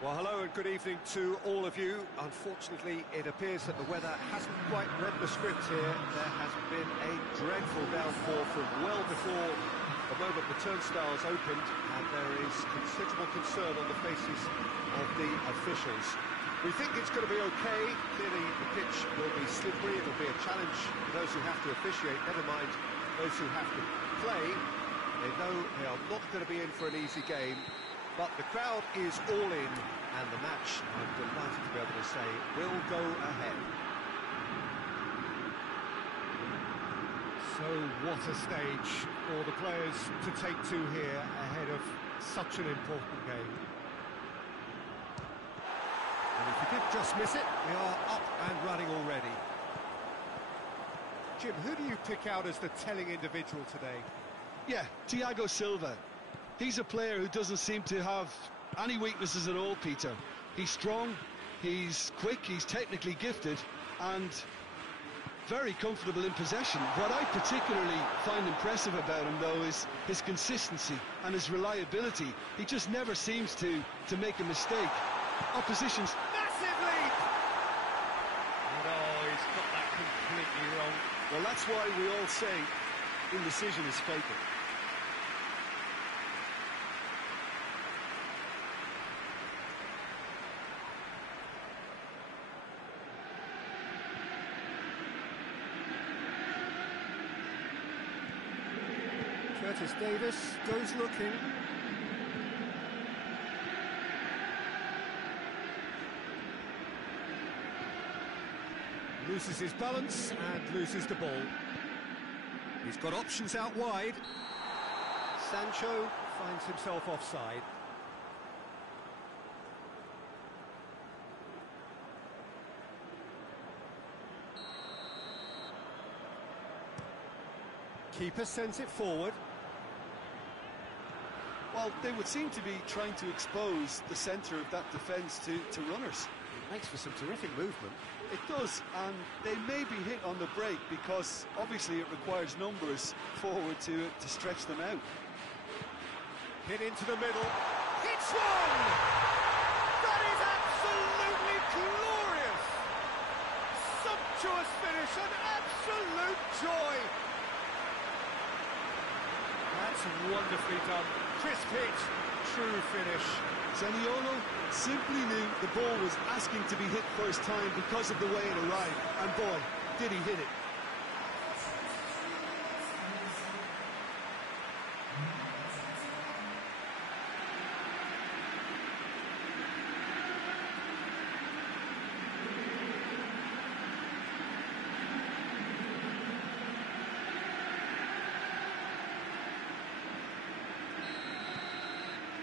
Well, hello and good evening to all of you. Unfortunately, it appears that the weather hasn't quite read the script here. There has been a dreadful downpour from well before the moment the turnstiles opened, and there is considerable concern on the faces of the officials. We think it's going to be okay. Clearly, the pitch will be slippery. It'll be a challenge for those who have to officiate, never mind those who have to play. They know they are not going to be in for an easy game. But the crowd is all in, and the match, I'm delighted to be able to say, will go ahead. So what a stage for the players to take to here ahead of such an important game. And if you did just miss it, we are up and running already. Jim, who do you pick out as the telling individual today? Yeah, Thiago Silva. He's a player who doesn't seem to have any weaknesses at all, Peter. He's strong, he's quick, he's technically gifted, and very comfortable in possession. What I particularly find impressive about him, though, is his consistency and his reliability. He just never seems to make a mistake. Opposition's... Massive lead! Oh, he's got that completely wrong. Well, that's why we all say indecision is fatal. Curtis Davis goes looking. Loses his balance and loses the ball. He's got options out wide. Sancho finds himself offside. Keeper sends it forward. Well, they would seem to be trying to expose the centre of that defence to runners. It makes for some terrific movement. It does, and they may be hit on the break because obviously it requires numbers forward to stretch them out. Hit into the middle. It's one! That is absolutely glorious! Sumptuous finish, an absolute joy! That's wonderfully done. Crisp hit, true finish. Zaniolo simply knew the ball was asking to be hit first time because of the way it arrived, and boy, did he hit it.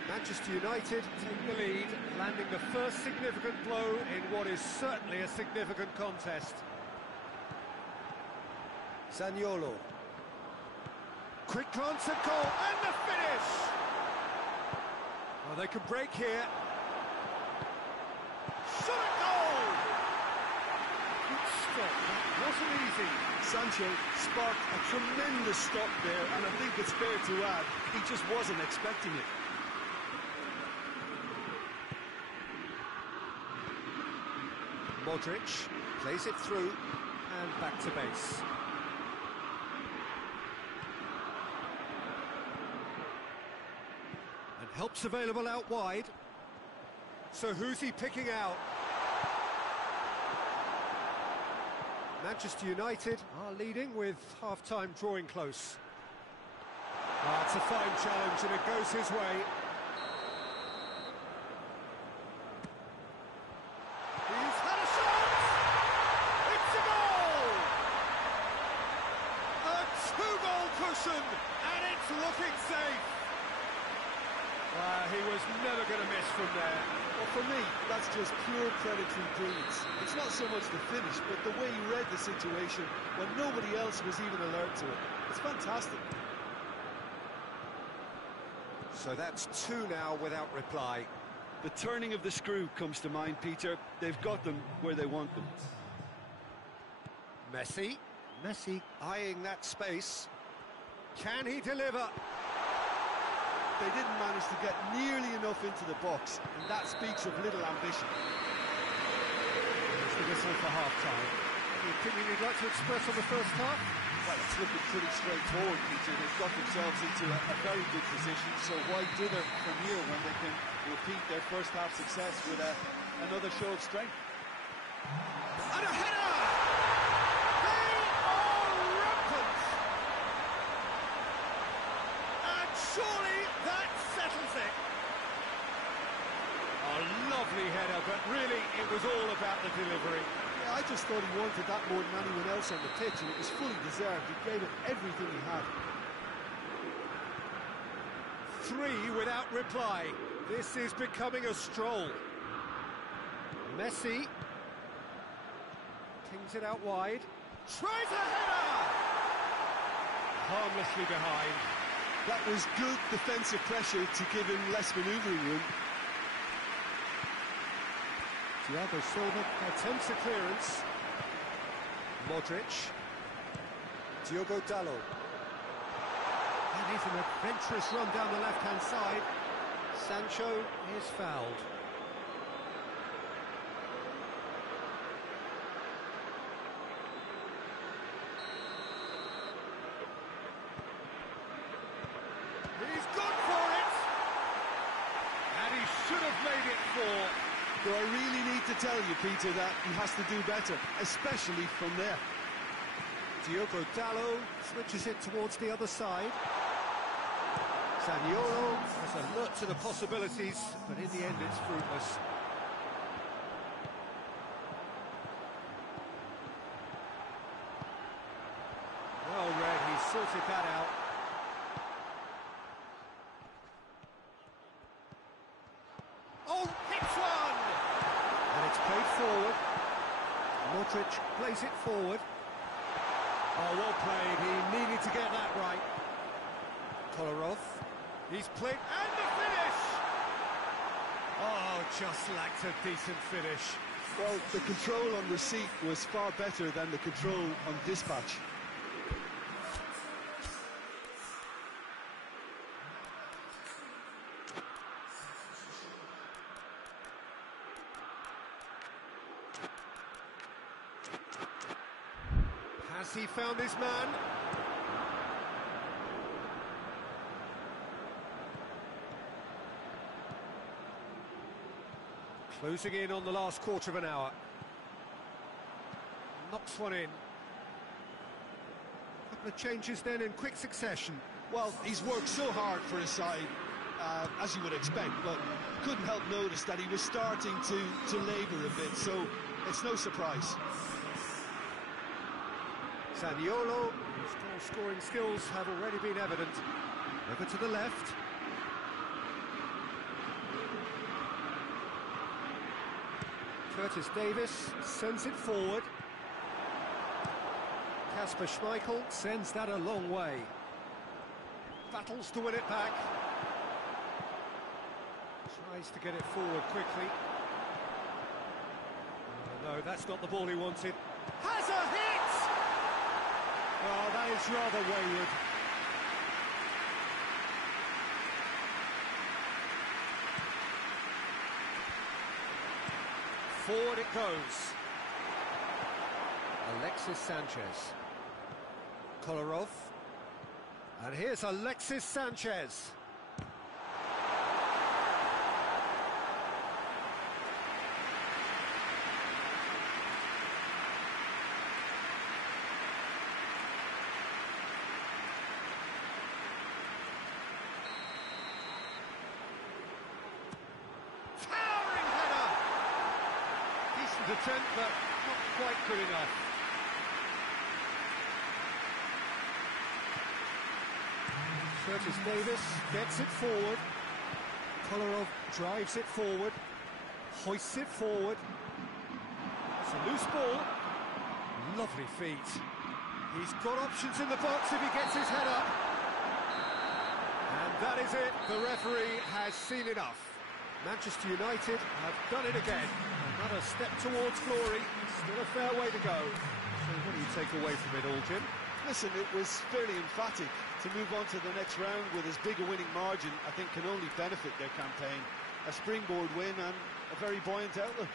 Manchester United take the lead, landing the first significant blow in what is certainly a significant contest. Zaniolo. Quick glance at goal, and the finish! Well, they can break here. Shot at goal! Good stop, that wasn't easy. Sancho sparked a tremendous stop there, and I think it's fair to add, he just wasn't expecting it. Modric plays it through and back to base. And help's available out wide. So who's he picking out? Manchester United are leading with half-time drawing close. It's a fine challenge and it goes his way. And it's looking safe. He was never going to miss from there. Well, for me, that's just pure predatory brilliance. It's not so much the finish, but the way he read the situation when nobody else was even alert to it. It's fantastic. So that's two now without reply. The turning of the screw comes to mind, Peter. They've got them where they want them. Messi eyeing that space. Can he deliver? they didn't manage to get nearly enough into the box, and that speaks of little ambition. There's the whistle for half-time. Any opinion you'd like to express on the first half? Well, it's looking pretty straightforward, Peter. They've got themselves into a very good position, so why dither from here when they can repeat their first half success with another show of strength? And a header! They are rampant! And surely that settles it. A lovely header, but really it was all about the delivery. Yeah, I just thought he wanted that more than anyone else on the pitch, and it was fully deserved. He gave it everything he had. 3 without reply. This is becoming a stroll. Messi kings it out wide. Tries a header! Harmlessly behind. That was good defensive pressure to give him less manoeuvring room. Thiago Silva attempts a clearance. Modric. Diogo Dalot. And he's an adventurous run down the left-hand side. Sancho is fouled. He's gone for it! And he should have made it 4. Do I really need to tell you, Peter, that he has to do better, especially from there? Diogo Dalot switches it towards the other side. Zaniolo has alert to the possibilities, but in the end it's fruitless. Well read, he sorted that out. Oh, hits one! And it's played forward. Modric plays it forward. Oh, well played. He needed to get that right. Kolarov. He's played, and the finish! Oh, just lacked a decent finish. Well, the control on receipt was far better than the control on dispatch. Has he found his man? Closing in on the last quarter of an hour. Knocks one in. Couple of changes then in quick succession. Well, he's worked so hard for his side, as you would expect, but couldn't help notice that he was starting to labour a bit, so it's no surprise. Zaniolo, whose goal-scoring skills have already been evident. Over to the left. Curtis Davis sends it forward. Kasper Schmeichel sends that a long way. Battles to win it back. Tries to get it forward quickly. Oh, no, that's not the ball he wanted. Has a hit! Oh, that is rather wayward. Forward it goes. Alexis Sanchez. Kolarov. And here's Alexis Sanchez. Towering header! Decent attempt, but not quite good enough. Curtis Davis gets it forward. Kolarov drives it forward. Hoists it forward. It's a loose ball. Lovely feet. He's got options in the box if he gets his head up. And that is it. The referee has seen enough. Manchester United have done it again. Another step towards glory. Still a fair way to go. So what do you take away from it all, Jim? Listen, it was fairly emphatic. To move on to the next round with as big a winning margin, I think can only benefit their campaign. A springboard win and a very buoyant outlook.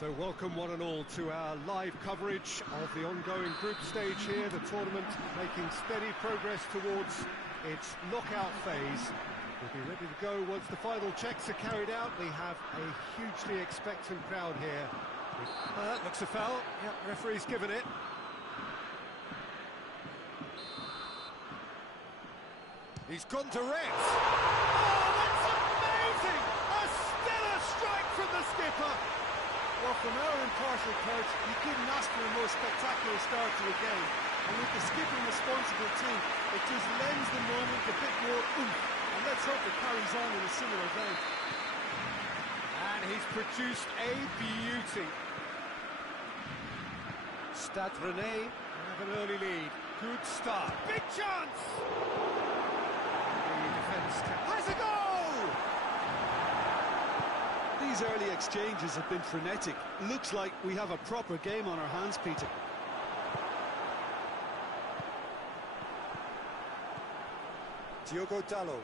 So welcome one and all to our live coverage of the ongoing group stage here, the tournament making steady progress towards its knockout phase. We'll be ready to go once the final checks are carried out. We have a hugely expectant crowd here. Looks a foul. Yep, referee's given it. He's gone to Reds. Oh, that's amazing! A stellar strike from the skipper. Well, from our impartial perch, you couldn't ask for a more spectacular start to a game. And with the skipper responsible too, it just lends the moment a bit more oomph. And let's hope it carries on in a similar vein. And he's produced a beauty. Stade Rennais have an early lead. Good start. Big chance! The defence has a goal! These early exchanges have been frenetic. Looks like we have a proper game on our hands, Peter. Diogo Dalot.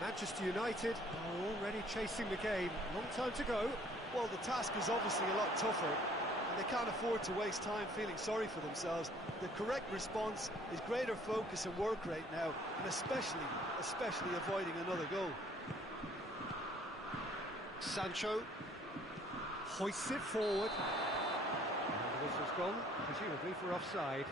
Manchester United are already chasing the game. Long time to go. Well, the task is obviously a lot tougher, and they can't afford to waste time feeling sorry for themselves. The correct response is greater focus and work rate now, and especially avoiding another goal. Sancho hoists it forward. And the whistle's gone, presumably for offside.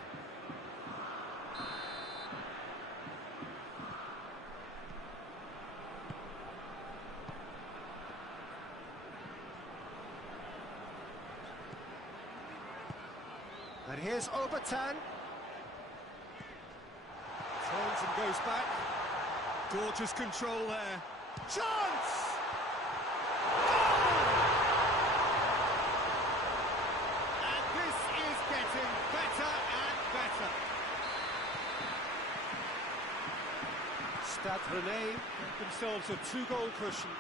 And here's Obertan. Turns and goes back. Gorgeous control there. Chance! Stade Rennais get themselves a two-goal cushion.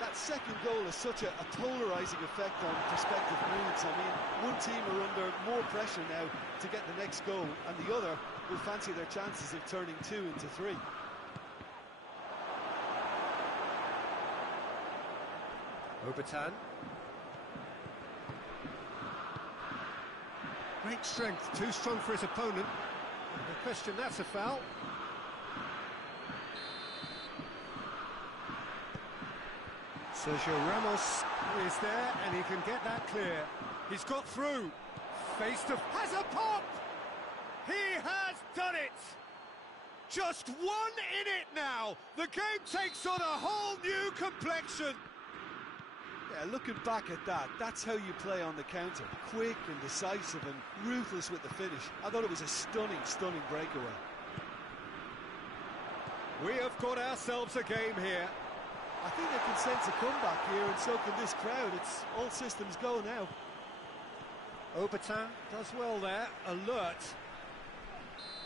That second goal has such a polarising effect on prospective moods. I mean, one team are under more pressure now to get the next goal, and the other will fancy their chances of turning 2 into 3. Obertan. Great strength, too strong for his opponent. No question, that's a foul. Sergio Ramos is there, and he can get that clear. He's got through. Face to... has a pop! He has done it! Just one in it now! The game takes on a whole new complexion! Yeah, looking back at that, that's how you play on the counter. Quick and decisive and ruthless with the finish. I thought it was a stunning, stunning breakaway. We have got ourselves a game here. I think they can sense a comeback here, and so can this crowd. It's all systems go now. Aubertin does well there, alert.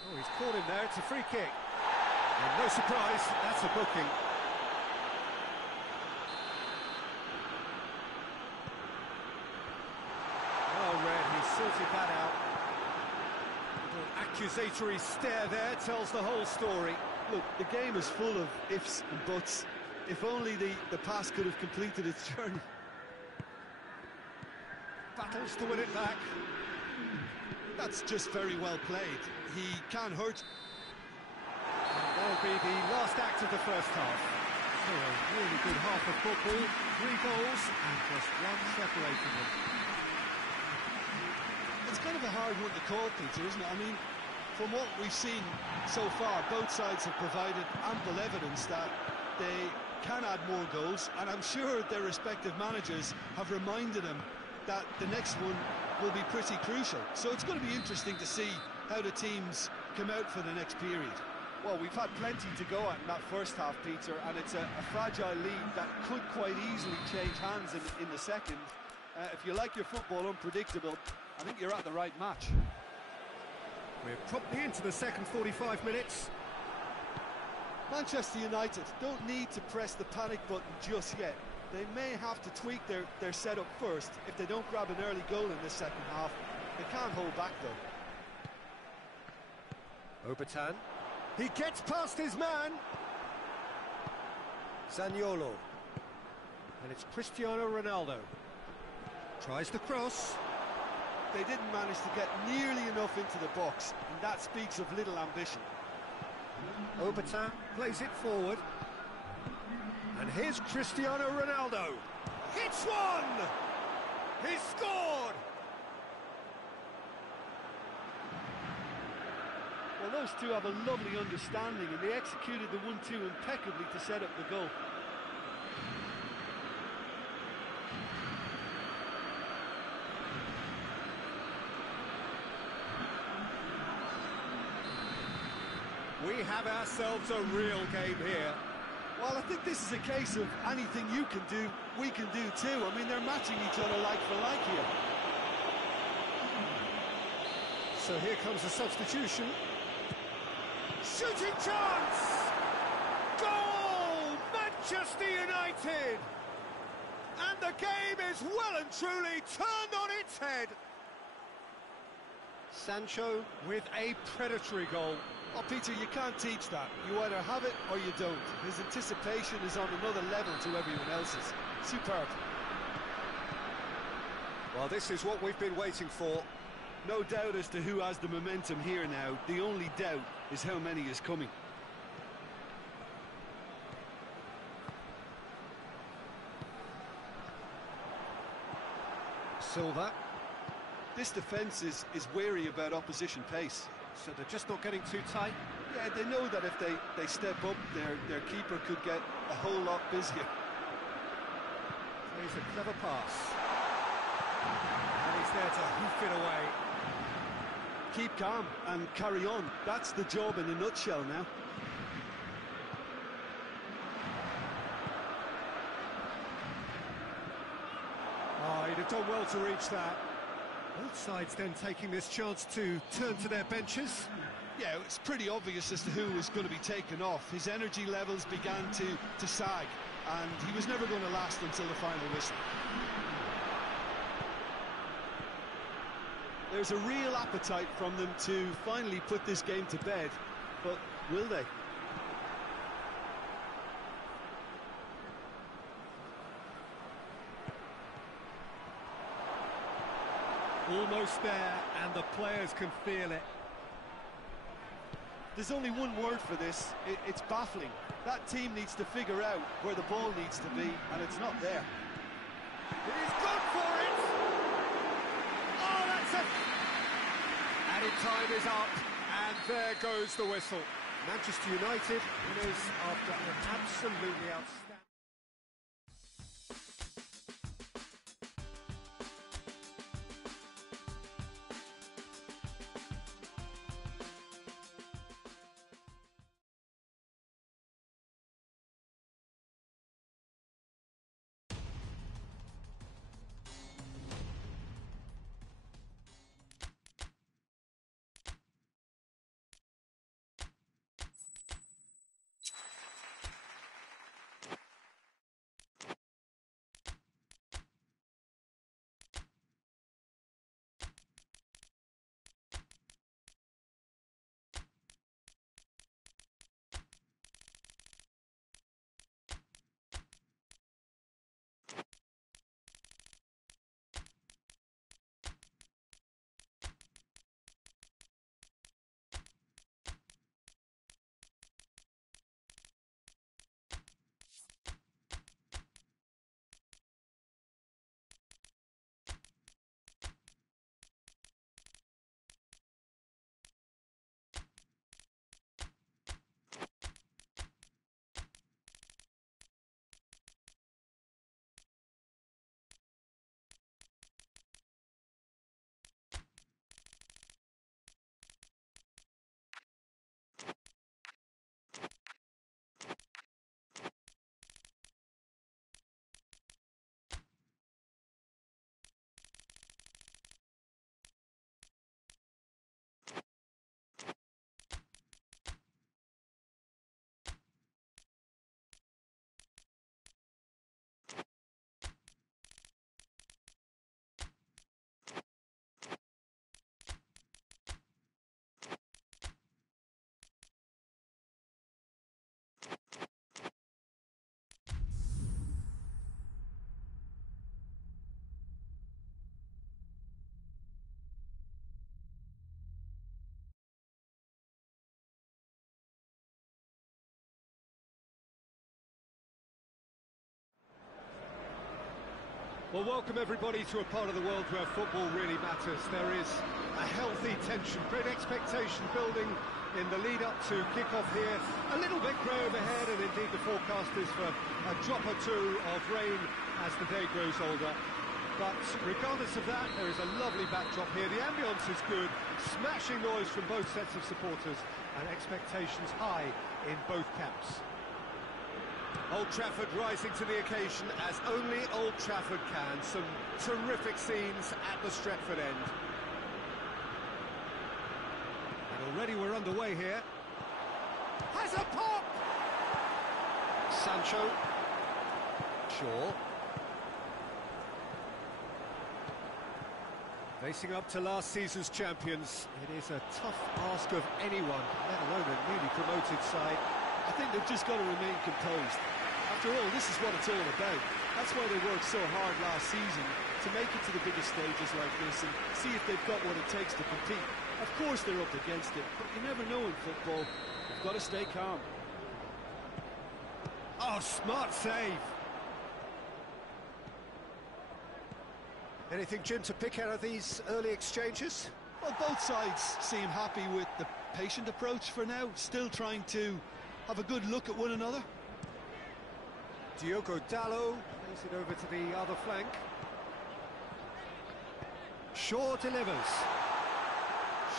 Oh, he's caught him there, it's a free kick. And no surprise, that's a booking. Well read, he sorted that out. Little accusatory stare there tells the whole story. Look, the game is full of ifs and buts. If only the pass could have completed its journey. Battles to win it back. That's just very well played. He can't hurt. And that'll be the last act of the first half. So a really good half of football, 3 goals and just one separating them. It's kind of a hard one to call, Peter, isn't it? I mean, from what we've seen so far, both sides have provided ample evidence that they can add more goals, and I'm sure their respective managers have reminded them that the next one will be pretty crucial. So it's going to be interesting to see how the teams come out for the next period. Well, we've had plenty to go at in that first half, Peter, and it's a fragile lead that could quite easily change hands in the second. If you like your football unpredictable, I think you're at the right match. We're promptly into the second 45 minutes. Manchester United don't need to press the panic button just yet. They may have to tweak their setup first if they don't grab an early goal in this second half. They can't hold back though. Aubertin. He gets past his man. Zaniolo. And it's Cristiano Ronaldo. Tries the cross. They didn't manage to get nearly enough into the box, and that speaks of little ambition. Aubertin plays it forward. And here's Cristiano Ronaldo. Hits one! He scored! Well, those two have a lovely understanding, and they executed the 1-2 impeccably to set up the goal. We have ourselves a real game here. Well, I think this is a case of anything you can do, we can do too. I mean, they're matching each other like for like here. So here comes a substitution. Shooting chance! Goal! Manchester United! And the game is well and truly turned on its head. Sancho with a predatory goal. Oh, Peter, you can't teach that. You either have it or you don't. His anticipation is on another level to everyone else's. Superb. Well, this is what we've been waiting for. No doubt as to who has the momentum here now. The only doubt is how many is coming. Silva. This defence is wary about opposition pace. So they're just not getting too tight? Yeah, they know that if they step up, their keeper could get a whole lot busier. Plays a clever pass. And he's there to hoof it away. Keep calm and carry on. That's the job in a nutshell now. Oh, he'd have done well to reach that. Both sides then taking this chance to turn to their benches. Yeah, it's pretty obvious as to who was going to be taken off. His energy levels began to sag, and he was never going to last until the final whistle. There's a real appetite from them to finally put this game to bed, but will they? Almost there, and the players can feel it. There's only one word for this. It's baffling. That team needs to figure out where the ball needs to be, and it's not there. It is good for it! Oh, that's it! Added time is up, and there goes the whistle. Manchester United winners after an absolutely outstanding... Well, welcome everybody to a part of the world where football really matters. There is a healthy tension, great expectation building in the lead-up to kick-off here. A little bit grey overhead, and indeed the forecast is for a drop or two of rain as the day grows older. But regardless of that, there is a lovely backdrop here. The ambience is good, smashing noise from both sets of supporters, and expectations high in both camps. Old Trafford rising to the occasion as only Old Trafford can. Some terrific scenes at the Stretford end. And already we're underway here. Has a pop! Sancho. Shaw. Facing up to last season's champions, it is a tough ask of anyone, let alone a newly promoted side. I think they've just got to remain composed. After all, this is what it's all about. That's why they worked so hard last season, to make it to the biggest stages like this and see if they've got what it takes to compete. Of course they're up against it, but you never know in football. You've got to stay calm. Oh, smart save. Anything, Jim, to pick out of these early exchanges? Well, both sides seem happy with the patient approach for now, still trying to have a good look at one another. Diogo Dalot plays it over to the other flank. Shaw delivers.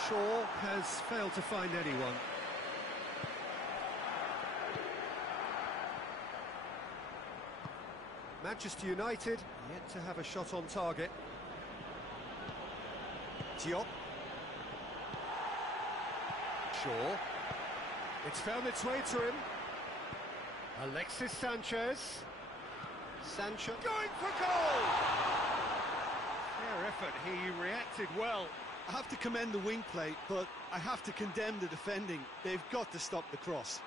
Shaw has failed to find anyone. Manchester United yet to have a shot on target. Diop. Shaw. It's found its way to him. Alexis Sanchez. Sancho going for goal! Fair effort, he reacted well. I have to commend the wing play, but I have to condemn the defending. They've got to stop the cross.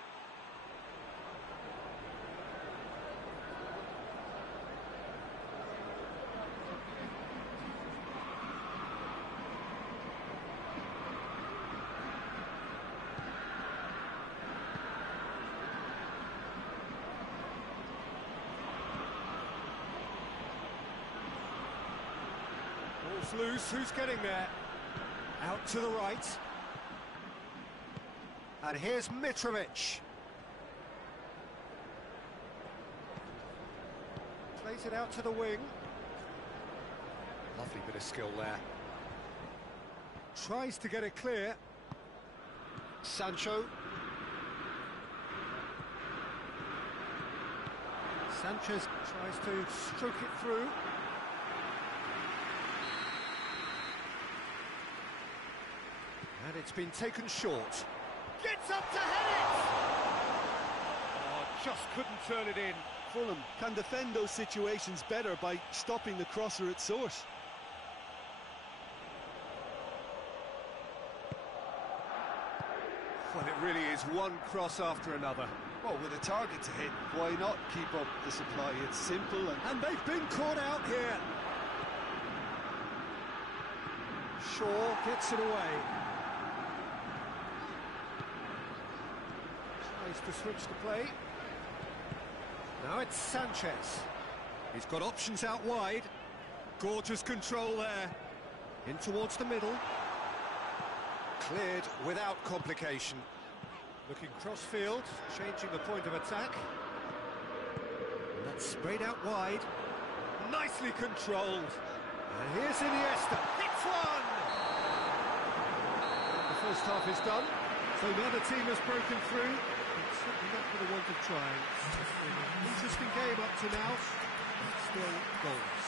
Ball's loose, who's getting there? Out to the right. And here's Mitrovic. Plays it out to the wing. Lovely bit of skill there. Tries to get it clear. Sancho. Sanchez tries to stroke it through. And it's been taken short. Gets up to head it! Oh, just couldn't turn it in. Fulham can defend those situations better by stopping the crosser at source. Well, it really is one cross after another. Well, with a target to hit, why not keep up the supply? It's simple and they've been caught out here. Shaw gets it away. Tries to switch the play. Now it's Sanchez. He's got options out wide. Gorgeous control there. In towards the middle. Cleared without complication. Looking cross-field, changing the point of attack. And that's sprayed out wide. Nicely controlled. And here's Iniesta. Hits one! The first half is done. So now the team has broken through. It's certainly not for the want of trying. It's been an interesting game up to now. But still goals.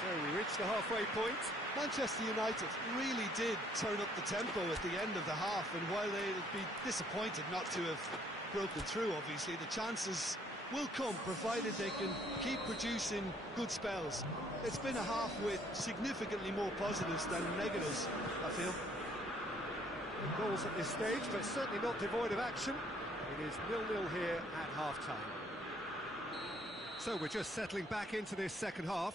So we reached the halfway point. Manchester United really did turn up the tempo at the end of the half, and while they'd be disappointed not to have broken through, obviously, the chances will come, provided they can keep producing good spells. It's been a half with significantly more positives than negatives, I feel. No goals at this stage, but certainly not devoid of action. It is 0-0 here at half-time. So we're just settling back into this second half.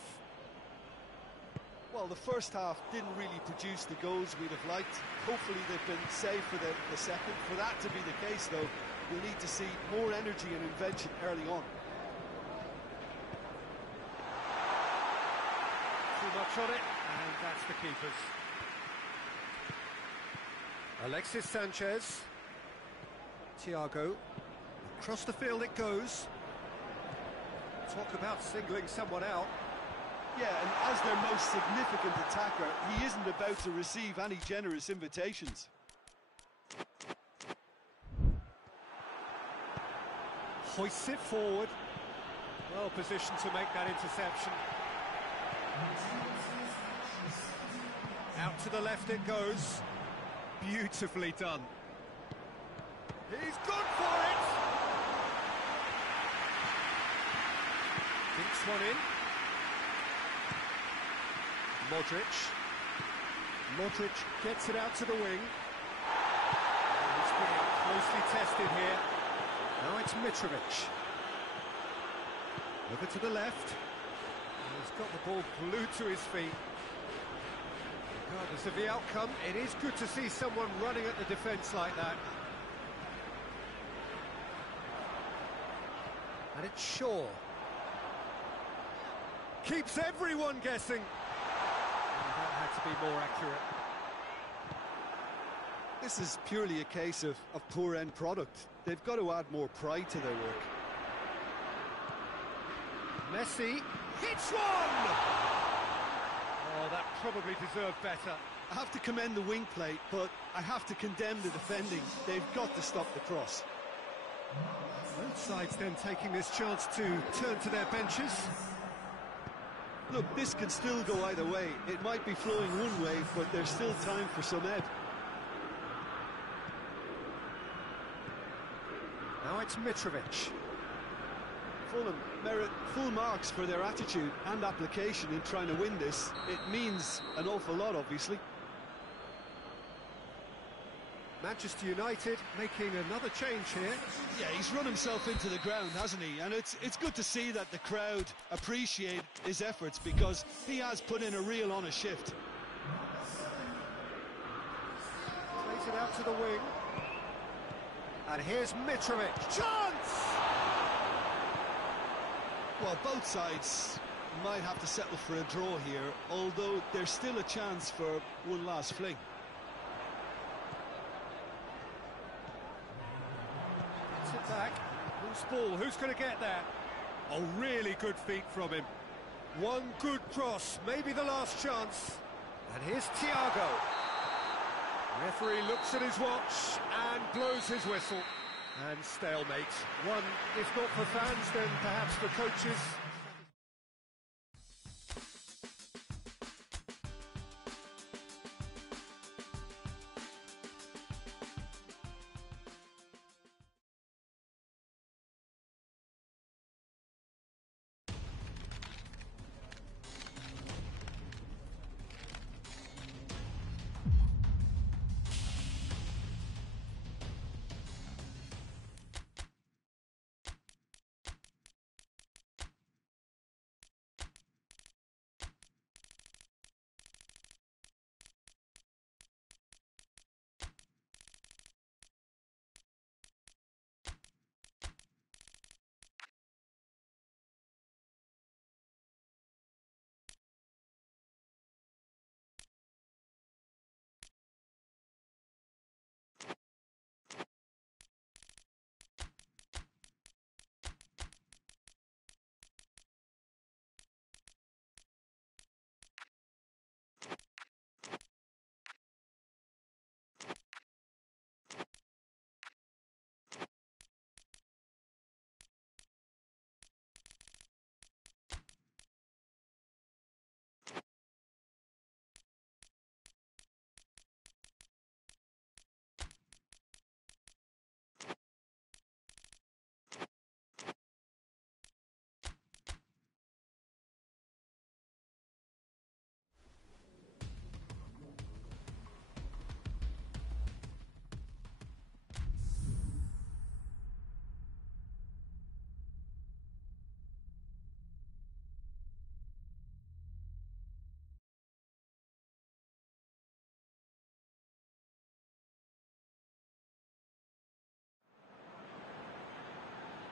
Well, the first half didn't really produce the goals we'd have liked. Hopefully they've been saved for the second. For that to be the case, though, we'll need to see more energy and invention early on. Too much on it, and that's the keepers. Alexis Sanchez. Thiago. Across the field it goes. Talk about singling someone out. Yeah, and as their most significant attacker, he isn't about to receive any generous invitations. Hoists it forward. Well positioned to make that interception. Out to the left it goes. Beautifully done. He's good for it! Dinks one in. Modric gets it out to the wing. He's being closely tested here. Now it's Mitrovic. Over to the left. He's got the ball glued to his feet. Regardless of the outcome, it is good to see someone running at the defence like that. And it's Shaw. Keeps everyone guessing. That had to be more accurate. This is purely a case of poor end product. They've got to add more pride to their work. Messi hits one! Oh, that probably deserved better. I have to commend the wing play, but I have to condemn the defending. They've got to stop the cross. Both sides then taking this chance to turn to their benches. Look, this can still go either way. It might be flowing one way, but there's still time for some ebb. Now it's Mitrovic. Fulham merit full marks for their attitude and application in trying to win this. It means an awful lot, obviously. Manchester United making another change here. Yeah, he's run himself into the ground, hasn't he? And it's good to see that the crowd appreciate his efforts, because he has put in a real honest shift. Plays it out to the wing. And here's Mitrovic. Chance! Well, both sides might have to settle for a draw here, although there's still a chance for one last fling. Sit back. Loose ball. Who's going to get there? Oh, really good feet from him. One good cross, maybe the last chance. And here's Thiago. Referee looks at his watch and blows his whistle. And stalemate. One, if not for fans, then perhaps for coaches.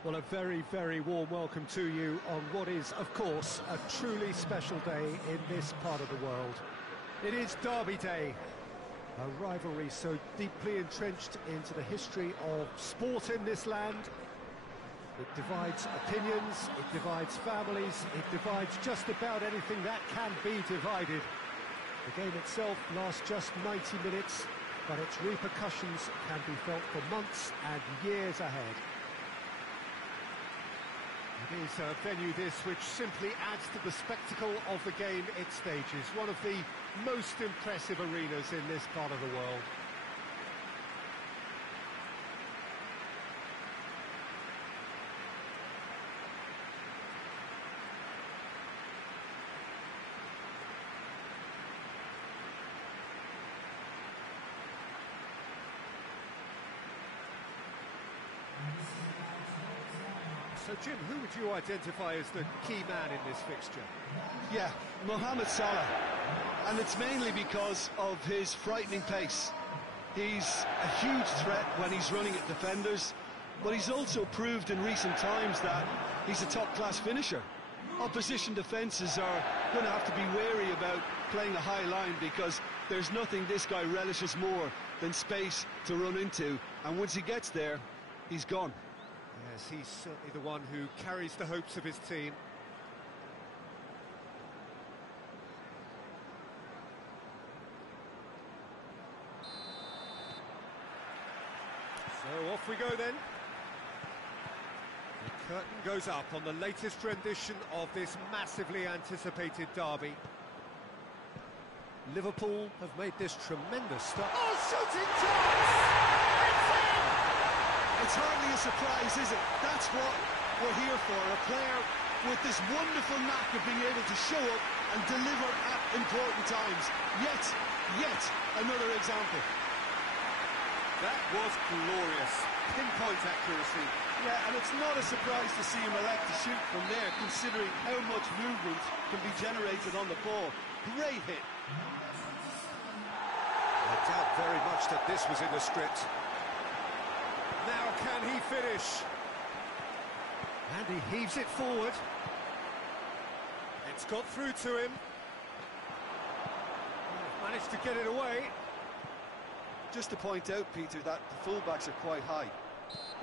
Well, a very, very warm welcome to you on what is, of course, a truly special day in this part of the world. It is Derby Day, a rivalry so deeply entrenched into the history of sport in this land. It divides opinions, it divides families, it divides just about anything that can be divided. The game itself lasts just 90 minutes, but its repercussions can be felt for months and years ahead. It is a venue this which simply adds to the spectacle of the game it stages. One of the most impressive arenas in this part of the world. So, Jim, who would you identify as the key man in this fixture? Yeah, Mohamed Salah. And it's mainly because of his frightening pace. He's a huge threat when he's running at defenders, but he's also proved in recent times that he's a top-class finisher. Opposition defences are going to have to be wary about playing a high line because there's nothing this guy relishes more than space to run into, and once he gets there, he's gone. Yes, he's certainly the one who carries the hopes of his team. So off we go then. The curtain goes up on the latest rendition of this massively anticipated derby. Liverpool have made this tremendous start. Oh, shooting chance! It's hardly a surprise, is it? That's what we're here for, a player with this wonderful knack of being able to show up and deliver at important times. Yet another example. That was glorious. Pinpoint accuracy. Yeah, and it's not a surprise to see him elect to shoot from there, considering how much movement can be generated on the ball. Great hit. I doubt very much that this was in the script. Now can he finish? And he heaves it forward. It's got through to him. Managed to get it away. Just to point out, Peter, that the fullbacks are quite high.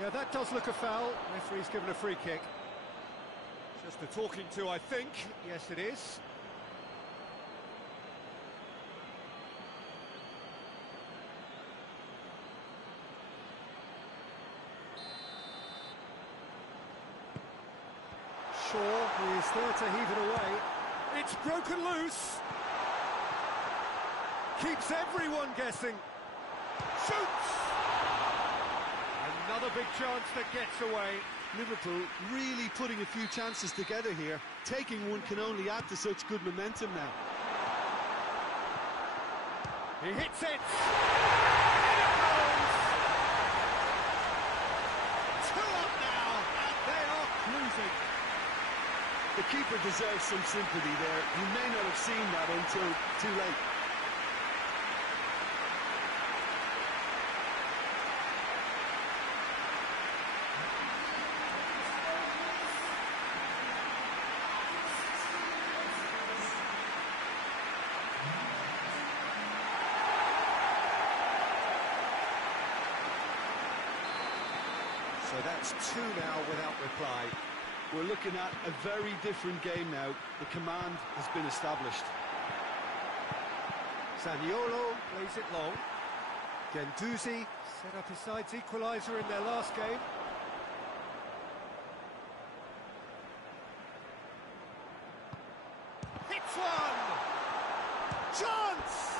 Yeah, that does look a foul. Referee's given a free kick. Just a talking to, I think. Yes, it is. Shaw is there to heave it away. It's broken loose. Keeps everyone guessing. Shoots! Another big chance that gets away. Liverpool really putting a few chances together here. Taking one can only add to such good momentum now. He hits it! In it goes! 2 up now, and they are cruising. The keeper deserves some sympathy there. He may not have seen that until too late. So that's 2 now without reply. We're looking at a very different game now. The command has been established. Zaniolo plays it long. Guendouzi set up his side's equaliser in their last game. Hits one! Chance!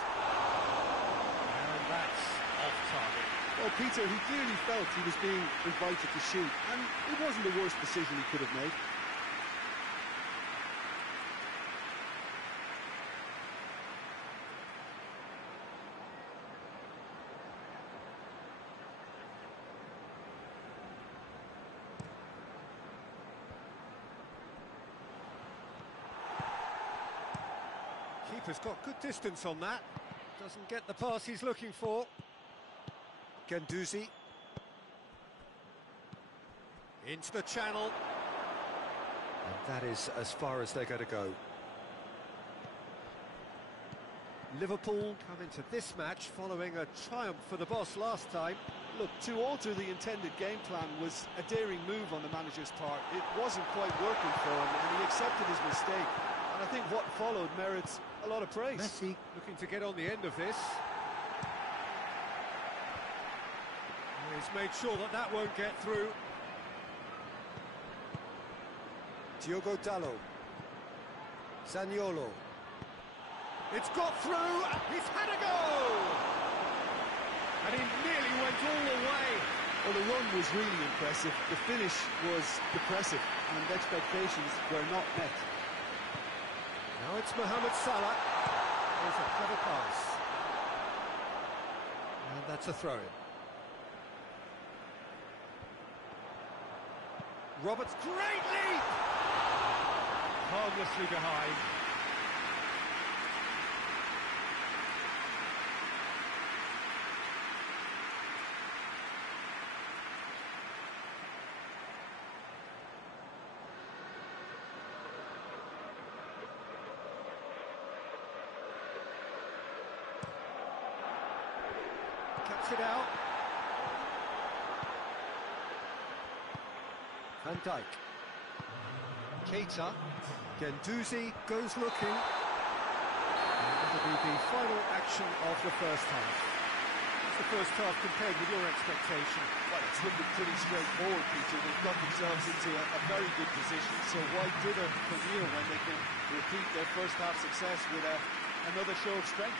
And that's off target. Well, Peter, he clearly felt he was being invited to shoot, and it wasn't the worst decision he could have made. Keeper's got good distance on that. Doesn't get the pass he's looking for. Guendouzi. Into the channel. And that is as far as they're going to go. Liverpool come into this match following a triumph for the boss last time. Look, to alter the intended game plan was a daring move on the manager's part. It wasn't quite working for him, and he accepted his mistake. And I think what followed merits a lot of praise. Messi looking to get on the end of this. He's made sure that that won't get through. Diogo Dalot. Zaniolo. It's got through, he's had a go! And he nearly went all the way. Well, the run was really impressive. The finish was depressive, and expectations were not met. Now it's Mohamed Salah. There's a clever pass. And that's a throw-in. Roberts, great leap! Harmlessly behind. Cuts it out. Van Dijk. Keita. Guendouzi goes looking. And that'll be the final action of the first half. What's the first half compared with your expectation? Well, it's looking pretty straightforward, Peter. They've got themselves into a very good position, so why dither from here when they can repeat their first half success with another show of strength?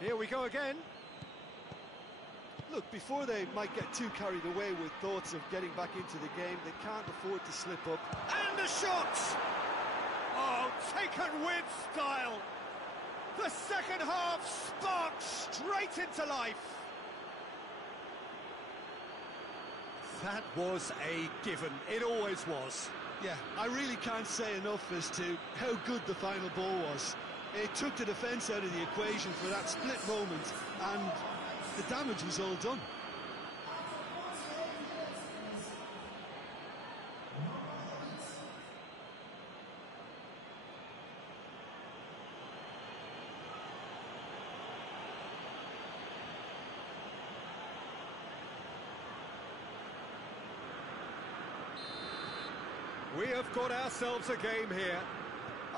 Here we go again. Look, before they might get too carried away with thoughts of getting back into the game, they can't afford to slip up. And the shot! Oh, taken with style. The second half sparked straight into life. That was a given. It always was. Yeah, I really can't say enough as to how good the final ball was. It took the defence out of the equation for that split moment, and the damage was all done. We have got ourselves a game here.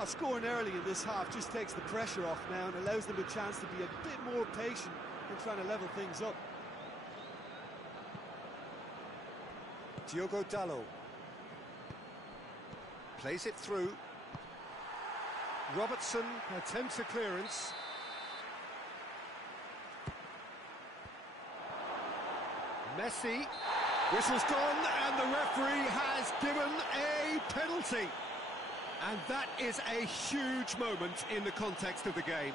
Scoring early in this half just takes the pressure off now and allows them a chance to be a bit more patient in trying to level things up. Diogo Dalot plays it through. Robertson attempts a clearance. Messi, whistle's gone, and the referee has given a penalty. And that is a huge moment in the context of the game.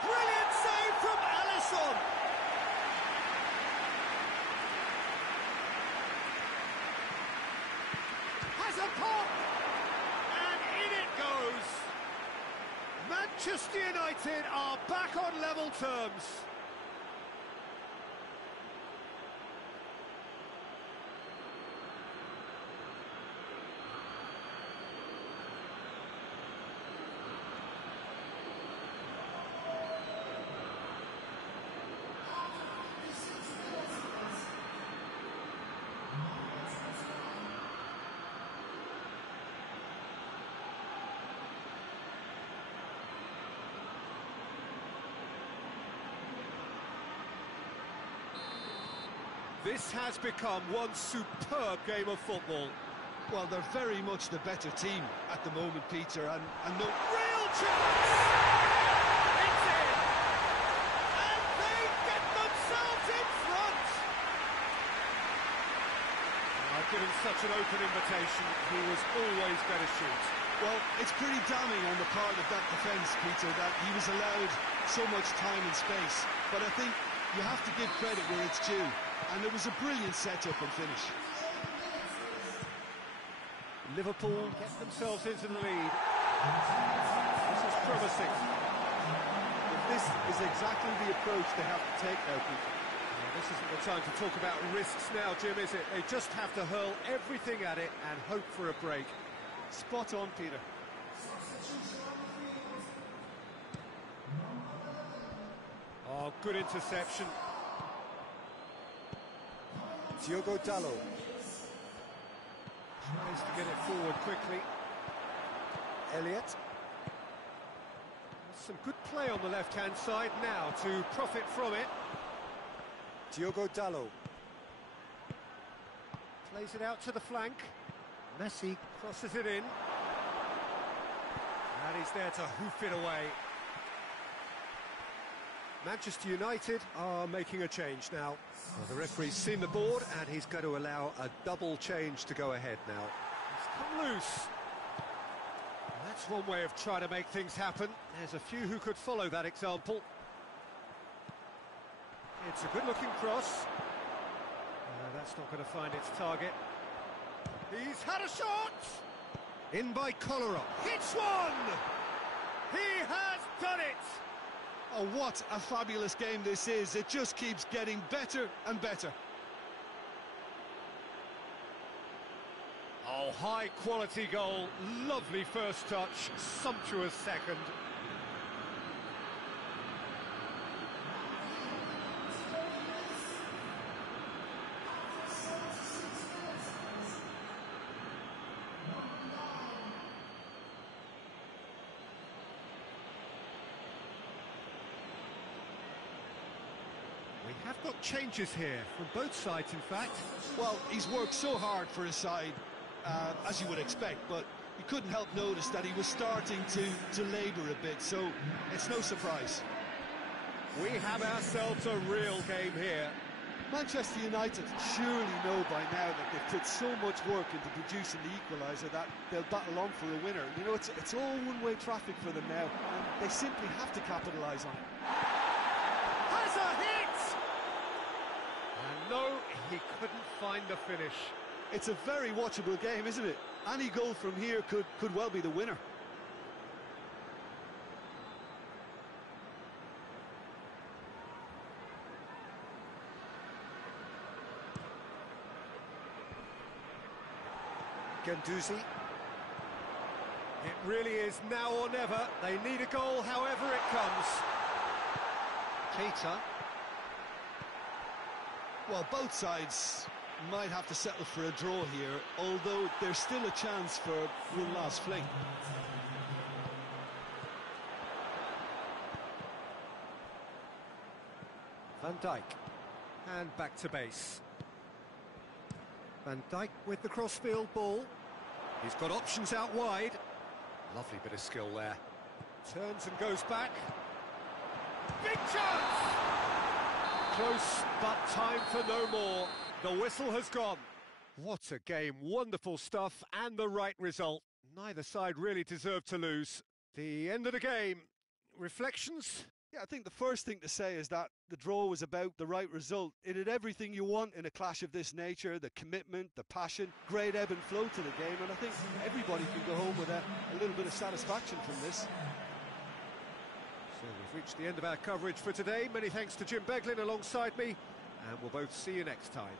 Brilliant save from Alisson. Has a pop, and in it goes. Manchester United are back on level terms. This has become one superb game of football. Well, they're very much the better team at the moment, Peter, and no... Real chance! It's in! And they get themselves in front! Given such an open invitation, he was always going to shoot. Well, it's pretty damning on the part of that defence, Peter, that he was allowed so much time and space. But I think you have to give credit where it's due. And it was a brilliant setup and finish. Liverpool get themselves into the lead. This is promising. But this is exactly the approach they have to take now, Peter. This isn't the time to talk about risks now, Jim, is it? They just have to hurl everything at it and hope for a break. Spot on, Peter. Oh, good interception. Diogo Dalot tries to get it forward quickly. Elliott. Some good play on the left-hand side now to profit from it. Diogo Dalot plays it out to the flank. Messi crosses it in. And he's there to hoof it away. Manchester United are making a change now. Well, the referee's seen the board and he's going to allow a double change to go ahead now. It's come loose. That's one way of trying to make things happen. There's a few who could follow that example. It's a good-looking cross. That's not going to find its target. He's had a shot! In by Kolarov. Hits one! He has done it! Oh, what a fabulous game this is. It just keeps getting better and better. Oh, high-quality goal. Lovely first touch. Sumptuous second. We have got changes here from both sides, in fact. Well, he's worked so hard for his side, as you would expect, but you couldn't help notice that he was starting to labour a bit, so it's no surprise. We have ourselves a real game here. Manchester United surely know by now that they've put so much work into producing the equaliser that they'll battle on for a winner. You know, it's all one-way traffic for them now, and they simply have to capitalise on it. Has a hit! And no, he couldn't find the finish. It's a very watchable game, isn't it? Any goal from here could well be the winner. Guendouzi. It really is now or never. They need a goal however it comes. Keita. Well, both sides might have to settle for a draw here, although there's still a chance for one last fling. Van Dijk. And back to base. Van Dijk with the crossfield ball. He's got options out wide. Lovely bit of skill there. Turns and goes back. Big chance! Close, but time for no more. The whistle has gone. What a game. Wonderful stuff and the right result. Neither side really deserved to lose. The end of the game. Reflections? Yeah, I think the first thing to say is that the draw was about the right result. It had everything you want in a clash of this nature, the commitment, the passion, great ebb and flow to the game, and I think everybody can go home with a little bit of satisfaction from this. So we've reached the end of our coverage for today. Many thanks to Jim Beglin alongside me, and we'll both see you next time.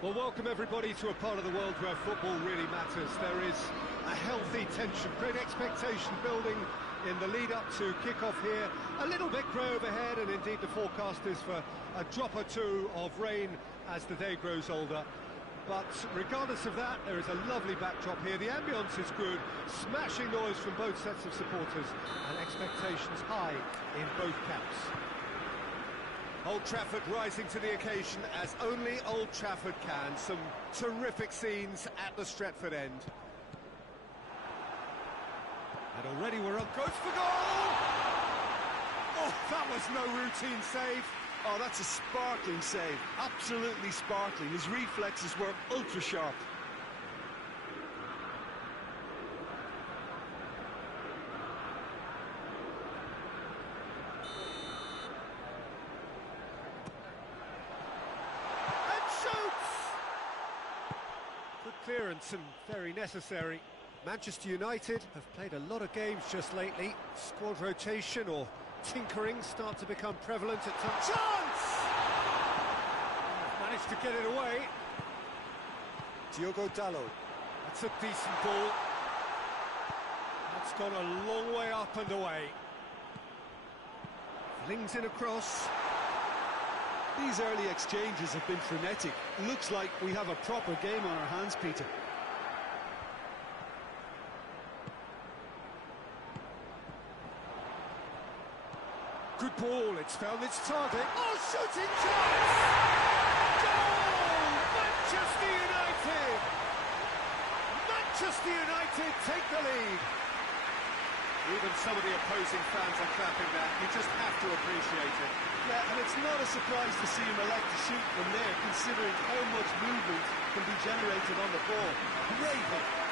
Well, welcome everybody to a part of the world where football really matters. There is a healthy tension, great expectation building in the lead-up to kick-off here. A little bit grey overhead, and indeed the forecast is for a drop or two of rain as the day grows older. But regardless of that, there is a lovely backdrop here. The ambience is good, smashing noise from both sets of supporters, and expectations high in both camps. Old Trafford rising to the occasion as only Old Trafford can. Some terrific scenes at the Stretford end. And already we're up. Goes for goal! Oh, that was no routine save. Oh, that's a sparkling save. Absolutely sparkling. His reflexes were ultra sharp. And shoots! Good clearance and very necessary. Manchester United have played a lot of games just lately. Squad rotation or tinkering start to become prevalent at times. Chance! Managed to get it away. Diogo Dalot. That's a decent ball. That's gone a long way up and away. Flings in across. These early exchanges have been frenetic. Looks like we have a proper game on our hands, Peter. Good ball, it's found its target. Oh, shooting chance! Goal! Manchester United! Manchester United take the lead. Even some of the opposing fans are clapping that. You just have to appreciate it. Yeah, and it's not a surprise to see him elect to shoot from there, considering how much movement can be generated on the ball. Great hit.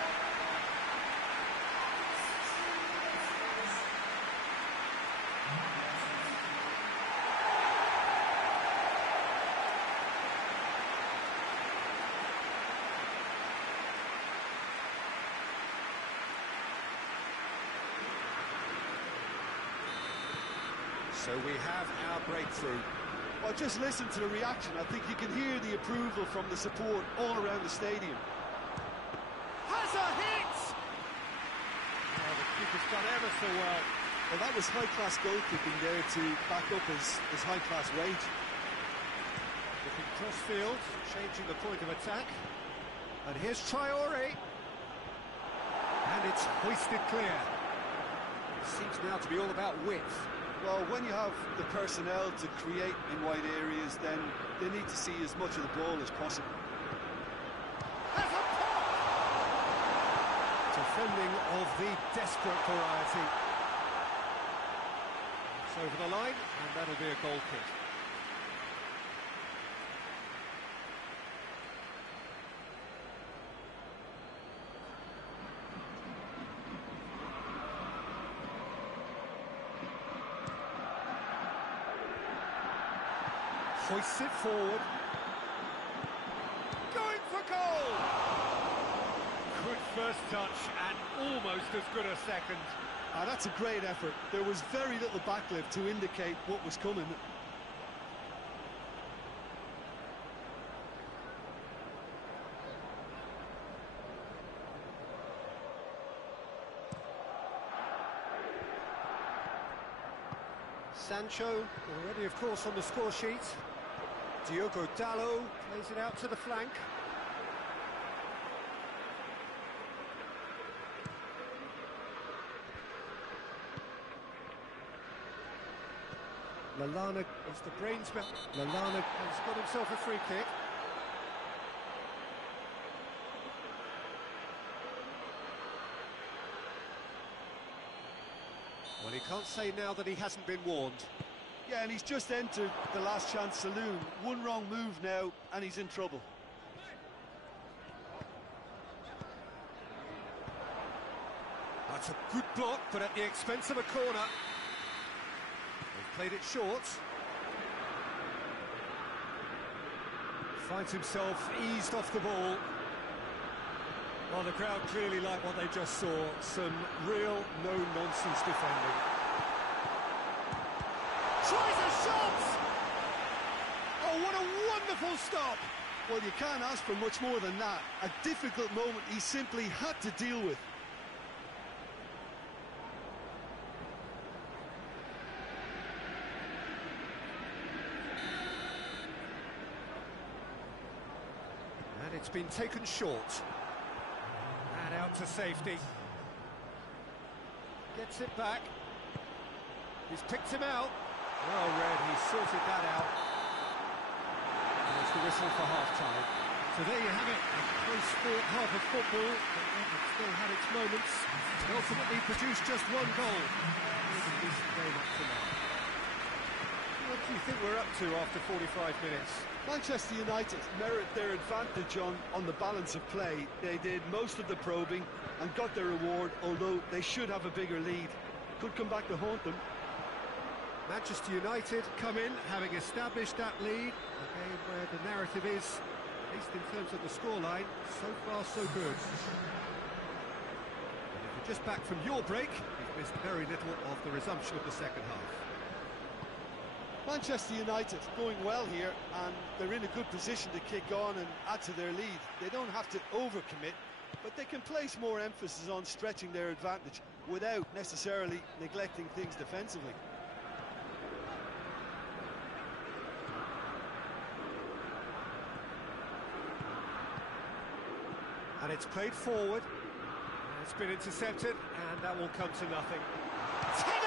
So we have our breakthrough. Well, just listen to the reaction. I think you can hear the approval from the support all around the stadium. Has a hit! Oh, the keeper's done ever so well. Well, that was high-class goalkeeping there to back up his high-class range. Looking cross-field, changing the point of attack. And here's Traore. And it's hoisted clear. Seems now to be all about width. Well, when you have the personnel to create in wide areas, then they need to see as much of the ball as possible. Has a pop! Defending of the desperate variety. It's over the line, and that'll be a goal kick. Hoists it forward. Going for goal! Good first touch and almost as good a second. That's a great effort. There was very little backlift to indicate what was coming. Sancho, already of course on the score sheet. Diogo Dalot plays it out to the flank. Lallana is the brains behind. Lallana has got himself a free kick. Well, he can't say now that he hasn't been warned. Yeah, and he's just entered the last chance saloon. One wrong move now, and he's in trouble. That's a good block, but at the expense of a corner. They've played it short. Finds himself eased off the ball. Well, the crowd clearly like what they just saw. Some real no-nonsense defending. Tries a shot! Oh, what a wonderful stop! Well, you can't ask for much more than that. A difficult moment he simply had to deal with. And it's been taken short. And out to safety. Gets it back. He's picked him out. Well read, he sorted that out. There's the whistle for half-time. So there you have it, a close-fought half of football, but it still had its moments. It ultimately produced just one goal. It was a decent game up to now. What do you think we're up to after 45 minutes? Manchester United merit their advantage on the balance of play. They did most of the probing and got their reward, although they should have a bigger lead. Could come back to haunt them. Manchester United come in, having established that lead, a game where the narrative is, at least in terms of the scoreline, so far so good. But if you're just back from your break, you've missed very little of the resumption of the second half. Manchester United going well here, and they're in a good position to kick on and add to their lead. They don't have to overcommit, but they can place more emphasis on stretching their advantage without necessarily neglecting things defensively. And it's played forward, it's been intercepted, and that will come to nothing. Tevez!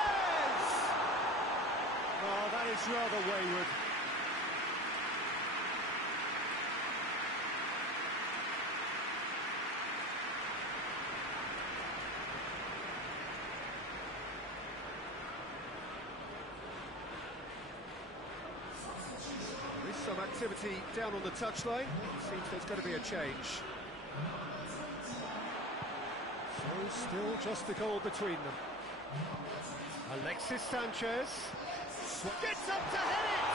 Oh, that is rather wayward. There is some activity down on the touchline. It seems there's going to be a change. So still just a goal between them. Alexis Sanchez gets up to hit it!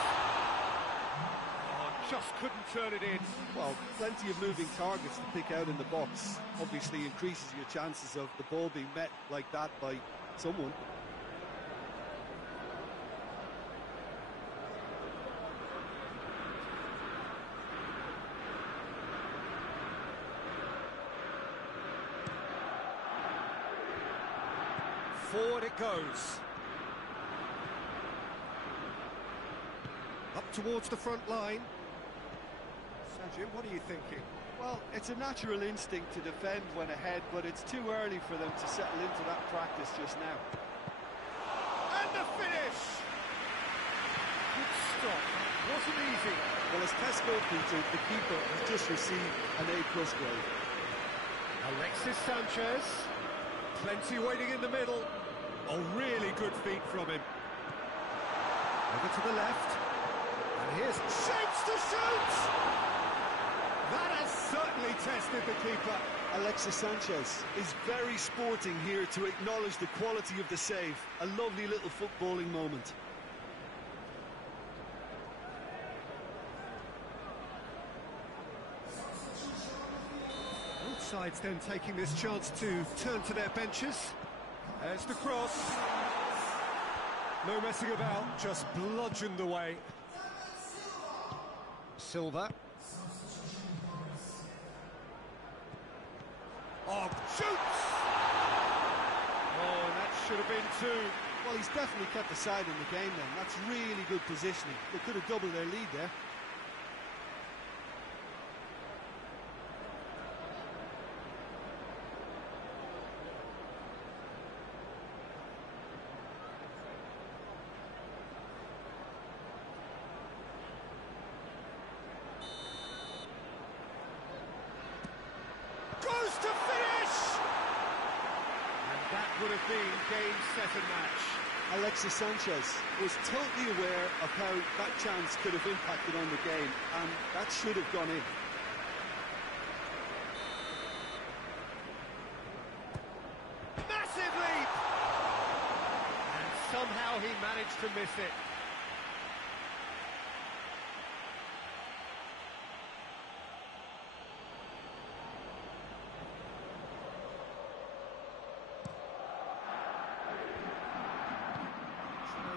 Oh, just couldn't turn it in. Well, plenty of moving targets to pick out in the box. Obviously increases your chances of the ball being met like that by someone. Forward it goes. Up towards the front line. Sajid, what are you thinking? Well, it's a natural instinct to defend when ahead, but it's too early for them to settle into that practice just now. And the finish! Good stop. Wasn't easy. Well, as Tesco Peter, the keeper has just received an A+ grade. Alexis Sanchez. Plenty waiting in the middle. Oh, really good feet from him. Over to the left. And here's shapes to shoot! That has certainly tested the keeper. Alexis Sanchez is very sporting here to acknowledge the quality of the save. A lovely little footballing moment. Both sides then taking this chance to turn to their benches. There's the cross. No messing about, just bludgeoned away. Silva. Oh, shoots! Oh, and that should have been two. Well, he's definitely kept the side in the game then. That's really good positioning. They could have doubled their lead there. Goes to finish! And that would have been game, set and match. Alexis Sanchez was totally aware of how that chance could have impacted on the game, and that should have gone in. Massive leap! And somehow he managed to miss it.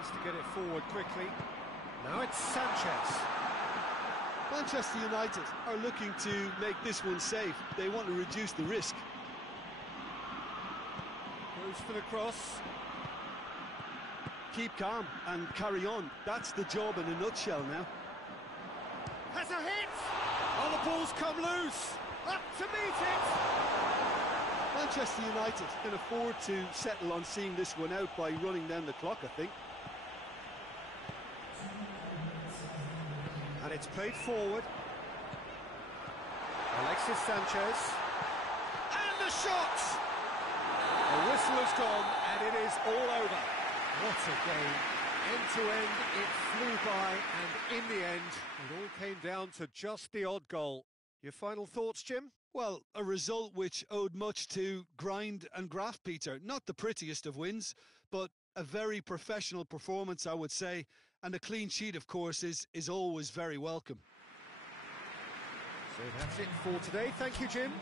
To get it forward quickly. Now it's Sanchez. Manchester United are looking to make this one safe. They want to reduce the risk. Goes for the cross. Keep calm and carry on. That's the job in a nutshell now. Has a hit! Now the ball's come loose. Up to meet it. Manchester United can afford to settle on seeing this one out by running down the clock, I think. And it's played forward. Alexis Sanchez. And the shot! The whistle has gone, and it is all over. What a game. End to end, it flew by, and in the end, it all came down to just the odd goal. Your final thoughts, Jim? Well, a result which owed much to grind and graft, Peter. Not the prettiest of wins, but a very professional performance, I would say. And a clean sheet, of course, is always very welcome. So that's it for today. Thank you, Jim.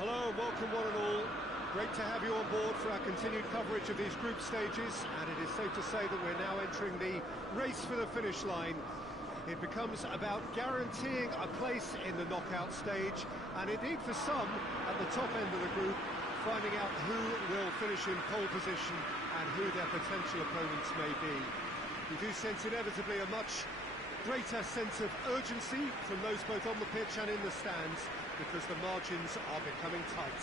Hello, welcome one and all. Great to have you on board for our continued coverage of these group stages, and it is safe to say that we're now entering the race for the finish line. It becomes about guaranteeing a place in the knockout stage, and indeed for some at the top end of the group, finding out who will finish in pole position and who their potential opponents may be. We do sense inevitably a much greater sense of urgency from those both on the pitch and in the stands, because the margins are becoming tight.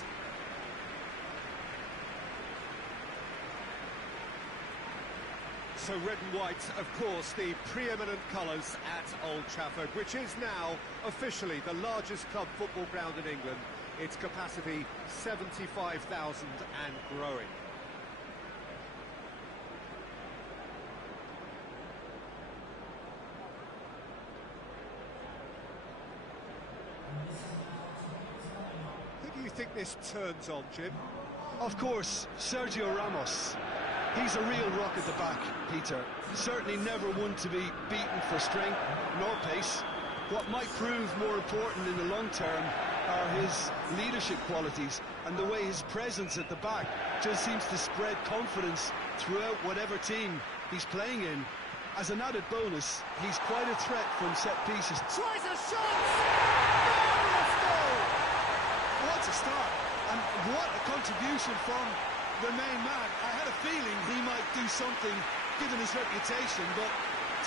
So red and white, of course, the preeminent colours at Old Trafford, which is now officially the largest club football ground in England. Its capacity 75,000 and growing. Who do you think this turns on, Jim? Of course, Sergio Ramos. He's a real rock at the back, Peter. Certainly never one to be beaten for strength nor pace. What might prove more important in the long term are his leadership qualities, and the way his presence at the back just seems to spread confidence throughout whatever team he's playing in. As an added bonus, he's quite a threat from set pieces. Tries a shot! Marvellous goal! What a start, and what a contribution from the main man. I had a feeling he might do something given his reputation, but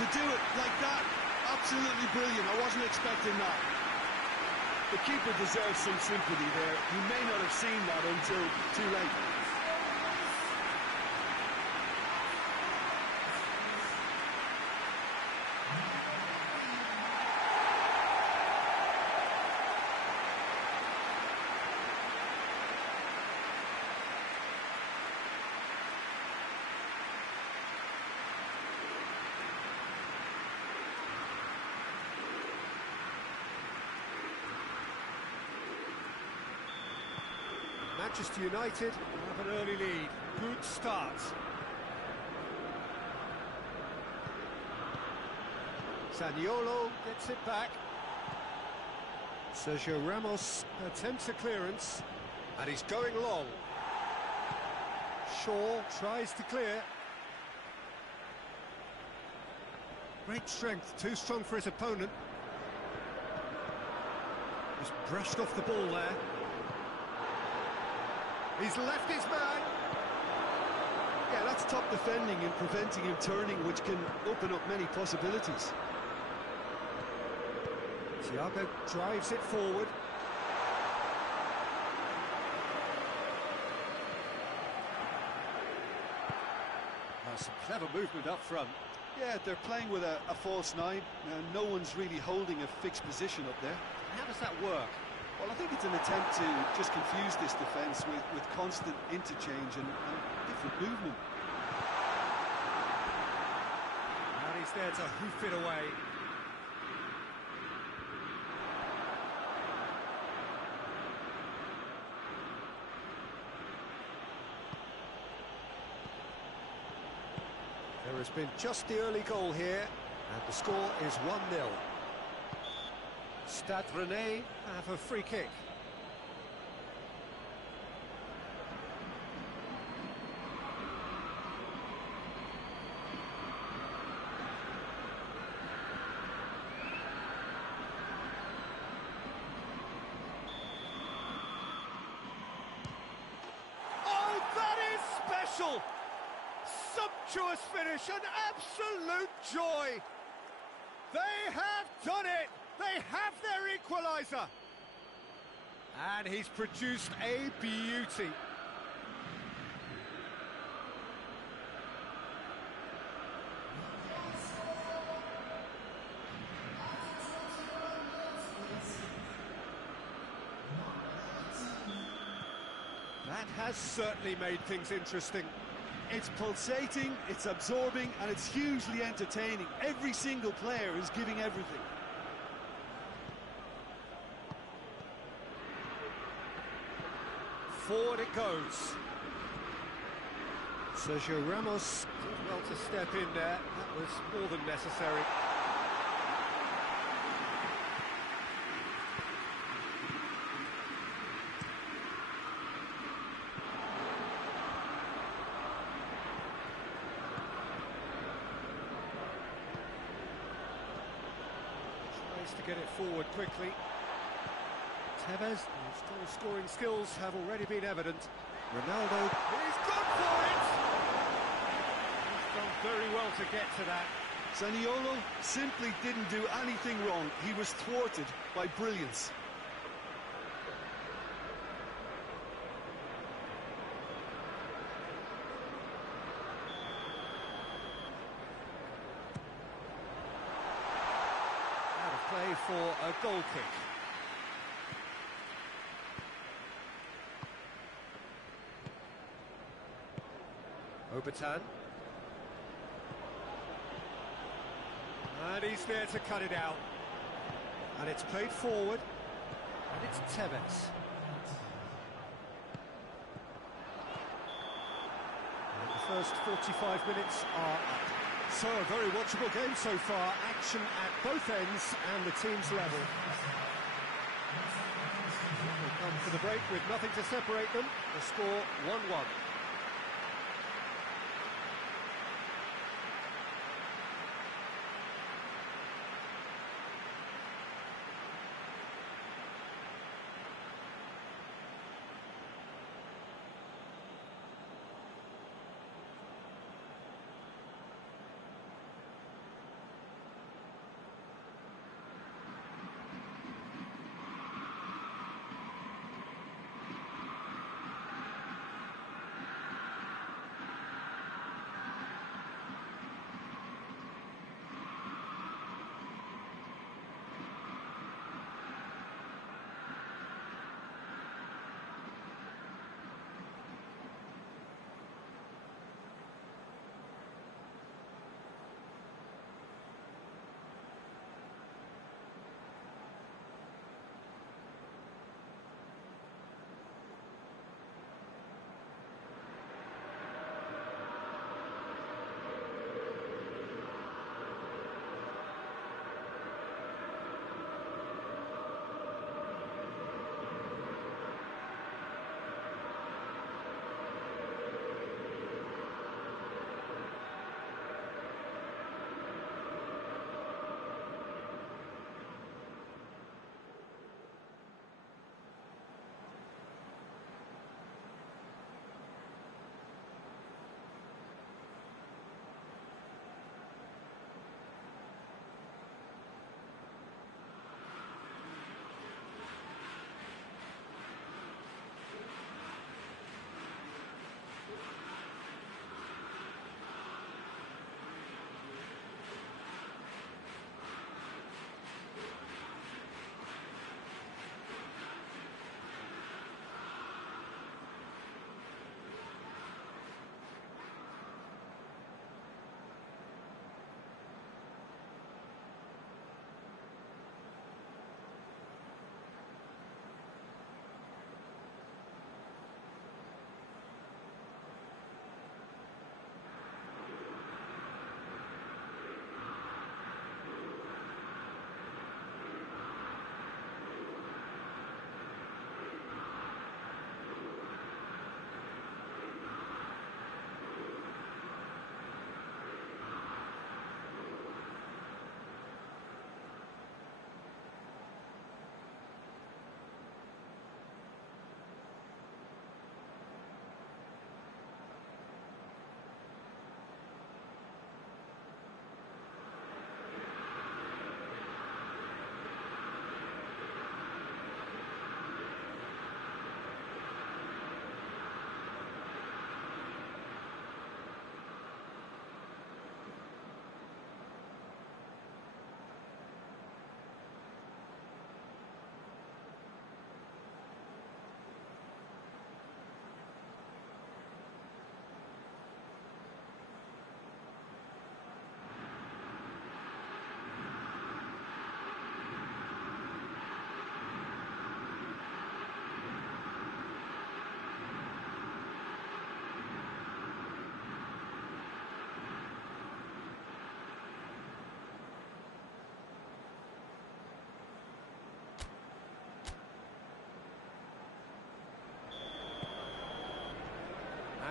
to do it like that, absolutely brilliant. I wasn't expecting that. The keeper deserves some sympathy there. He may not have seen that until too late. Manchester United have an early lead. Good start. Zaniolo gets it back. Sergio Ramos attempts a clearance, and he's going long. Shaw tries to clear. Great strength, too strong for his opponent. He's brushed off the ball there. He's left his man. Yeah, that's top defending and preventing him turning, which can open up many possibilities. Thiago drives it forward. Some clever movement up front. Yeah, they're playing with a false nine. No one's really holding a fixed position up there. How does that work? Well, I think it's an attempt to just confuse this defence with constant interchange and different movement. And he's there to hoof it away. There has been just the early goal here, and the score is 1-0. Stade Rennais have a free kick. Oh, that is special! Sumptuous finish, an absolute joy! They have done it! They have their equaliser! And he's produced a beauty. That has certainly made things interesting. It's pulsating, it's absorbing, and it's hugely entertaining. Every single player is giving everything. Forward it goes. Sergio Ramos did well to step in there. That was more than necessary. Tries to get it forward quickly. Tevez, whose goal-scoring skills have already been evident. Ronaldo, he's gone for it! He's done very well to get to that. Zaniolo simply didn't do anything wrong. He was thwarted by brilliance. Out of play for a goal kick. Obertan. And he's there to cut it out. And it's played forward. And it's Tevez. And the first 45 minutes are up. So, a very watchable game so far. Action at both ends and the team's level. They come for the break with nothing to separate them. The score 1-1.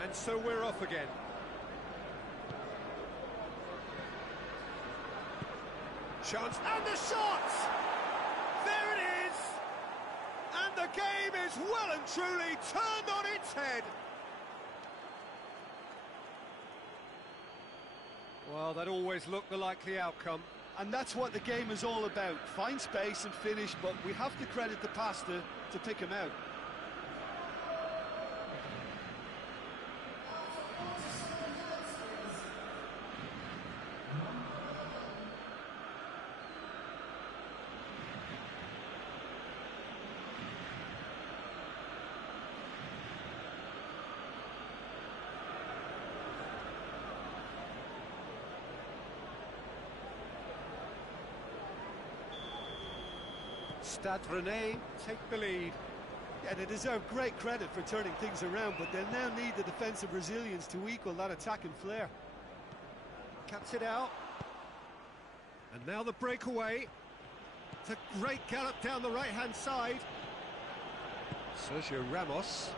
And so we're off again. Chance, and the shot! There it is! And the game is well and truly turned on its head. Well, that always looked the likely outcome. And that's what the game is all about. Find space and finish, but we have to credit the passer to pick him out. Stade Rennais take the lead. Yeah, they deserve great credit for turning things around, but they'll now need the defensive resilience to equal that attacking flair. Cuts it out. And now the breakaway. It's a great gallop down the right-hand side. Sergio Ramos.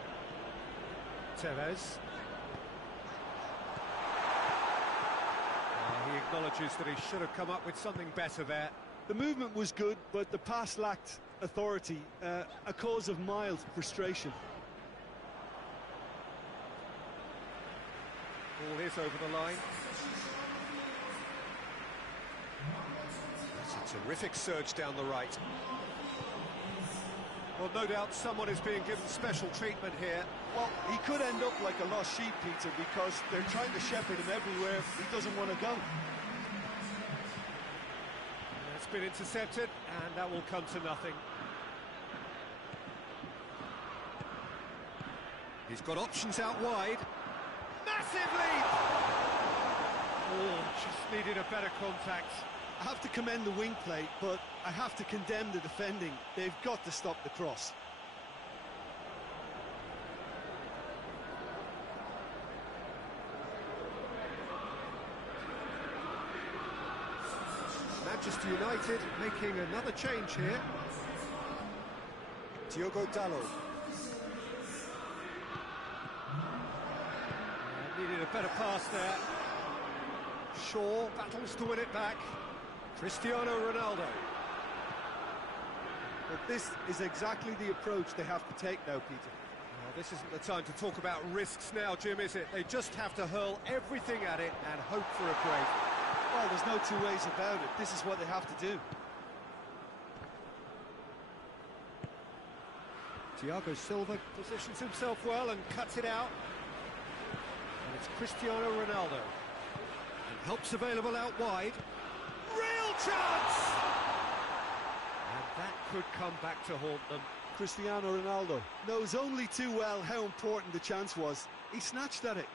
Tevez. He acknowledges that he should have come up with something better there. The movement was good, but the pass lacked authority, a cause of mild frustration. Ball is over the line. That's a terrific surge down the right. Well, no doubt someone is being given special treatment here. Well, he could end up like a lost sheep, Peter, because they're trying to shepherd him everywhere he doesn't want to go. It's been intercepted, and that will come to nothing. He's got options out wide. Massive leap! Oh, just needed a better contact. I have to commend the wing play, but I have to condemn the defending. They've got to stop the cross. Manchester United making another change here. Diogo Dalot. Needed a better pass there. Shaw battles to win it back. Cristiano Ronaldo. But this is exactly the approach they have to take now, Peter. Well, this isn't the time to talk about risks now, Jim, is it? They just have to hurl everything at it and hope for a break. Well, there's no two ways about it. This is what they have to do. Thiago Silva positions himself well and cuts it out. And it's Cristiano Ronaldo. And help's available out wide. Real chance! And that could come back to haunt them. Cristiano Ronaldo knows only too well how important the chance was. He snatched at it.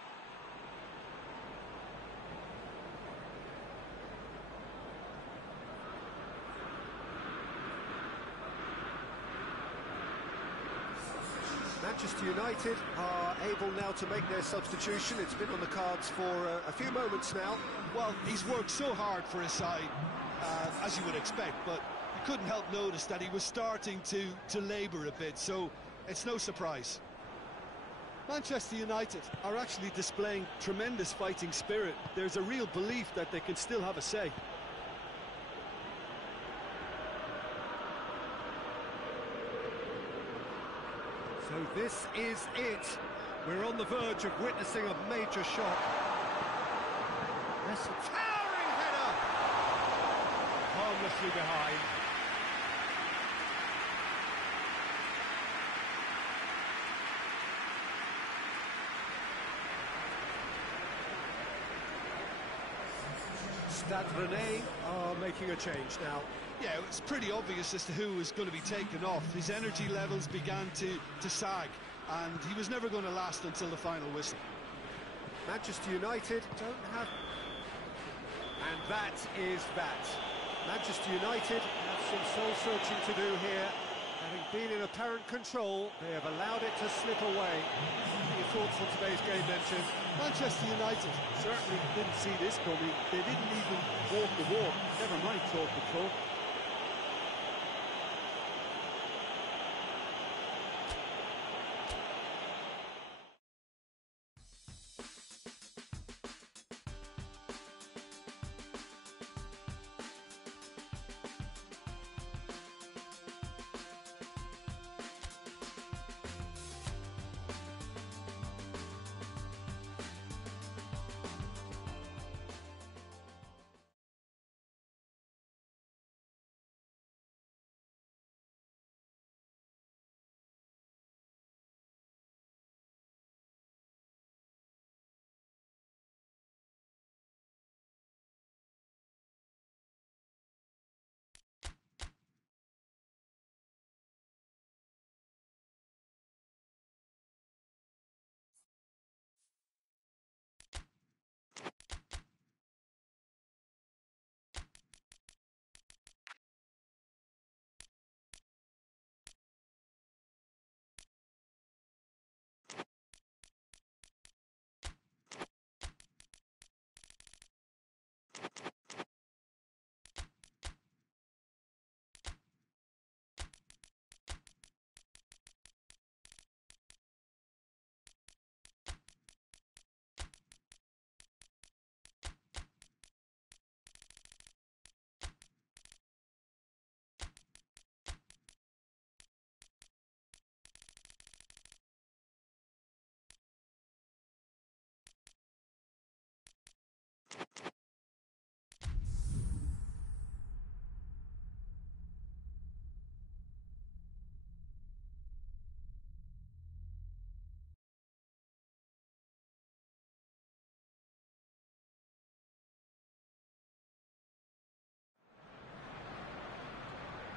Manchester United are able now to make their substitution. It's been on the cards for a few moments now. Well, he's worked so hard for his side, as you would expect, but you couldn't help notice that he was starting to labour a bit, so it's no surprise. Manchester United are actually displaying tremendous fighting spirit. There's a real belief that they can still have a say. So this is it. We're on the verge of witnessing a major shock. That's a towering header! Harmlessly behind. Stade Rennais are making a change now. Yeah, it's pretty obvious as to who was going to be taken off. His energy levels began to sag, and he was never going to last until the final whistle. Manchester United don't have... And that is that. Manchester United have some soul-searching to do here. Having been in apparent control, they have allowed it to slip away. What are your thoughts on today's game, then, Jim? Manchester United certainly didn't see this coming. They didn't even walk the walk, never mind talk the talk.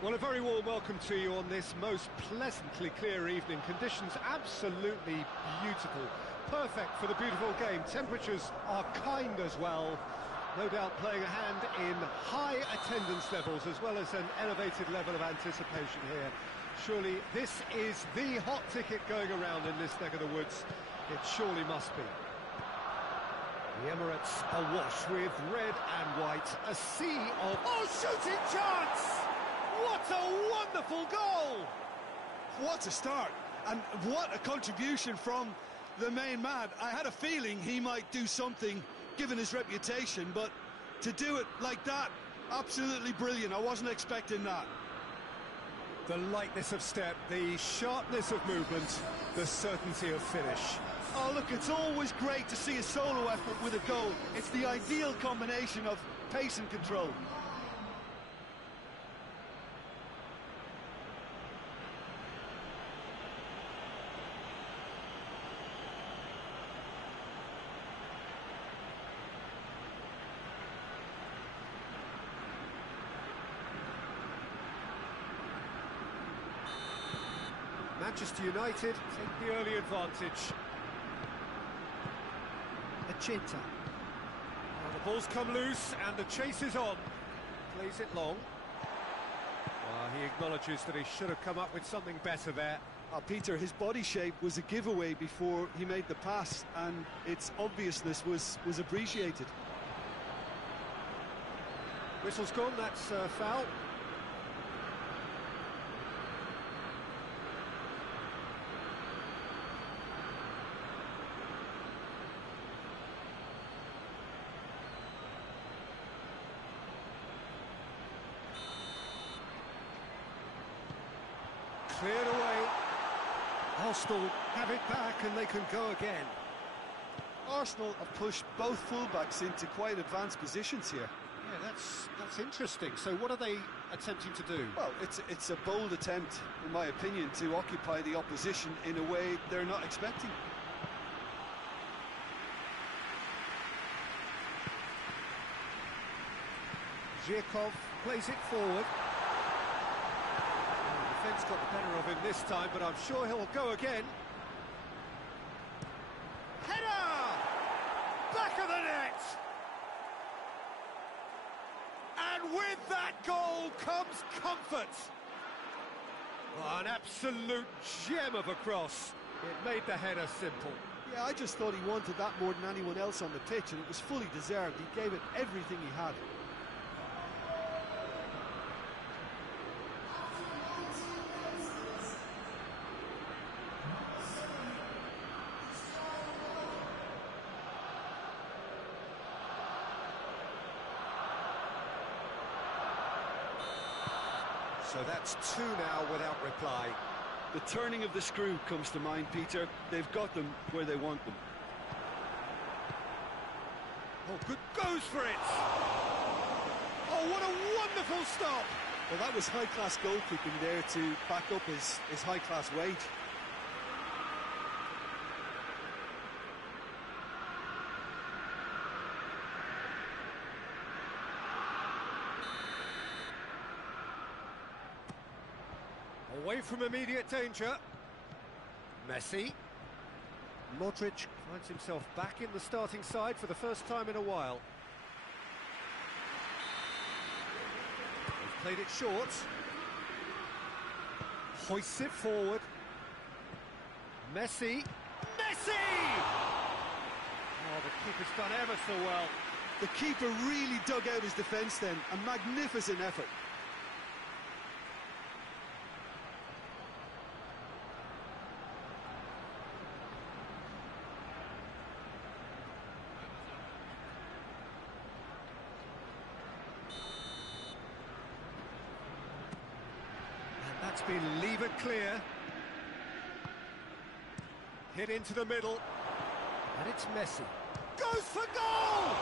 Well, a very warm welcome to you on this most pleasantly clear evening. Conditions absolutely beautiful. Perfect for the beautiful game. Temperatures are kind as well. No doubt playing a hand in high attendance levels as well as an elevated level of anticipation here. Surely this is the hot ticket going around in this neck of the woods. It surely must be. The Emirates awash with red and white. A sea of... Oh, shooting chance! What a wonderful goal! What a start, and what a contribution from the main man. I had a feeling he might do something, given his reputation, but to do it like that, absolutely brilliant. I wasn't expecting that. The lightness of step, the sharpness of movement, the certainty of finish. Oh, look, it's always great to see a solo effort with a goal. It's the ideal combination of pace and control. Manchester United take the early advantage. Achinta. Well, the ball's come loose and the chase is on. Plays it long. He acknowledges that he should have come up with something better there. Peter, his body shape was a giveaway before he made the pass, and its obviousness was appreciated. Whistle's gone, that's foul. Cleared away. Arsenal have it back and they can go again. Arsenal have pushed both fullbacks into quite advanced positions here. Yeah, that's interesting. So what are they attempting to do? Well, it's a bold attempt, in my opinion, to occupy the opposition in a way they're not expecting. Zhirkov plays it forward. The defence got the better of him this time, but I'm sure he'll go again. Header! Back of the net! And with that goal comes comfort. Oh, an absolute gem of a cross. It made the header simple. Yeah, I just thought he wanted that more than anyone else on the pitch, and it was fully deserved. He gave it everything he had. So that's two now without reply. The turning of the screw comes to mind, Peter. They've got them where they want them. Oh, good, goes for it! Oh, what a wonderful stop! Well, that was high-class goalkeeping there to back up his high-class wage. Away from immediate danger. Messi. Modric finds himself back in the starting side for the first time in a while. They've played it short. Hoists it forward. Messi. Messi! Oh, the keeper's done ever so well. The keeper really dug out his defence then. A magnificent effort. That's been levered clear. Hit into the middle. And it's Messi. Goes for goal!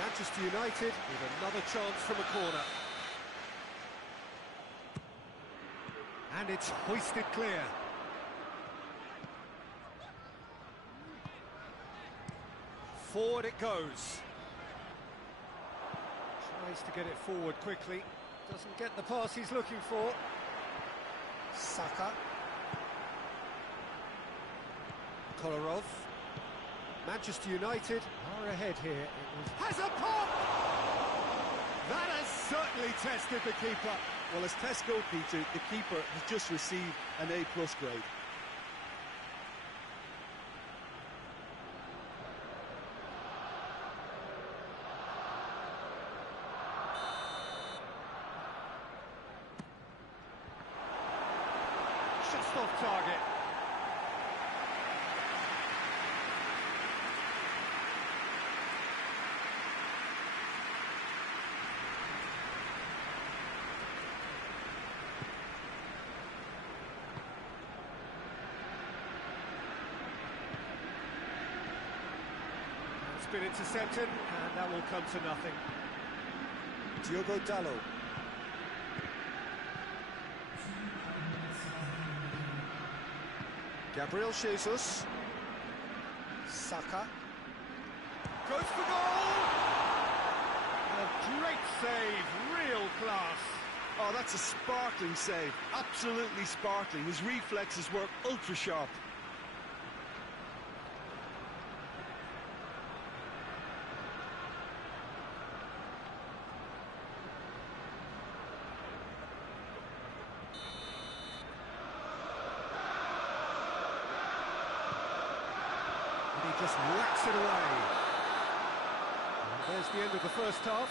Manchester United with another chance from a corner. And it's hoisted clear. Forward it goes. Needs to get it forward quickly. Doesn't get the pass he's looking for. Saka. Kolarov. Manchester United are ahead here. Has a pop! That has certainly tested the keeper. Well, as tests go, Peter, the keeper has just received an A+ grade. Just off target. It's been intercepted, and that will come to nothing. Diogo Dalot. Gabriel Jesus. Saka. Goes for goal! A great save, real class. Oh, that's a sparkling save. Absolutely sparkling. His reflexes were ultra sharp. He just whacks it away. And there's the end of the first half.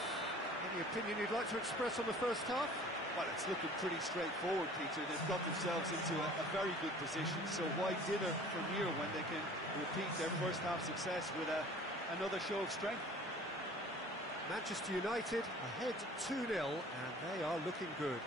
Any opinion you'd like to express on the first half? Well, it's looking pretty straightforward, Peter. They've got themselves into a very good position, so why dither from here when they can repeat their first half success with another show of strength? Manchester United ahead 2-0, and they are looking good.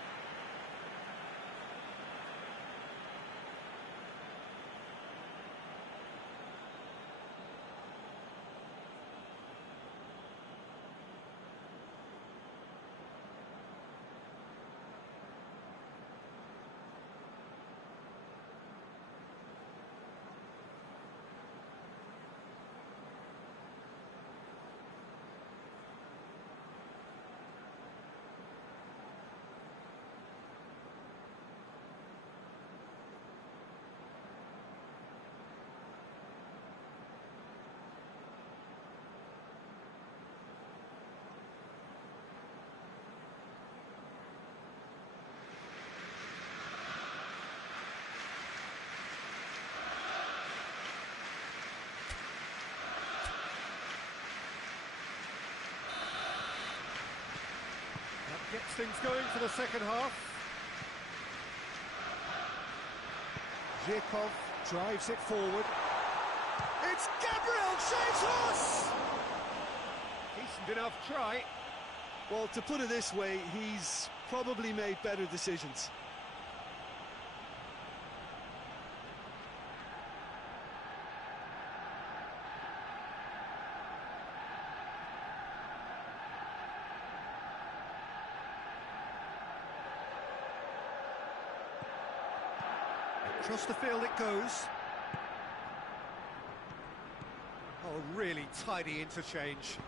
Gets things going for the second half. Zhirkov drives it forward. It's Gabriel Jesus! Decent enough try. Well, to put it this way, he's probably made better decisions. Across the field it goes. Oh, really tidy interchange.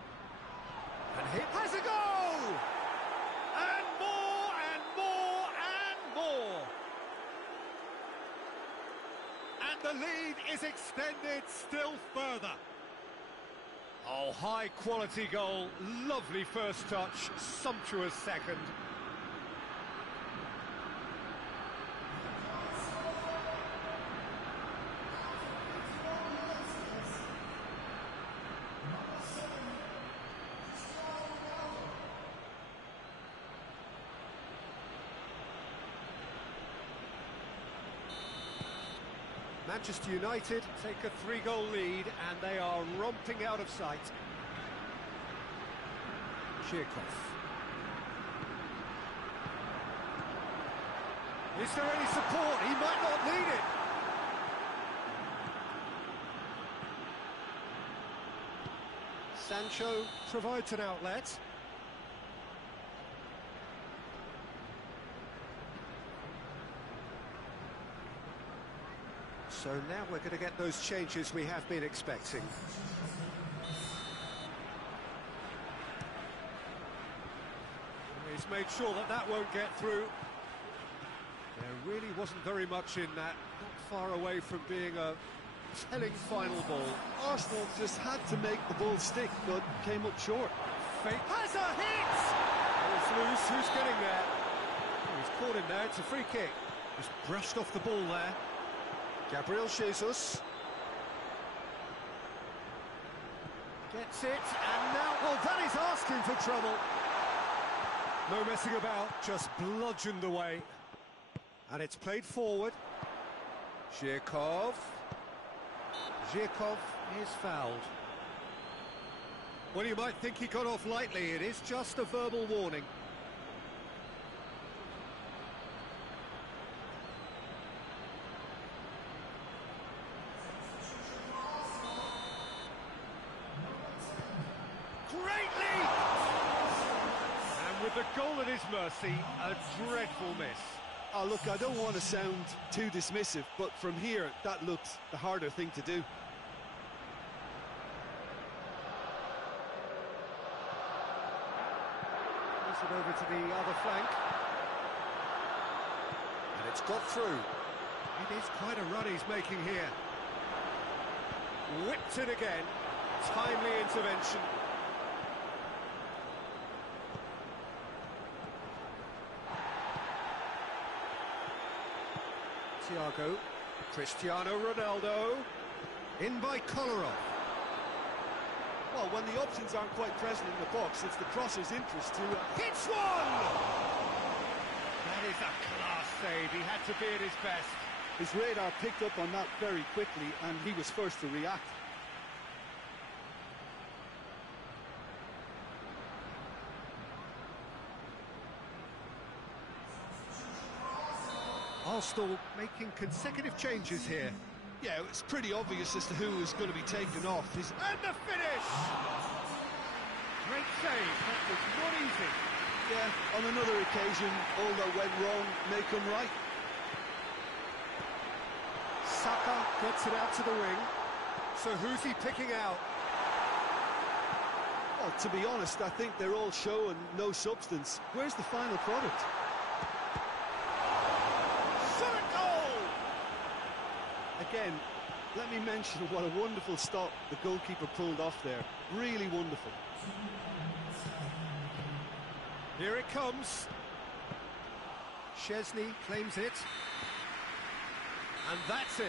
And hit has a goal! And more, and more, and more! And the lead is extended still further. Oh, high quality goal, lovely first touch, sumptuous second. Manchester United take a 3-goal lead and they are romping out of sight. Zhirkov. Is there any support? He might not need it. Sancho provides an outlet. So now we're going to get those changes we have been expecting. made sure that that won't get through. There really wasn't very much in that, not far away from being a telling final ball. Arsenal just had to make the ball stick, but came up short. Fate has a hit! Ball's loose, who's getting there? Oh, he's caught him there, it's a free kick. Just brushed off the ball there. Gabriel Jesus. Gets it, and now, well, that is asking for trouble. No messing about, just bludgeoned away. And it's played forward. Zhirkov. Zhirkov is fouled. Well, you might think he got off lightly. It is just a verbal warning. Great leap! And with the goal at his mercy, a dreadful miss. Oh, look, I don't want to sound too dismissive, but from here, that looked the harder thing to do. Pass it over to the other flank. And it's got through. It is quite a run he's making here. Whipped it again. Timely intervention. Thiago, Cristiano Ronaldo, in by Kolarov. Well, when the options aren't quite present in the box, it's the crosser's interest to... Hits one! That is a class save, he had to be at his best. His radar picked up on that very quickly, and he was first to react. Arsenal making consecutive changes here. Yeah, it's pretty obvious as to who was going to be taken off. And the finish! Great save, that was not easy. Yeah, on another occasion, all that went wrong may come right. Saka gets it out to the ring. So who's he picking out? Well, to be honest, I think they're all show and no substance. Where's the final product? Again, let me mention what a wonderful stop the goalkeeper pulled off there. Really wonderful. Here it comes. Szczesny claims it. And that's it.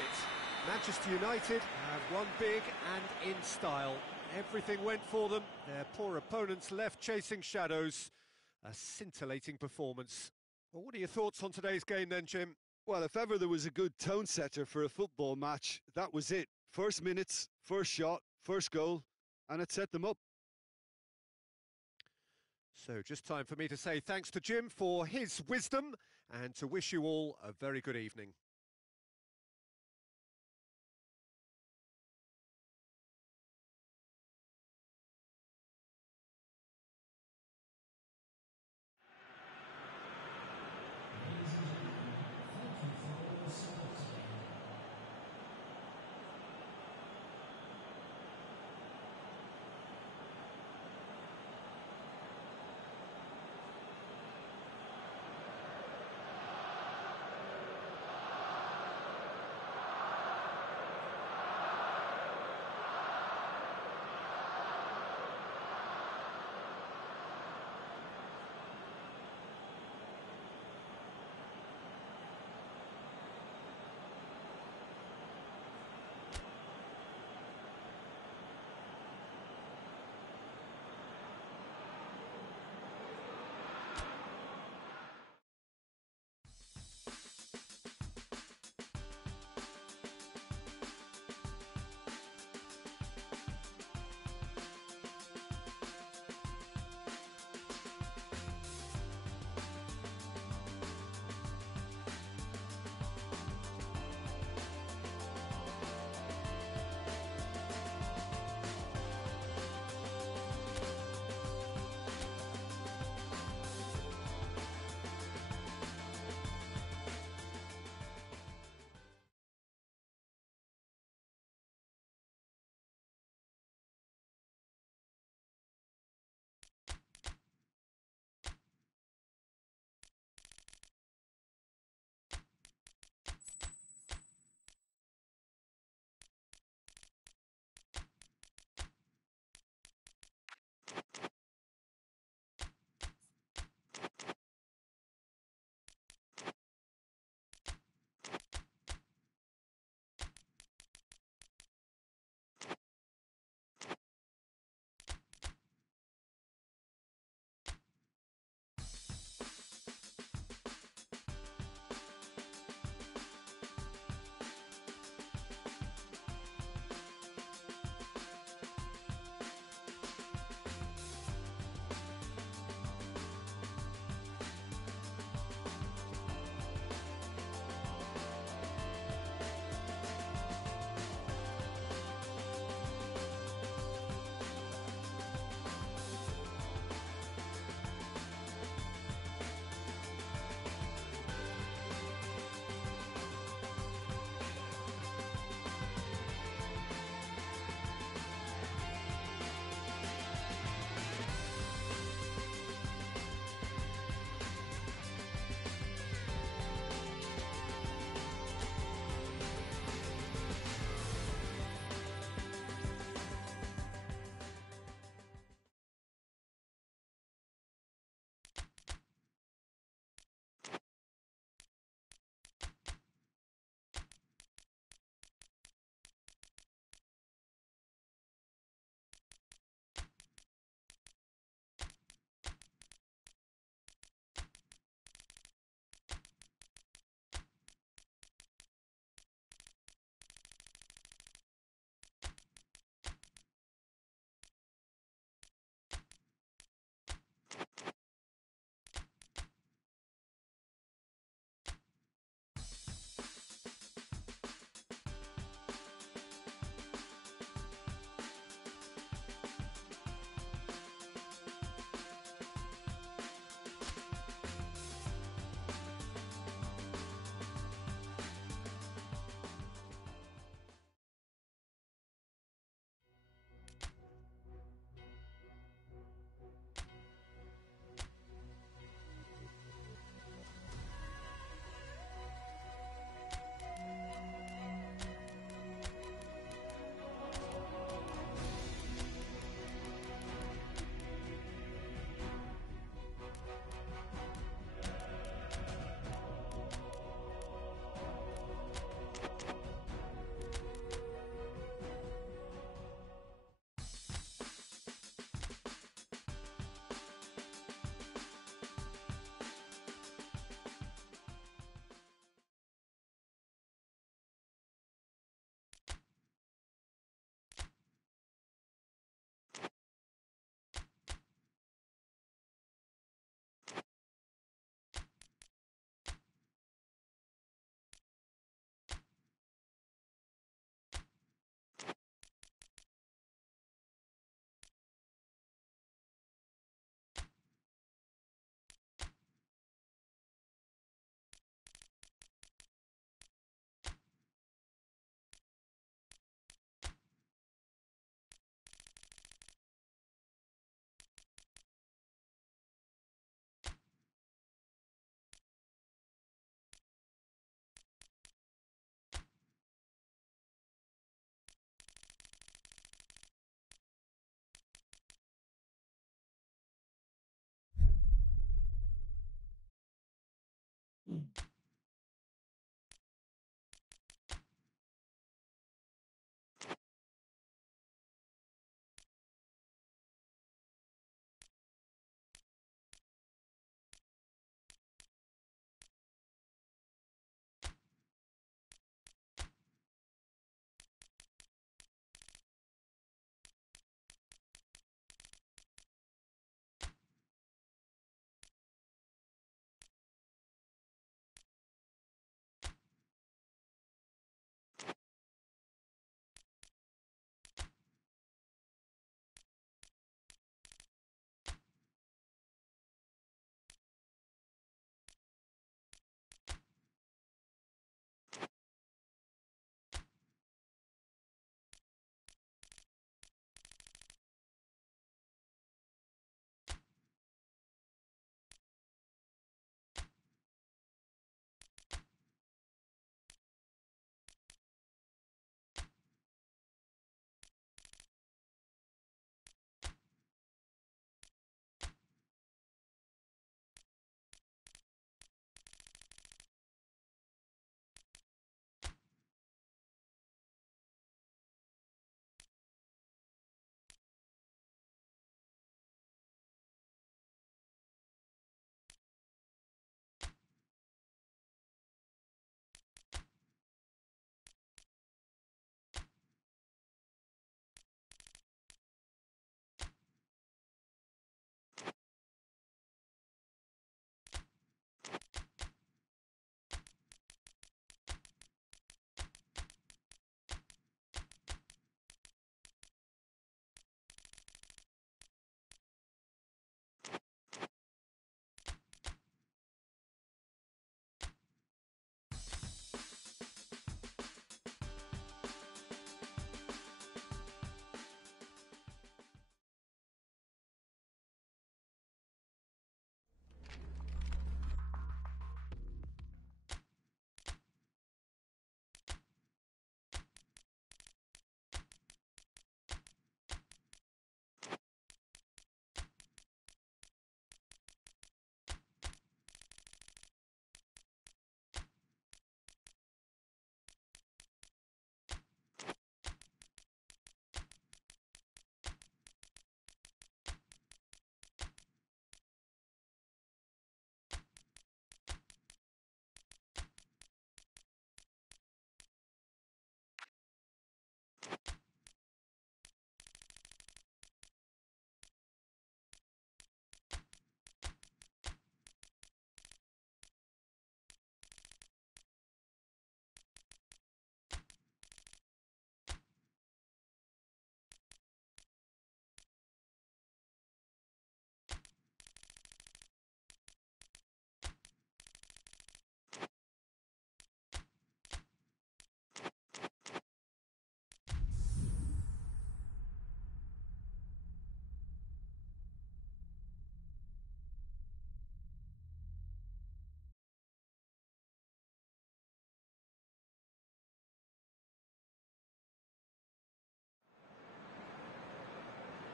Manchester United have won big and in style. Everything went for them. Their poor opponents left chasing shadows. A scintillating performance. Well, what are your thoughts on today's game then, Jim? Well, if ever there was a good tone setter for a football match, that was it. First minutes, first shot, first goal, and it set them up. So just time for me to say thanks to Jim for his wisdom and to wish you all a very good evening.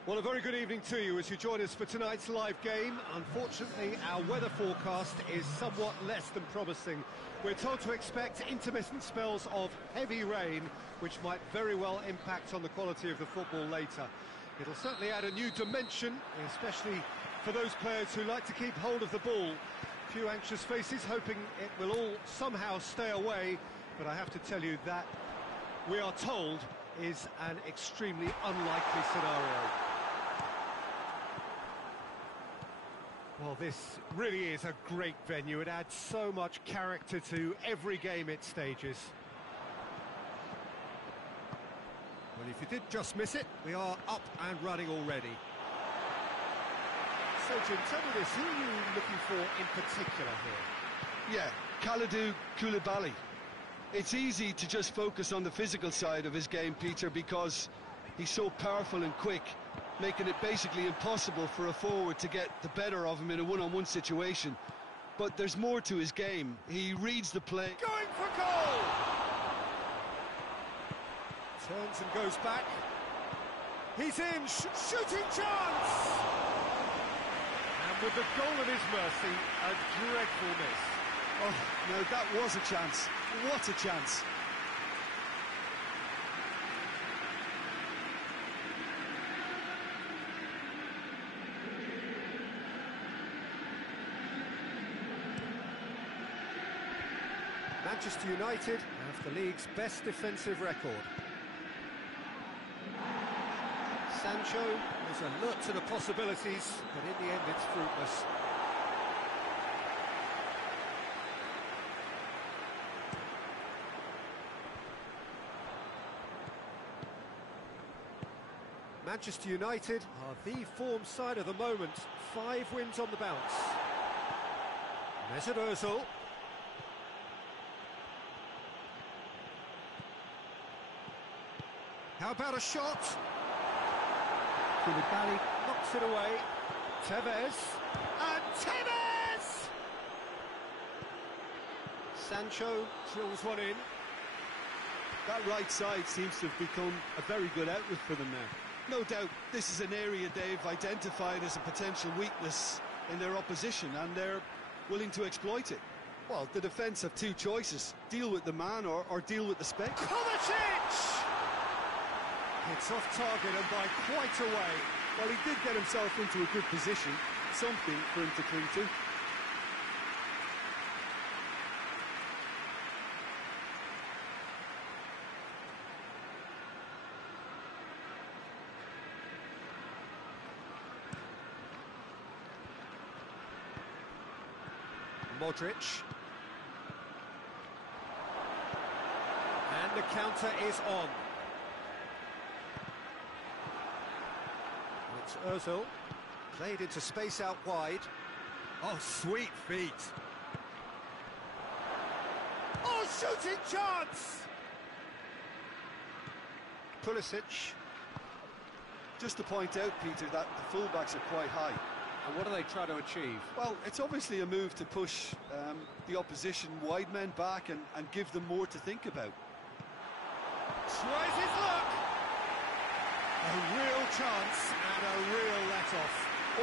Well, a very good evening to you as you join us for tonight's live game. Unfortunately, our weather forecast is somewhat less than promising. We're told to expect intermittent spells of heavy rain, which might very well impact on the quality of the football later. It'll certainly add a new dimension, especially for those players who like to keep hold of the ball. A few anxious faces hoping it will all somehow stay away, but I have to tell you that we are told is an extremely unlikely scenario. Well, this really is a great venue. It adds so much character to every game it stages. Well, if you did just miss it, we are up and running already. So, Jim, tell me this, who are you looking for in particular here? Yeah, Kalidou Koulibaly. It's easy to just focus on the physical side of his game, Peter, because he's so powerful and quick, making it basically impossible for a forward to get the better of him in a one-on-one situation. But there's more to his game. He reads the play. Going for goal! Turns and goes back. He's in, shooting chance! And with the goal at his mercy, a dreadful miss. Oh, no, that was a chance. What a chance. Manchester United have the league's best defensive record. Sancho is alert to the possibilities, but in the end it's fruitless. Manchester United are the form side of the moment. 5 wins on the bounce. Mesut Ozil. How about a shot? Koulibaly knocks it away. Tevez. And Tevez! Sancho drills one in. That right side seems to have become a very good outlet for them now. No doubt this is an area they've identified as a potential weakness in their opposition, and they're willing to exploit it. Well, the defence have 2 choices: deal with the man or deal with the space. Kovacic! It's off target and by quite a way. Well, he did get himself into a good position, something for him to cling to. Modric. And the counter is on. It's Ozil. Played into space out wide. Oh, sweet feet. Oh, shooting chance! Pulisic. Just to point out, Peter, that the fullbacks are quite high. And what do they try to achieve? Well, it's obviously a move to push the opposition wide men back and give them more to think about. Tries his luck. A real chance and a real let-off.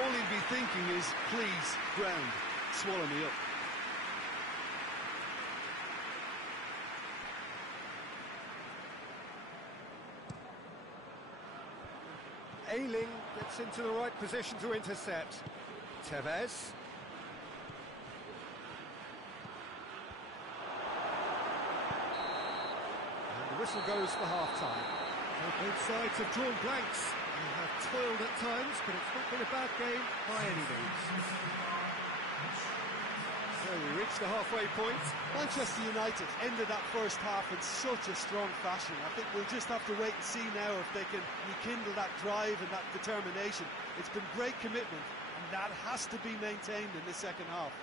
All he'd be thinking is, please, ground, swallow me up. Ayling gets into the right position to intercept. Tevez. And the whistle goes for half-time. Both sides have drawn blanks and have toiled at times, but it's not been a bad game by any means. So we reach the halfway point. Manchester United ended that first half in such a strong fashion. I think we'll just have to wait and see now if they can rekindle that drive and that determination. It's been great commitment, and that has to be maintained in the second half.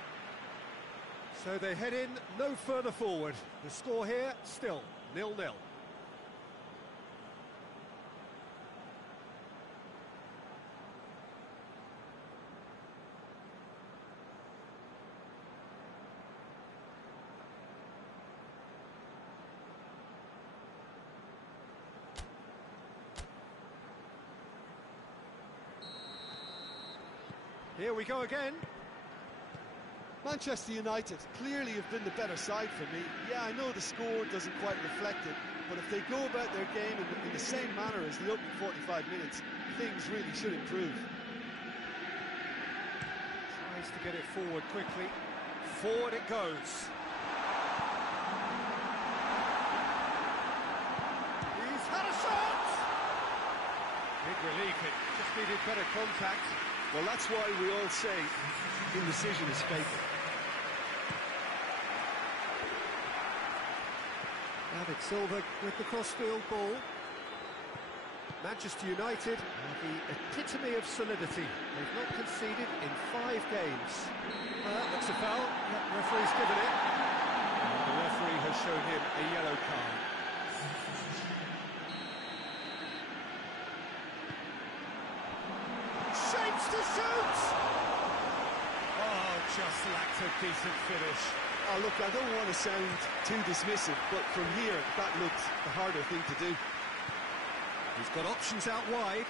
So they head in no further forward. The score here, still 0-0. Here we go again. Manchester United clearly have been the better side for me. Yeah, I know the score doesn't quite reflect it, but if they go about their game in the same manner as the opening 45 minutes, things really should improve. Tries to get it forward quickly. Forward it goes. He's had a shot! Big relief, it just needed better contact. Well, that's why we all say indecision is fatal. David Silva with the crossfield ball. Manchester United are the epitome of solidity. They've not conceded in 5 games. That's a foul. Yeah, referee's given it. And the referee has shown him a yellow card. Shapes to shoot! Oh, just lacked a decent finish. Oh, look, I don't want to sound too dismissive, but from here, that looked the harder thing to do. He's got options out wide.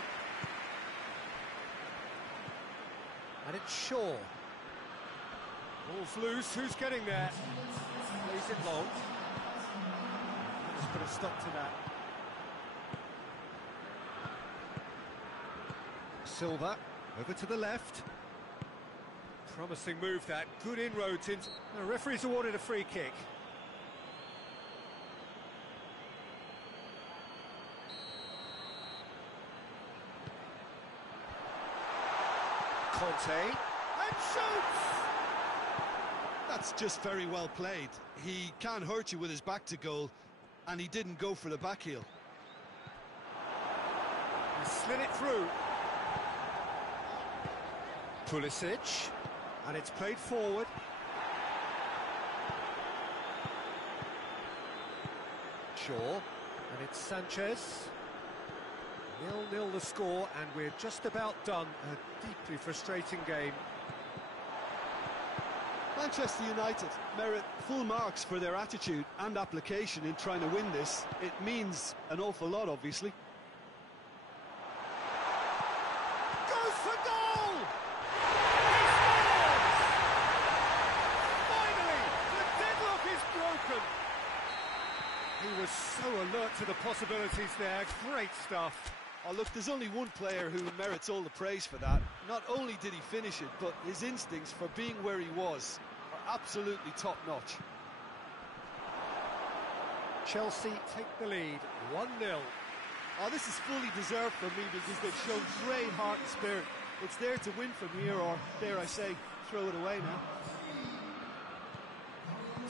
And it's Shaw. Ball's loose, who's getting there? Plays it long. Just put a stop to that. Silva, over to the left. Promising move that, good inroads into... The referee's awarded a free kick. Conte, and shoots! That's just very well played. He can't hurt you with his back to goal, and he didn't go for the back heel. He slid it through. Pulisic, and it's played forward. Shaw, and it's Sanchez. 0-0 the score, and we're just about done. A deeply frustrating game. Manchester United merit full marks for their attitude and application in trying to win this. It means an awful lot, obviously. Goes for goal! Finally, the deadlock is broken. He was so alert to the possibilities there. Great stuff. Oh, look, there's only one player who merits all the praise for that. Not only did he finish it, but his instincts for being where he was are absolutely top-notch. Chelsea take the lead, 1-0. Oh, this is fully deserved for me because they've shown great heart and spirit. It's there to win from here, or, dare I say, throw it away now.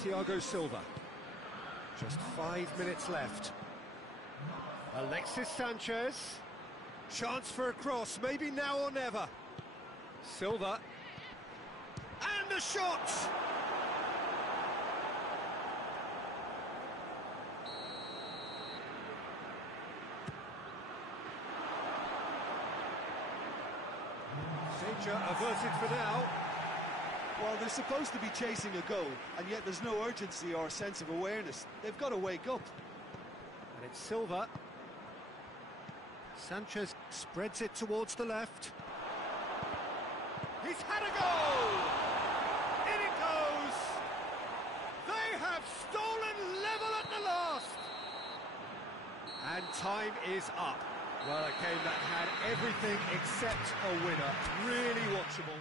Thiago Silva. Just 5 minutes left. Alexis Sanchez. Chance for a cross, maybe now or never. Silva. And the shot! Danger averted for now. Well, they're supposed to be chasing a goal, and yet there's no urgency or sense of awareness. They've got to wake up. And it's Silva. Sanchez spreads it towards the left. He's had a goal! In it goes! They have stolen level at the last! And time is up. Well, a game that had everything except a winner. Really watchable.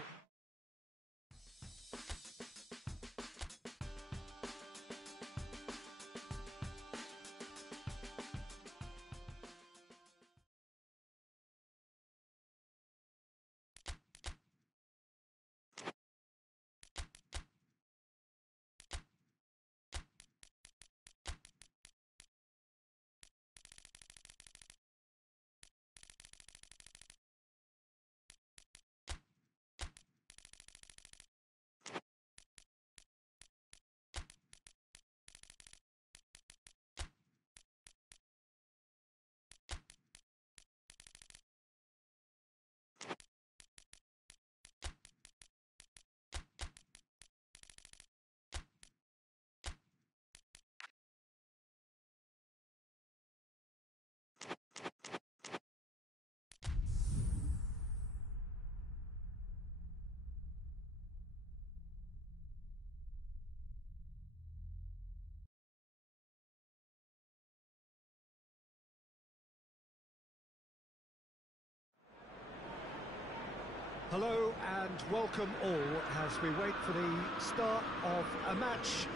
Hello and welcome all as we wait for the start of a match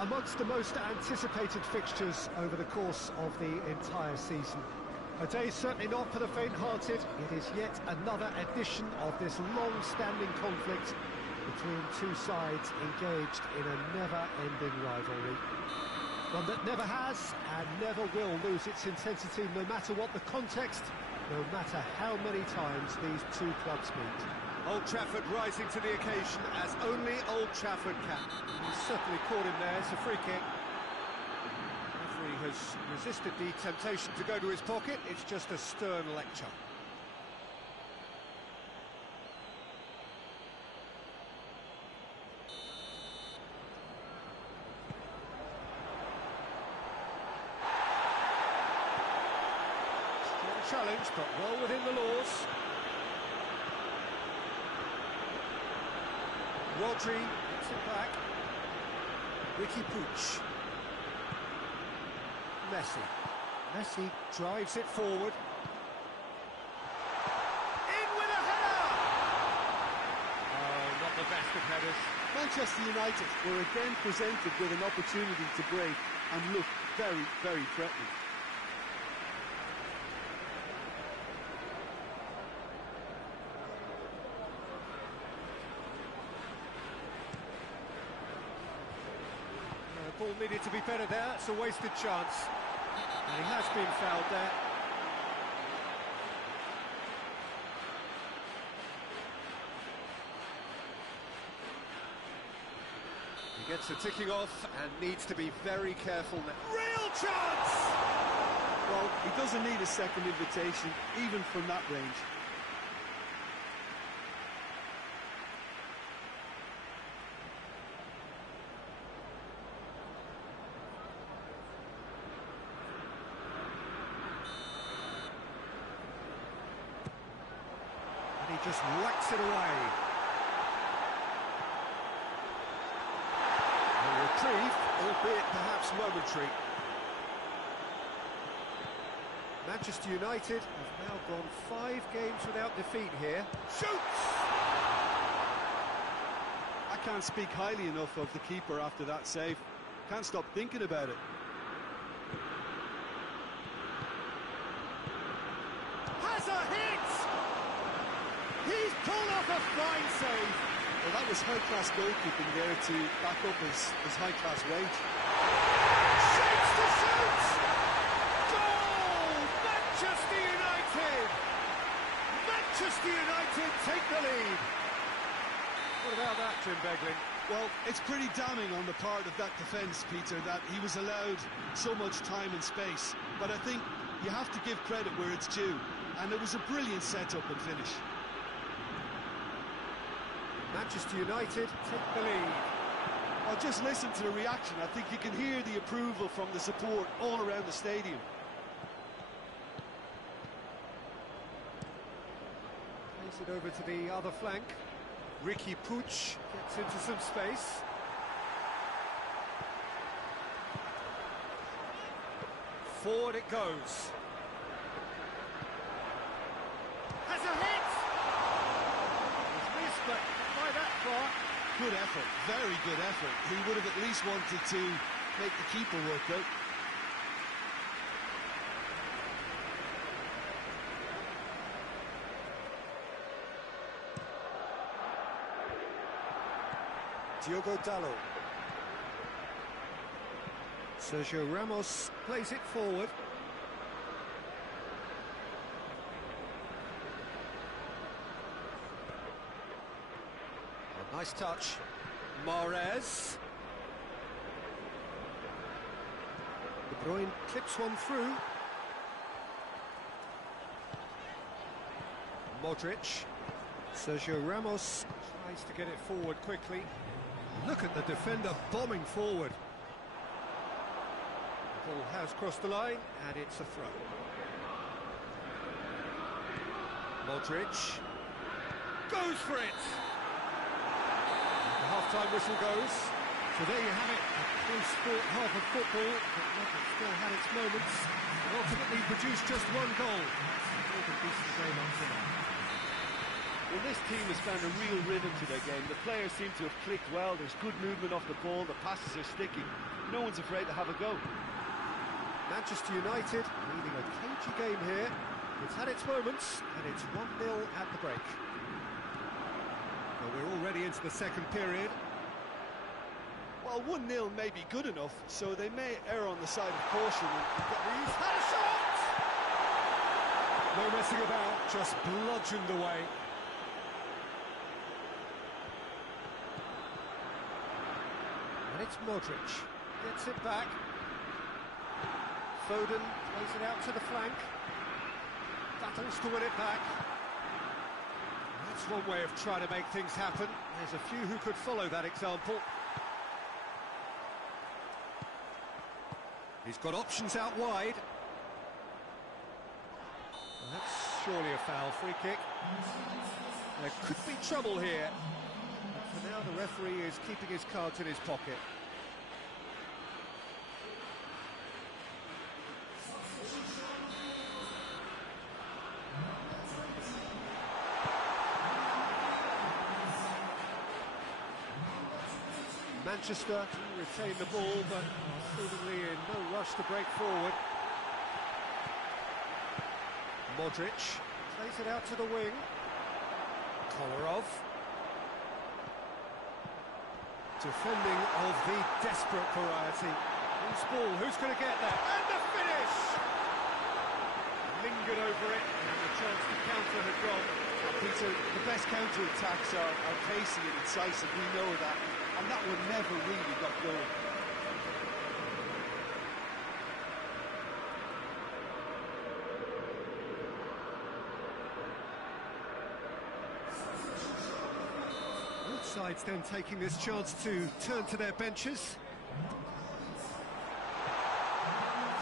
amongst the most anticipated fixtures over the course of the entire season. A day certainly not for the faint-hearted. It is yet another edition of this long-standing conflict between two sides engaged in a never-ending rivalry. One that never has and never will lose its intensity, no matter what the context, no matter how many times these two clubs meet. Old Trafford rising to the occasion as only Old Trafford can. He's certainly caught him there. It's a free kick. Referee has resisted the temptation to go to his pocket. It's just a stern lecture. Challenge, but well within the laws. Rodri gets it back. Riqui Puig. Messi drives it forward. In with a header! Oh, not the best of headers. Manchester United were again presented with an opportunity to break and look very, very threatening. Ball needed to be better there. It's a wasted chance. And he has been fouled there. He gets a ticking off and needs to be very careful now. Real chance! Well, he doesn't need a second invitation, even from that range. And he just whacks it away. A reprieve, albeit perhaps momentary. Manchester United have now gone 5 games without defeat here. Shoots! I can't speak highly enough of the keeper after that save. Can't stop thinking about it. Has a hit! He's pulled off a fine save. Well, that was high-class goalkeeping there to back up his high-class wage. Shoots to shoot! Goal! Manchester United! Manchester United take the lead. What about that, Jim Beglin? Well, it's pretty damning on the part of that defence, Peter, that he was allowed so much time and space. But I think you have to give credit where it's due. And it was a brilliant set-up and finish. Manchester United take the lead. Well, just listen to the reaction. I think you can hear the approval from the support all around the stadium. Plays it over to the other flank. Riqui Puig gets into some space. Forward it goes. Has a hit! He's missed, but by that far. Good effort, very good effort. He would have at least wanted to make the keeper work out. Diogo Dalot. Sergio Ramos plays it forward. A nice touch. Mahrez. De Bruyne clips one through. Modric. Sergio Ramos tries to get it forward quickly. Look at the defender bombing forward. The ball has crossed the line, and it's a throw. Modric goes for it. The half-time whistle goes. So there you have it, a close half of football, but one that still had its moments, and ultimately produced just one goal. That's all the piece of the game up to now. Well, this team has found a real rhythm to their game. The players seem to have clicked well. There's good movement off the ball. The passes are sticking. No one's afraid to have a go. Manchester United leading a cagey game here. It's had its moments, and it's 1-0 at the break. Well, we're already into the second period. Well, 1-0 may be good enough, so they may err on the side of caution. He's had a shot! No messing about, just bludgeoned away. And it's Modric, gets it back. Foden plays it out to the flank. Battles to win it back. That's one way of trying to make things happen. There's a few who could follow that example. He's got options out wide. That's surely a foul, free kick. There could be trouble here. But for now, the referee is keeping his cards in his pocket. Manchester retain the ball, but seemingly in no rush to break forward. Modric plays it out to the wing. Kolarov. Defending of the desperate variety. Who's ball? Who's going to get there? And the finish! Lingered over it, and the chance to counter had gone. Peter, the best counter-attacks are pacey and incisive, we know that, and that one never really got going. Both sides then taking this chance to turn to their benches.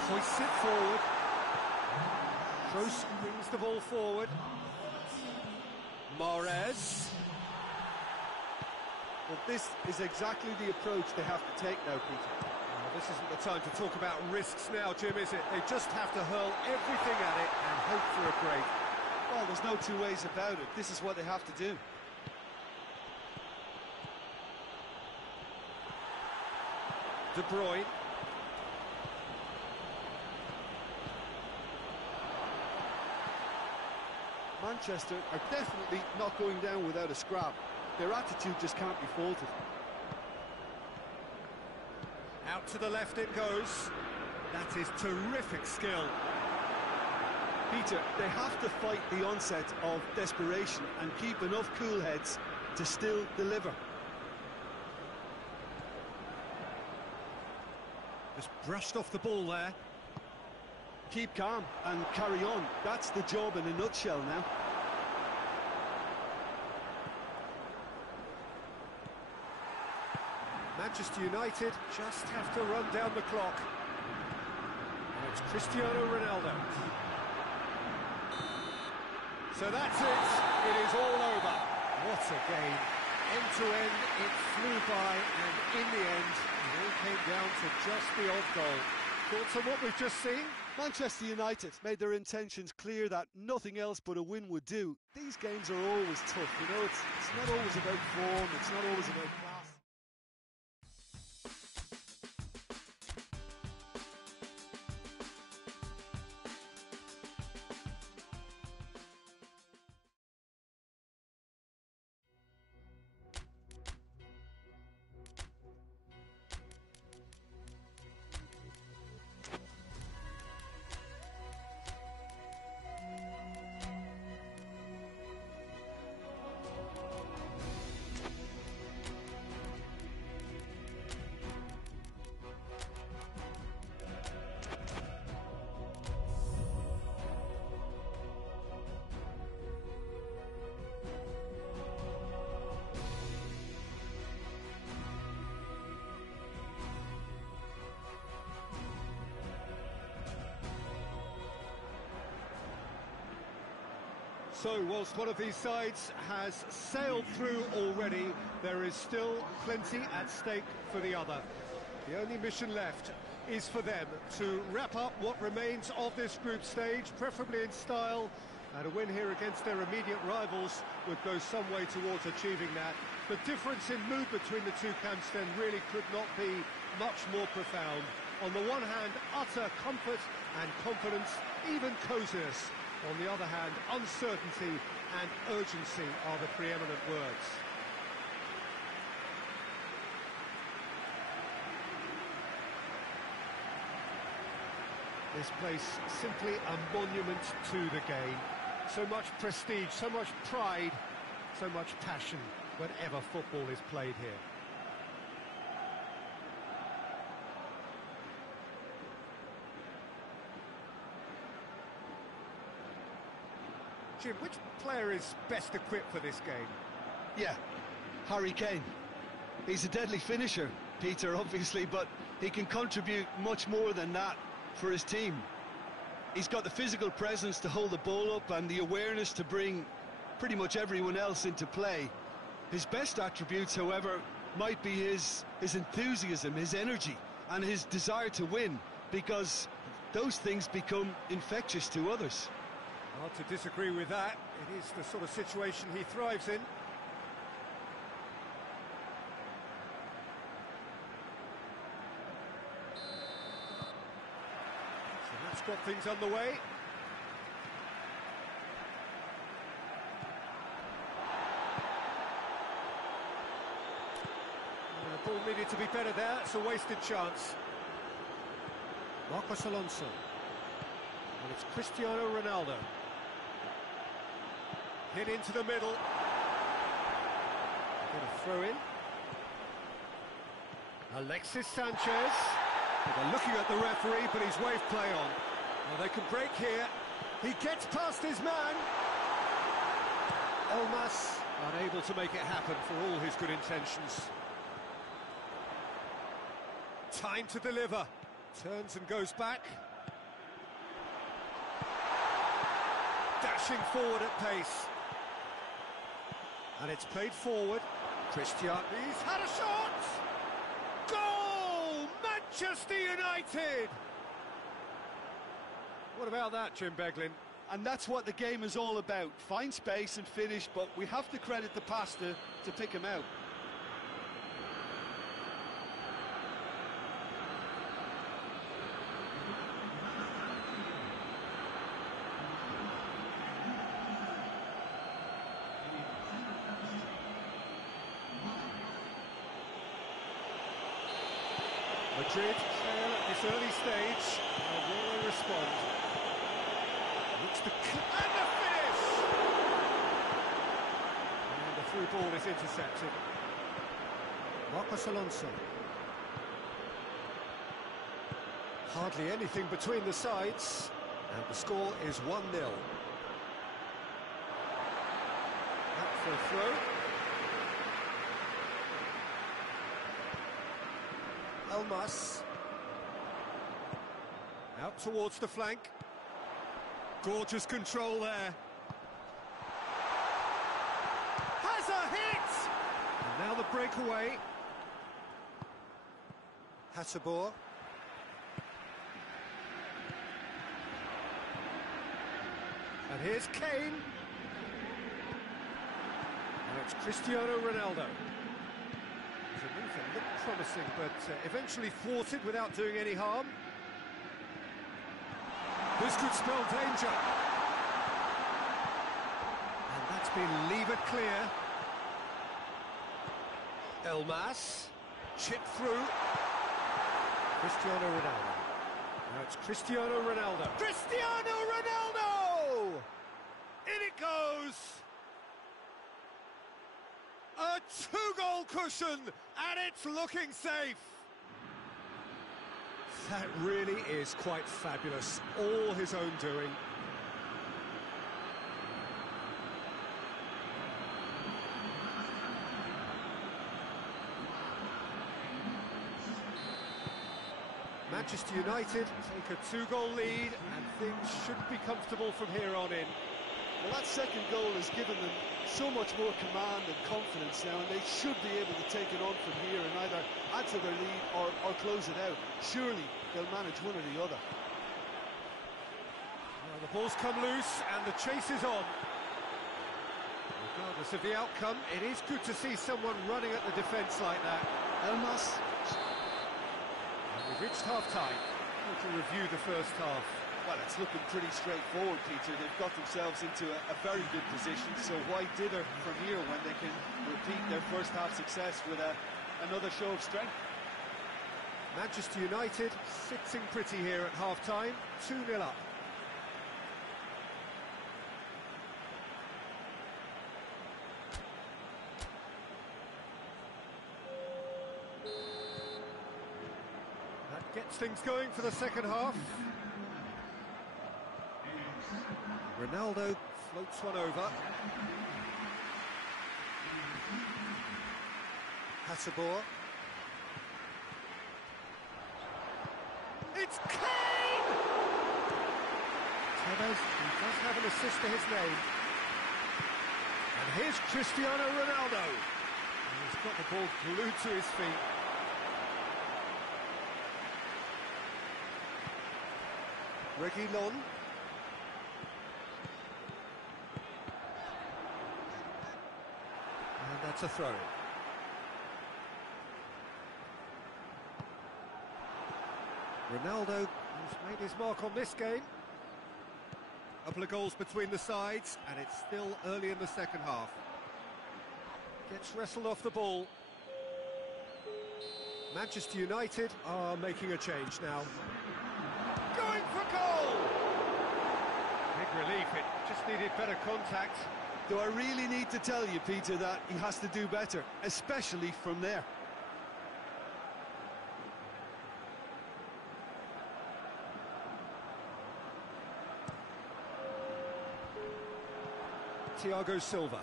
Hoists it forward. Kroos brings the ball forward. Mahrez. Well, this is exactly the approach they have to take now, Peter. Well, this isn't the time to talk about risks now, Jim, is it? They just have to hurl everything at it and hope for a break. Well, there's no two ways about it. This is what they have to do. De Bruyne. Manchester are definitely not going down without a scrap. Their attitude just can't be faulted. Out to the left it goes. That is terrific skill. Peter, they have to fight the onset of desperation and keep enough cool heads to still deliver. Just brushed off the ball there. Keep calm and carry on. That's the job in a nutshell now. Manchester United just have to run down the clock. And it's Cristiano Ronaldo. So that's it. It is all over. What a game. End to end, it flew by, and in the end, it all came down to just the odd goal. Thoughts on what we've just seen? Manchester United made their intentions clear that nothing else but a win would do. These games are always tough, you know, it's not always about form, it's not always about class. So, whilst one of these sides has sailed through already, there is still plenty at stake for the other. The only mission left is for them to wrap up what remains of this group stage, preferably in style, And a win here against their immediate rivals would go some way towards achieving that. The difference in mood between the two camps then really could not be much more profound. On the one hand, utter comfort and confidence, even coziness. On the other hand, uncertainty and urgency are the preeminent words. This place simply a monument to the game. So much prestige, so much pride, so much passion whenever football is played here. Jim, which player is best equipped for this game? Yeah, Harry Kane. He's a deadly finisher, Peter, obviously, but he can contribute much more than that for his team. He's got the physical presence to hold the ball up and the awareness to bring pretty much everyone else into play. His best attributes, however, might be his enthusiasm, his energy, and his desire to win, because those things become infectious to others. Hard to disagree with that. It is the sort of situation he thrives in. So that's got things underway. The ball needed to be better there. It's a wasted chance. Marcos Alonso. And it's Cristiano Ronaldo. Hit into the middle. Going to throw in. Alexis Sanchez. They're looking at the referee, but he's waved play on. Well, they can break here. He gets past his man. Elmas unable to make it happen for all his good intentions. Time to deliver. Turns and goes back. Dashing forward at pace. And it's played forward. Cristiano, he's had a shot! Goal! Manchester United! What about that, Jim Beglin? And that's what the game is all about. Find space and finish, but we have to credit the passer to pick him out. Madrid trail at this early stage. How will they respond? Looks and the finish! And the through ball is intercepted. Marcos Alonso. Hardly anything between the sides. And the score is 1-0. Out for a throw. Elmas. Out towards the flank. Gorgeous control there. Has a hit! And now the breakaway. Hasebor. And here's Kane. And it's Cristiano Ronaldo. The move that looked promising, but eventually thwarted without doing any harm. This could spell danger. And that's been levered clear. Elmas. Chip through. Cristiano Ronaldo. Now it's Cristiano Ronaldo. Cristiano Ronaldo! In it goes! A two-goal cushion, and it's looking safe. That really is quite fabulous. All his own doing. Manchester United take a two-goal lead, and things should be comfortable from here on in. Well, that second goal has given them so much more command and confidence now, and they should be able to take it on from here and either add to their lead or close it out. Surely they'll manage one or the other. Well, Well, the ball's come loose and the chase is on. Regardless of the outcome, it is good to see someone running at the defence like that. Elmas. And we've reached half-time. To review the first half. Well, it's looking pretty straightforward, Peter. They've got themselves into a very good position, so why dither from here when they can repeat their first half success with another show of strength? Manchester United sitting pretty here at half-time, 2-0 up. That gets things going for the second half. Ronaldo floats one over. Hasselbohr. It's Kane! Tevez, he does have an assist to his name. And here's Cristiano Ronaldo. And he's got the ball glued to his feet. Reguilon. And that's a throw. Ronaldo has made his mark on this game. A couple of goals between the sides, and it's still early in the second half. Gets wrestled off the ball. Manchester United are making a change now. Going for goal! Big relief, it just needed better contact. Do I really need to tell you, Peter, that he has to do better, especially from there? Thiago Silva.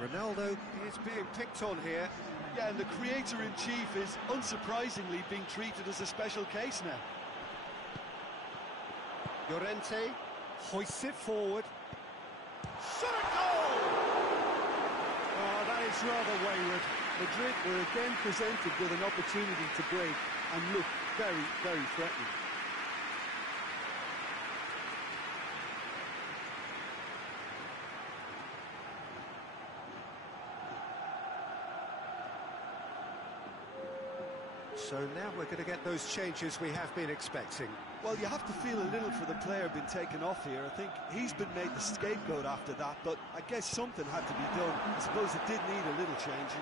Ronaldo is being picked on here. Yeah, and the creator-in-chief is unsurprisingly being treated as a special case now. Llorente hoists it forward. Shot a goal! Oh, that is rather wayward. Madrid were again presented with an opportunity to break and look very, very threatening. So now we're going to get those changes we have been expecting. Well, you have to feel a little for the player being taken off here. I think he's been made the scapegoat after that, but I guess something had to be done. I suppose it did need a little change.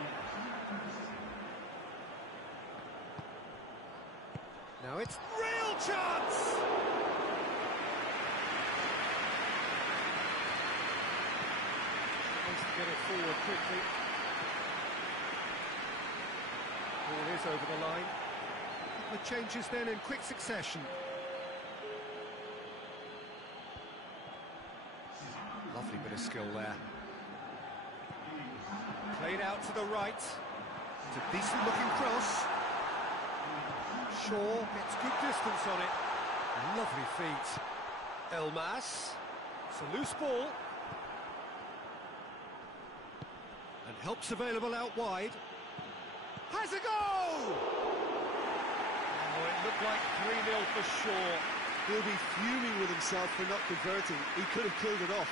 Now it's real chance! Wants to get it forward quickly. Ball is over the line. The changes then in quick succession. Lovely bit of skill there. Played out to the right. It's a decent looking cross. Shaw gets good distance on it. Lovely feet. Elmas. It's a loose ball. And help's available out wide. Has a goal! Oh, it looked like 3-0 for Shaw. He'll be fuming with himself for not converting. He could have killed it off.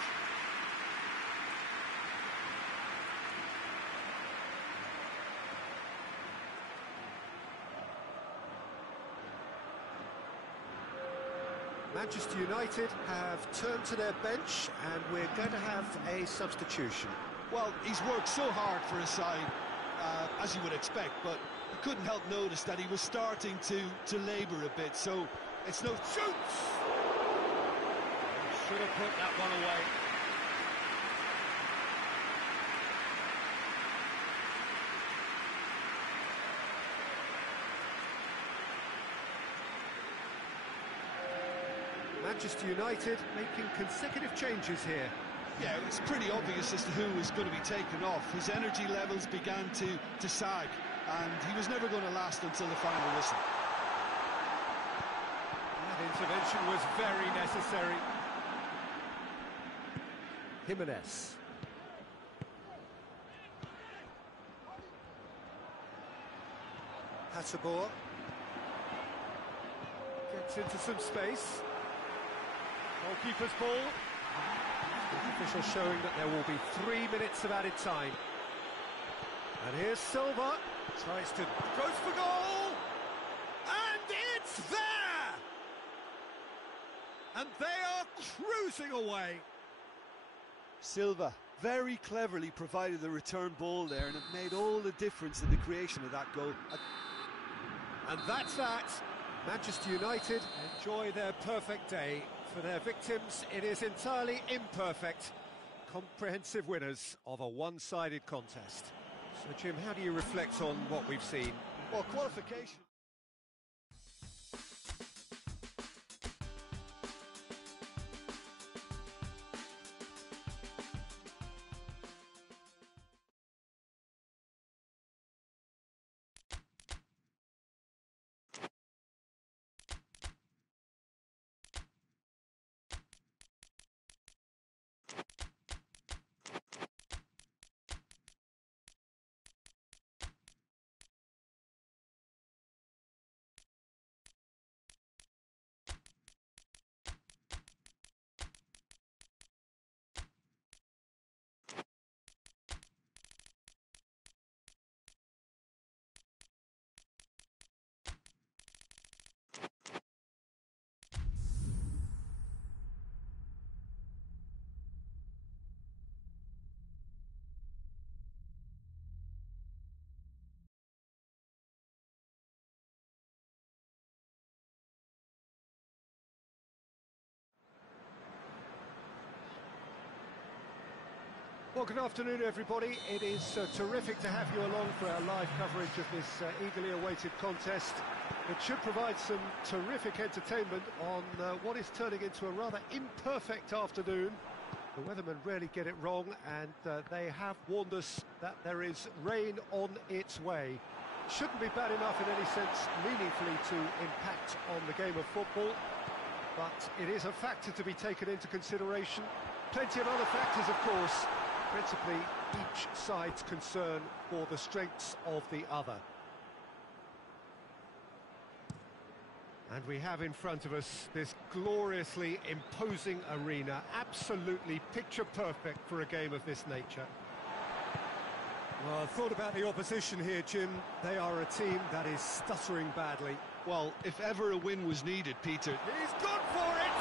Manchester United have turned to their bench and we're going to have a substitution. Well, he's worked so hard for his side, as you would expect, but I couldn't help notice that he was starting to labour a bit, so it's no... Shoots! Should have put that one away. Manchester United making consecutive changes here. Yeah, it's pretty obvious as to who was going to be taken off. His energy levels began to sag, and he was never going to last until the final whistle. That intervention was very necessary. Jimenez. Hasselbohr gets into some space. Goalkeeper's ball. The official showing that there will be 3 minutes of added time. And here's Silva. Goes for goal! And it's there! And they are cruising away. Silva very cleverly provided the return ball there, and it made all the difference in the creation of that goal. And that's that. Manchester United enjoy their perfect day. For their victims, it is entirely imperfect. Comprehensive winners of a one-sided contest. So, Jim, how do you reflect on what we've seen? Well, qualification. Well, good afternoon, everybody. It is terrific to have you along for our live coverage of this eagerly awaited contest. It should provide some terrific entertainment on what is turning into a rather imperfect afternoon. The weathermen rarely get it wrong, and they have warned us that there is rain on its way. Shouldn't be bad enough in any sense meaningfully to impact on the game of football, but it is a factor to be taken into consideration. Plenty of other factors, of course. Principally, each side's concern for the strengths of the other. And we have in front of us this gloriously imposing arena, absolutely picture perfect for a game of this nature. Well, I thought about the opposition here, Jim. They are a team that is stuttering badly. Well, if ever a win was needed, Peter... He's gone for it!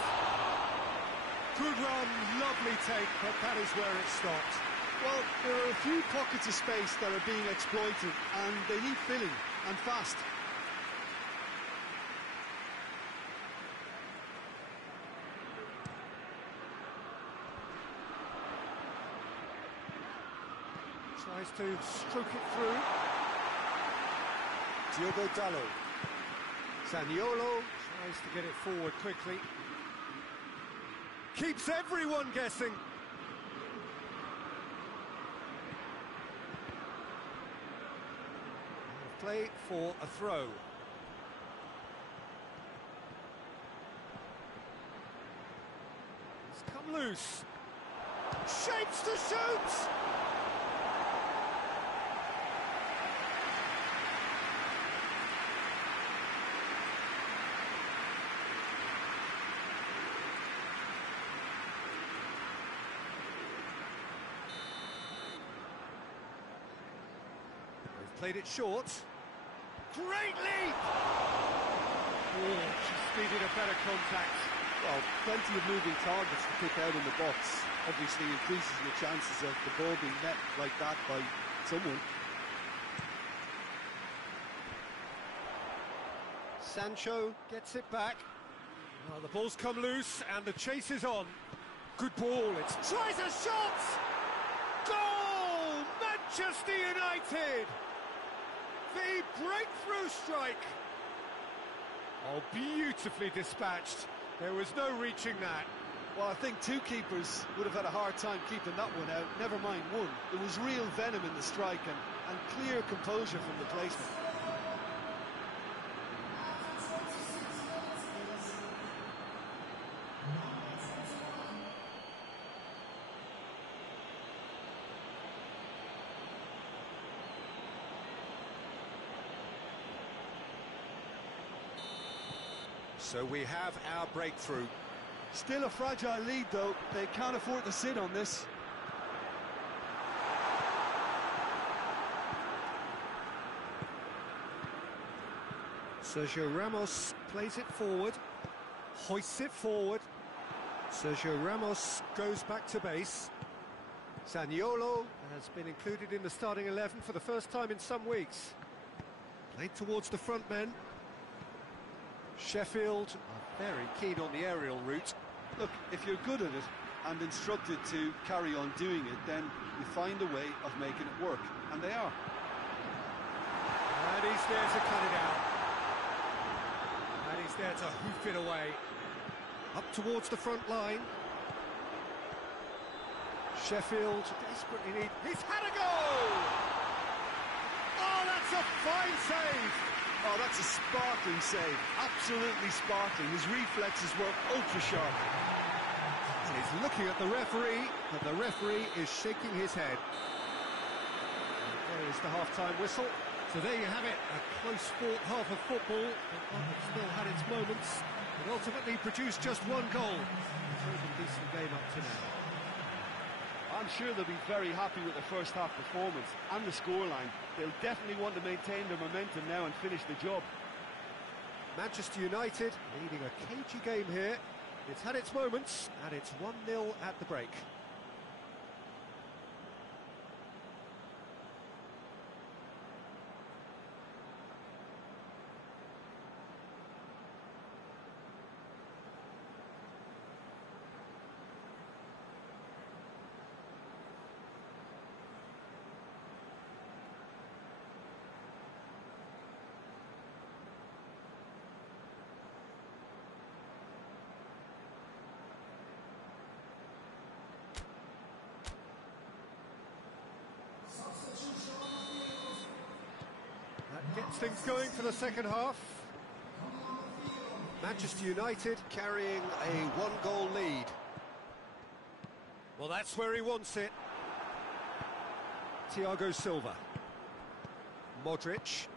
Good run, lovely take, but that is where it stopped. Well, there are a few pockets of space that are being exploited, and they need filling, and fast. Tries to stroke it through. Diogo Dalot. Zaniolo tries to get it forward quickly. Keeps everyone guessing. Play for a throw. It's come loose. Shapes to shoot! They've played it short. Great leap! Oh, just needed a better contact. Well, plenty of moving targets to pick out in the box. Obviously increases your chances of the ball being met like that by someone. Sancho gets it back. Well, the ball's come loose and the chase is on. Good ball, it tries a shot! Goal! Manchester United! The breakthrough strike! Oh, beautifully dispatched. There was no reaching that. Well, I think two keepers would have had a hard time keeping that one out, never mind one. There was real venom in the strike and clear composure from the placement. So we have our breakthrough. Still a fragile lead, though. They can't afford to sit on this. Sergio Ramos plays it forward, hoists it forward. Sergio Ramos goes back to base. Zaniolo has been included in the starting 11 for the first time in some weeks. Played towards the front men. Sheffield are very keen on the aerial route. Look, if you're good at it and instructed to carry on doing it, then you find a way of making it work, and they are. And he's there to cut it out. And he's there to hoof it away. Up towards the front line. Sheffield desperately need... He's had a goal! Oh, that's a fine save! Oh, that's a sparkling save. Absolutely sparkling. His reflexes were ultra-sharp. And he's looking at the referee, but the referee is shaking his head. And there is the half-time whistle. So there you have it, a close-fought half of football, but one that still had its moments, but ultimately produced just one goal. It's a decent game up to now. I'm sure they'll be very happy with the first half performance and the scoreline. They'll definitely want to maintain their momentum now and finish the job. Manchester United leading a cagey game here. It's had its moments, and it's 1-0 at the break. That gets things going for the second half. Manchester United carrying a one-goal lead. Well, that's where he wants it. Thiago Silva. Modric.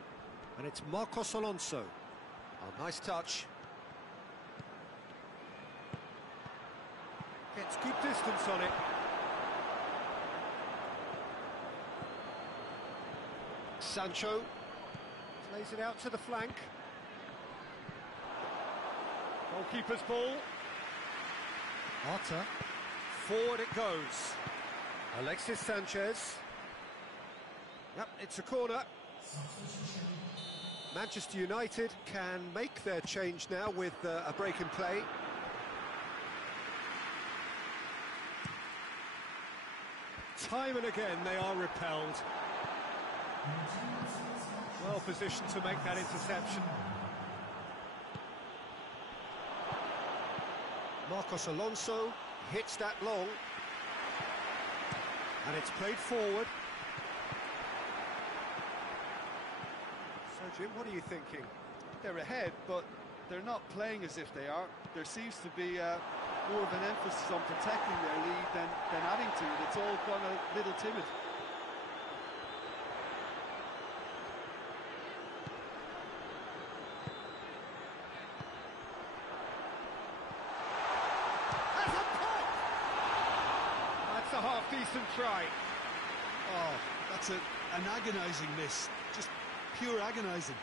And it's Marcos Alonso. Oh, nice touch. Gets good distance on it. Sancho plays it out to the flank. Goalkeeper's ball. Arta. Forward it goes. Alexis Sanchez. Yep, it's a corner. Manchester United can make their change now with a break in play. Time and again they are repelled. Well positioned to make that interception. Marcos Alonso hits that long. And it's played forward. So, Jim, what are you thinking? They're ahead, but they're not playing as if they are. There seems to be more of an emphasis on protecting their lead than adding to it. It's all gone a little timid. That's a half-decent try. Oh, that's an agonising miss. Just pure agonising.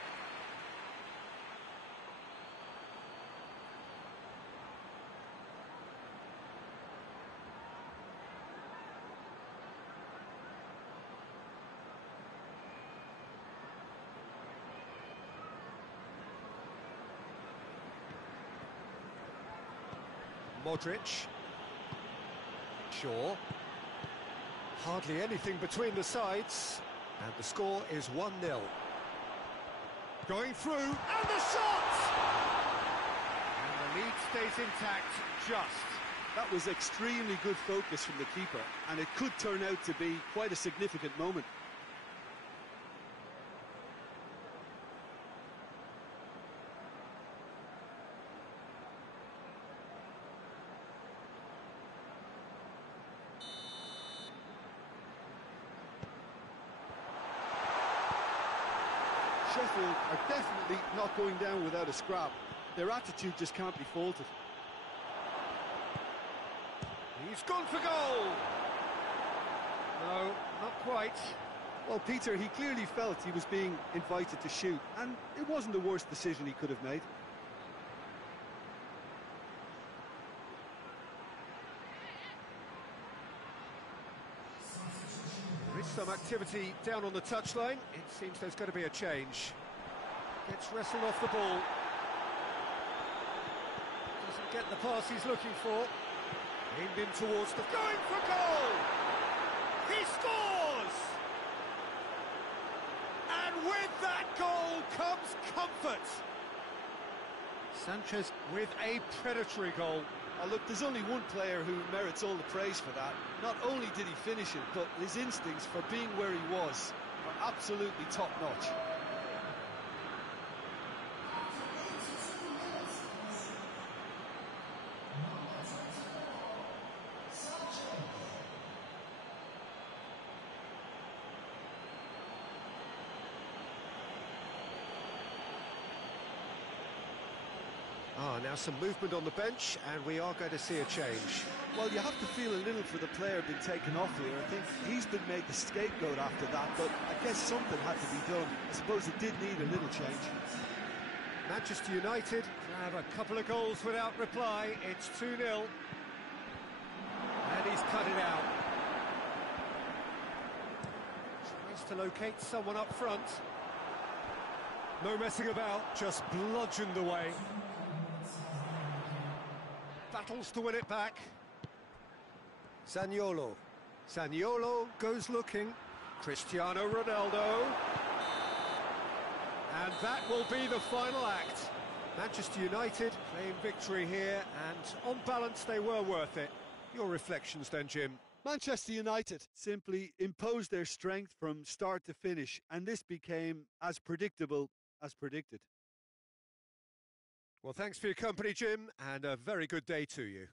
Modric. Shaw. Hardly anything between the sides. And the score is 1-0. Going through, and the shot! And the lead stays intact, just. That was extremely good focus from the keeper, and it could turn out to be quite a significant moment. Sheffield are definitely not going down without a scrap. Their attitude just can't be faulted. He's gone for goal! No, not quite. Well, Peter, he clearly felt he was being invited to shoot, and it wasn't the worst decision he could have made. There is some activity down on the touchline. It seems there's going to be a change. Gets wrestled off the ball. Doesn't get the pass he's looking for. Aimed in towards the... Going for goal! He scores! And with that goal comes comfort. Sanchez with a predatory goal. Oh, look, there's only one player who merits all the praise for that. Not only did he finish it, but his instincts for being where he was are absolutely top-notch. Now some movement on the bench, and we are going to see a change. Well, you have to feel a little for the player being taken off here. I think he's been made the scapegoat after that, but I guess something had to be done. I suppose it did need a little change. Manchester United have a couple of goals without reply. It's 2-0. And he's cut it out. Tries to locate someone up front. No messing about, just bludgeoned away. Battles to win it back. Zaniolo. Zaniolo goes looking. Cristiano Ronaldo. And that will be the final act. Manchester United claim victory here, and on balance they were worth it. Your reflections then, Jim? Manchester United simply imposed their strength from start to finish, and this became as predictable as predicted. Well, thanks for your company, Jim, and a very good day to you.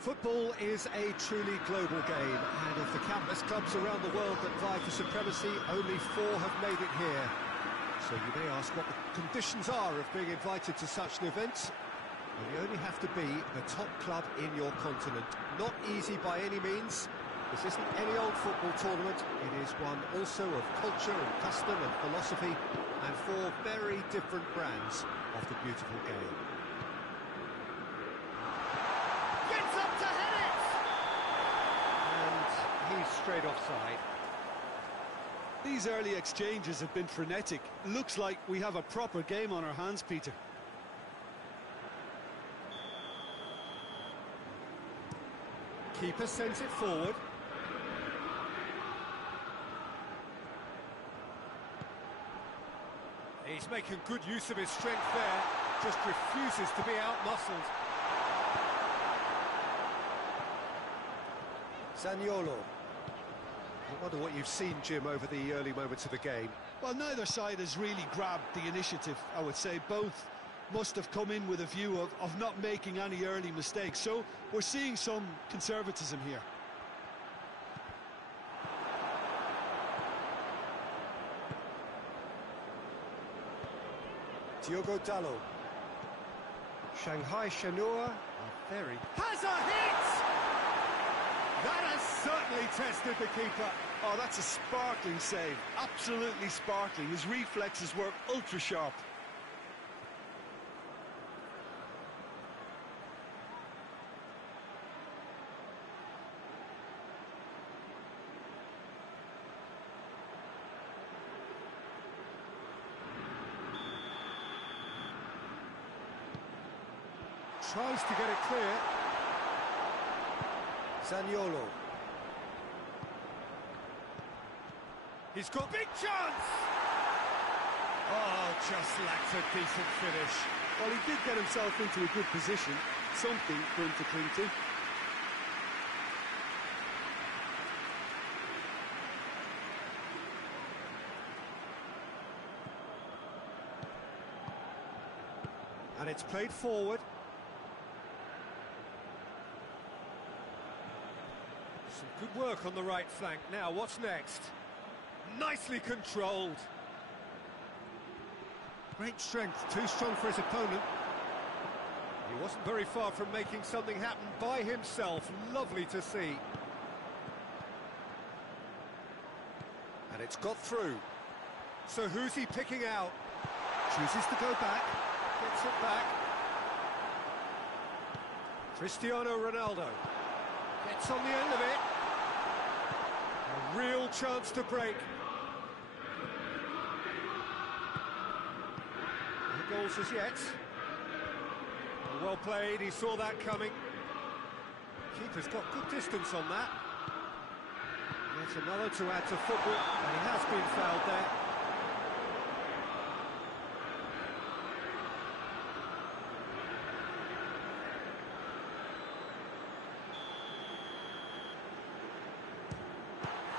Football is a truly global game, and of the countless clubs around the world that vie for supremacy, only 4 have made it here. So you may ask what the conditions are of being invited to such an event. Well, you only have to be the top club in your continent. Not easy by any means. This isn't any old football tournament. It is one also of culture and custom and philosophy, and 4 very different brands of the beautiful game. Straight offside. These early exchanges have been frenetic. Looks like we have a proper game on our hands, Peter. Keeper sends it forward. He's making good use of his strength there. Just refuses to be out-muscled. Zaniolo. I wonder what you've seen, Jim, over the early moments of the game. Well, neither side has really grabbed the initiative, I would say. Both must have come in with a view of not making any early mistakes. So we're seeing some conservatism here. Diogo Dalot. Shanghai Shenhua, very... Has a hit! That has certainly tested the keeper. Oh, that's a sparkling save. Absolutely sparkling. His reflexes were ultra-sharp. Tries to get it clear. Zaniolo. He's got big chance! Oh, just lacked a decent finish. Well, he did get himself into a good position. Something for him to cling to. And it's played forward. Some good work on the right flank. Now, what's next? Nicely controlled. Great strength, too strong for his opponent. He wasn't very far from making something happen by himself. Lovely to see. And it's got through. So who's he picking out? Chooses to go back. Gets it back. Cristiano Ronaldo gets on the end of it. A real chance to break. No goals as yet. Well played, he saw that coming. Keeper's got good distance on that. Yet another to add to football, and he has been fouled there.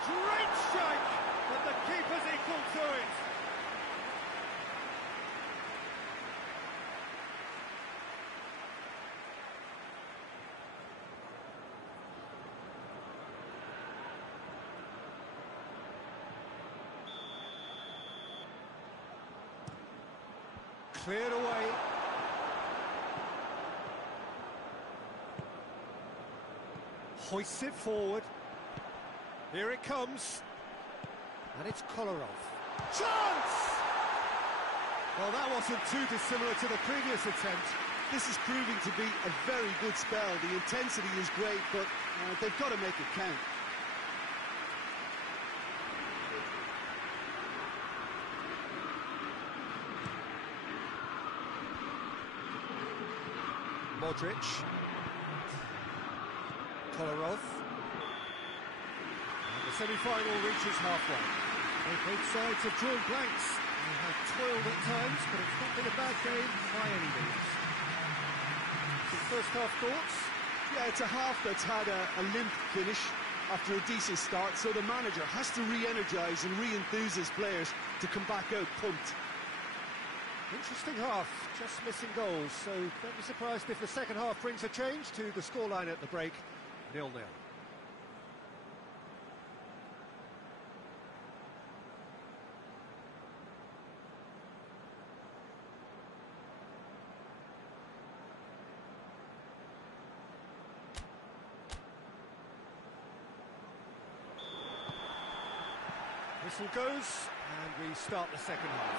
Great strike, but the keeper's equal to it. Cleared away. Hoists it forward. Here it comes. And it's Kolarov. Chance! Well, that wasn't too dissimilar to the previous attempt. This is proving to be a very good spell. The intensity is great, but they've got to make it count. Modric. Kolarov. And the semi-final reaches halfway. Both sides have drawn blanks. They have toiled at times, but it's not been a bad game by any means. Some first half thoughts? Yeah, it's a half that's had a limp finish after a decent start, so the manager has to re-energise and re-enthuse his players to come back out pumped. Interesting half, just missing goals, so don't be surprised if the second half brings a change to the scoreline at the break, 0-0. Whistle goes, and we start the second half.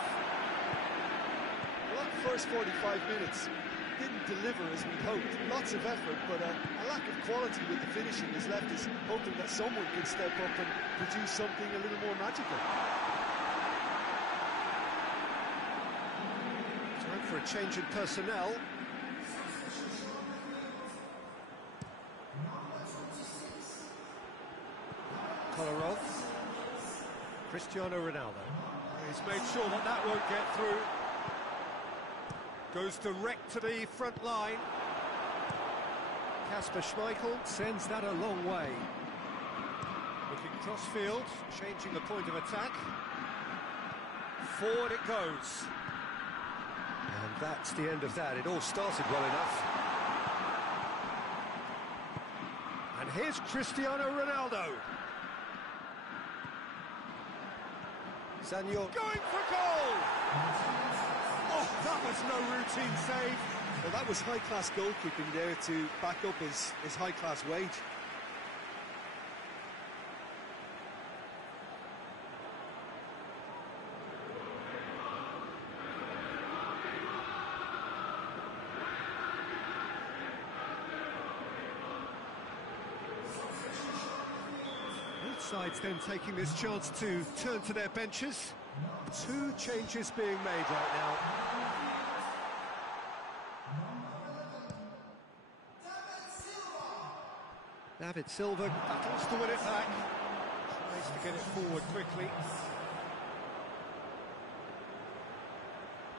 Well, that first 45 minutes didn't deliver as we'd hoped. Lots of effort, but a lack of quality with the finishing has left us hoping that someone can step up and produce something a little more magical. Time for a change in personnel. Kolarov. Cristiano Ronaldo. He's made sure that that won't get through. Goes direct to the front line. Kasper Schmeichel sends that a long way. Looking cross-field, changing the point of attack. Forward it goes. And that's the end of that. It all started well enough. And here's Cristiano Ronaldo. Zaniolo going for goal! Oh, that was no routine save. Well, that was high-class goalkeeping there to back up his high-class wage. Both sides then taking this chance to turn to their benches. Two changes being made right now. David Silva battles to win it back. Tries to get it forward quickly.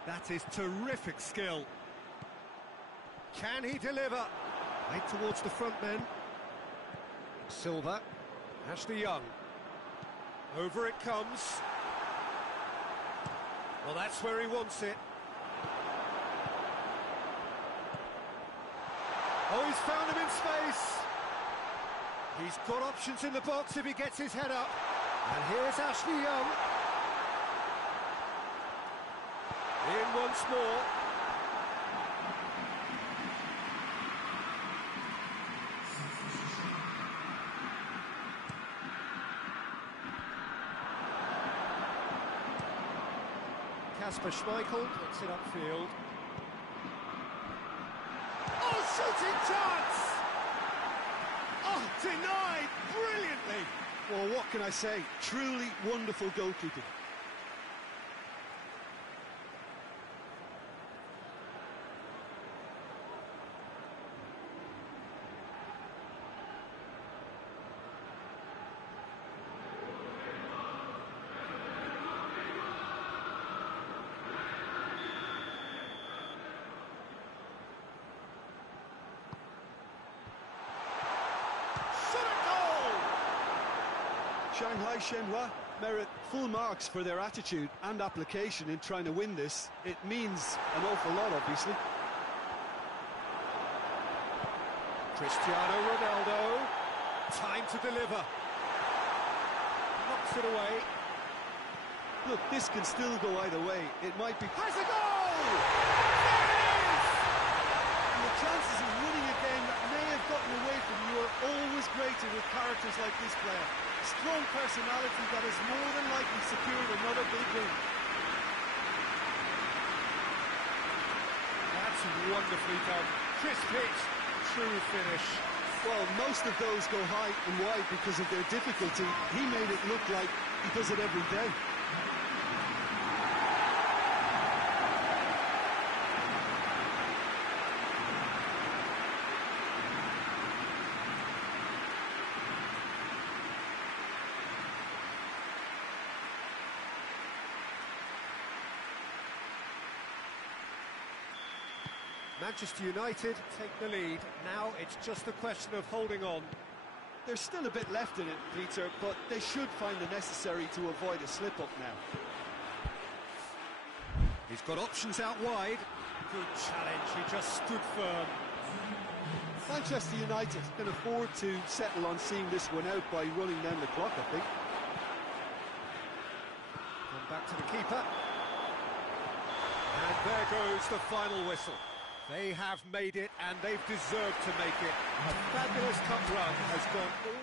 That is terrific skill. Can he deliver? Right towards the front men. Silva. Ashley Young. Over it comes. Well, that's where he wants it. Oh, he's found him in space. He's got options in the box if he gets his head up. And here's Ashley Young. In once more. Kasper Schmeichel gets it upfield. Oh, shooting chance! Oh, denied brilliantly! Well, what can I say? Truly wonderful goalkeeping. Shanghai Shenhua merit full marks for their attitude and application in trying to win this. It means an awful lot, obviously. Cristiano Ronaldo, time to deliver. Knocks it away. Look, this can still go either way. It might be... Has a goal! There it is! And the chances of winning a game that may have gotten away from you are always greater with characters like this player. Strong personality that has more than likely secured another big win. That's wonderfully done. Crisp hit, true finish. Well, most of those go high and wide because of their difficulty. He made it look like he does it every day. Manchester United take the lead. Now it's just a question of holding on. There's still a bit left in it, Peter, but they should find the necessary to avoid a slip-up now. He's got options out wide. Good challenge, he just stood firm. Manchester United can afford to settle on seeing this one out by running down the clock, I think. Come back to the keeper. And there goes the final whistle. They have made it, and they've deserved to make it. A fabulous cup run has gone all...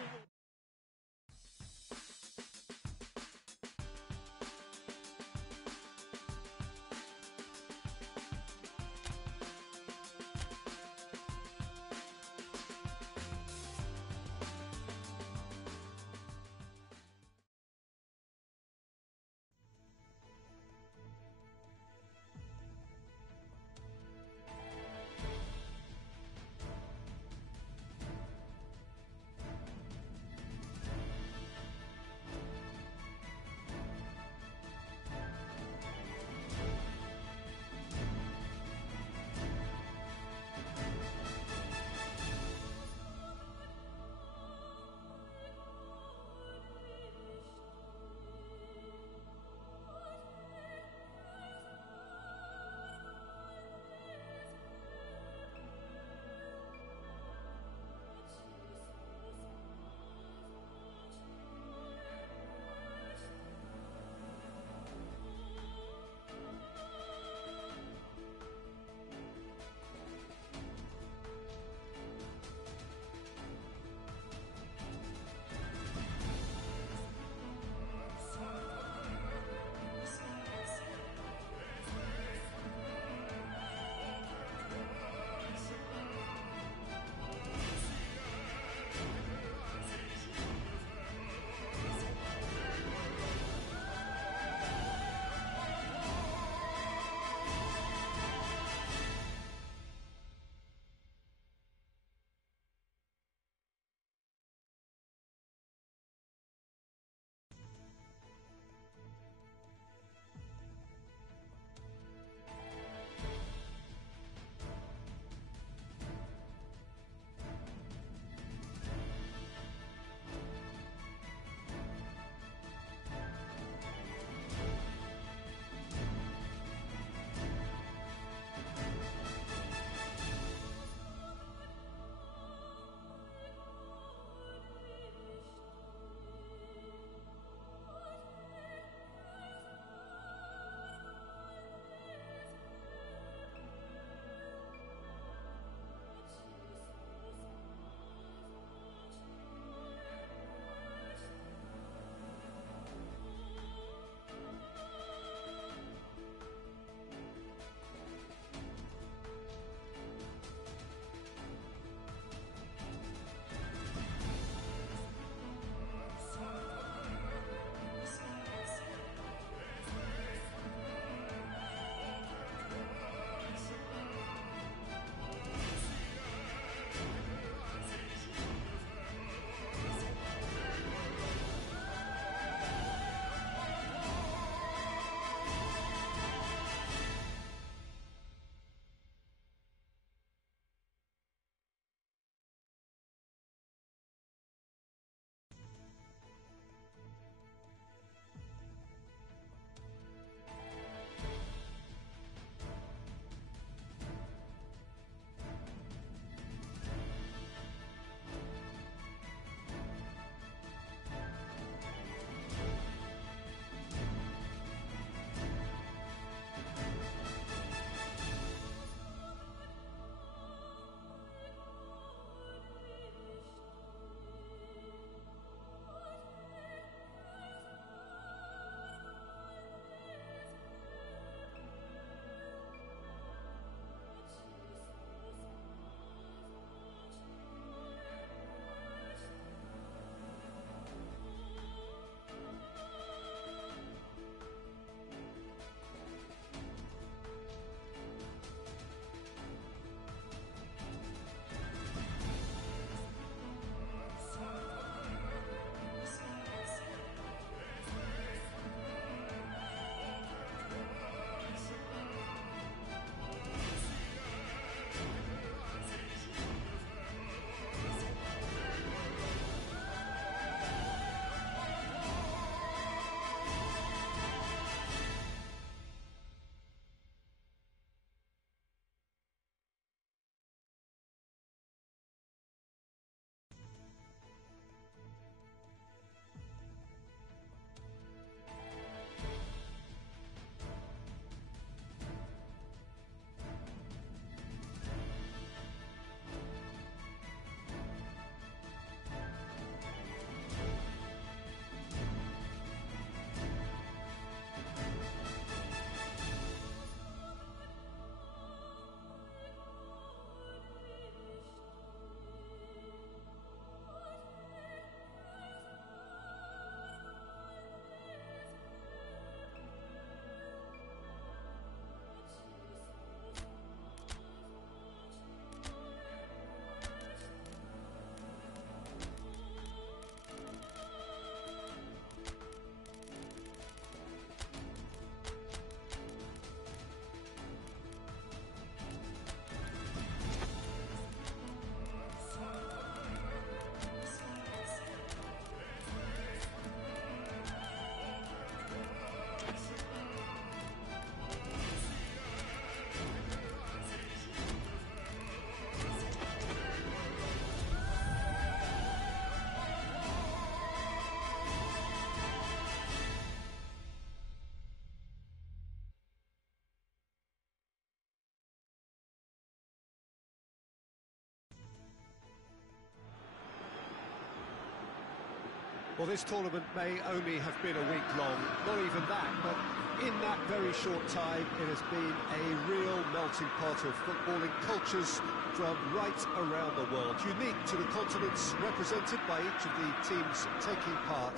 Well, this tournament may only have been a week long, not even that, but in that very short time, it has been a real melting pot of footballing cultures from right around the world, unique to the continents represented by each of the teams taking part.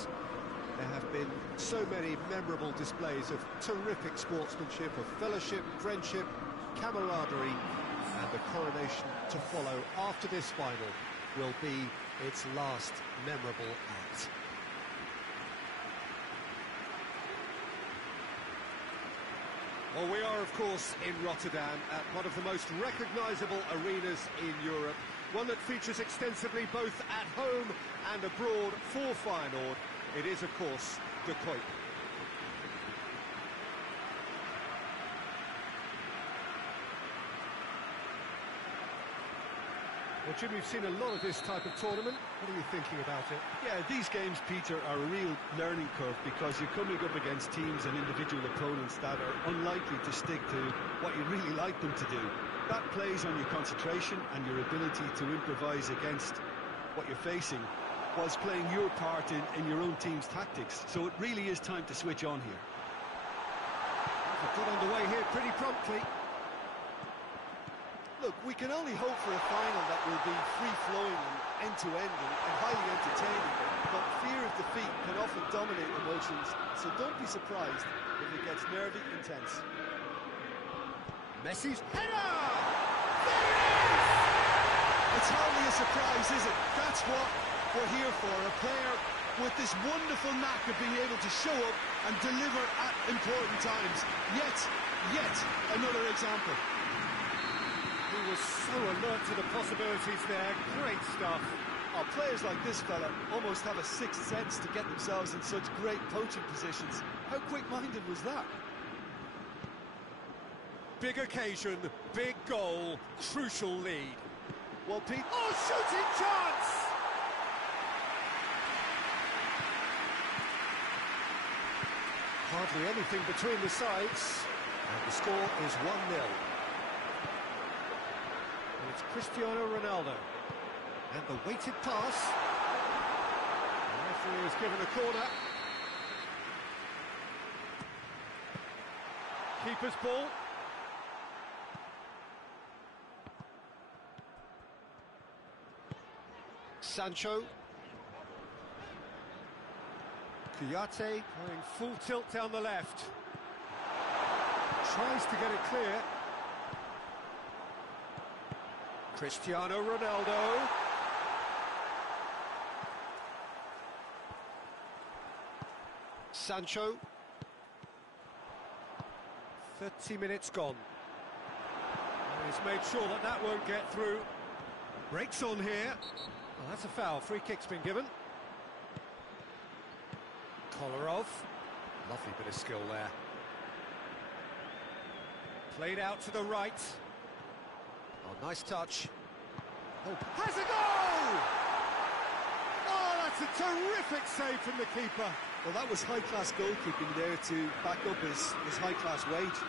There have been so many memorable displays of terrific sportsmanship, of fellowship, friendship, camaraderie, and the coronation to follow after this final will be its last memorable act. Well, we are, of course, in Rotterdam, at one of the most recognisable arenas in Europe, one that features extensively both at home and abroad for Feyenoord. It is, of course, De Kuip. Well, Jim, you've seen a lot of this type of tournament. What are you thinking about it? Yeah, these games, Peter, are a real learning curve because you're coming up against teams and individual opponents that are unlikely to stick to what you really like them to do. That plays on your concentration and your ability to improvise against what you're facing whilst playing your part in your own team's tactics. So it really is time to switch on here. They've got underway here pretty promptly. Look, we can only hope for a final that will be free-flowing and end-to-end and highly entertaining, but fear of defeat can often dominate emotions, so don't be surprised if it gets nervy intense. Messi's header! There it is! It's hardly a surprise, is it? That's what we're here for, a player with this wonderful knack of being able to show up and deliver at important times. Yet another example. He was so alert to the possibilities there. Great stuff. Oh, players like this fella almost have a sixth sense to get themselves in such great poaching positions. How quick-minded was that? Big occasion, big goal, crucial lead. Well, Pete... Oh, shooting chance! Hardly anything between the sides. And the score is 1-0. It's Cristiano Ronaldo. And the weighted pass. The referee has given a corner. Keeper's ball. Sancho. Kouyaté going full tilt down the left. Tries to get it clear. Cristiano Ronaldo. Sancho. 30 minutes gone. And he's made sure that that won't get through. Breaks on here. Oh, that's a foul. Free kick's been given. Kolarov. Lovely bit of skill there. Played out to the right. Oh, nice touch. Oh, has a goal! Oh, that's a terrific save from the keeper. Well, that was high-class goalkeeping there to back up his high-class wage.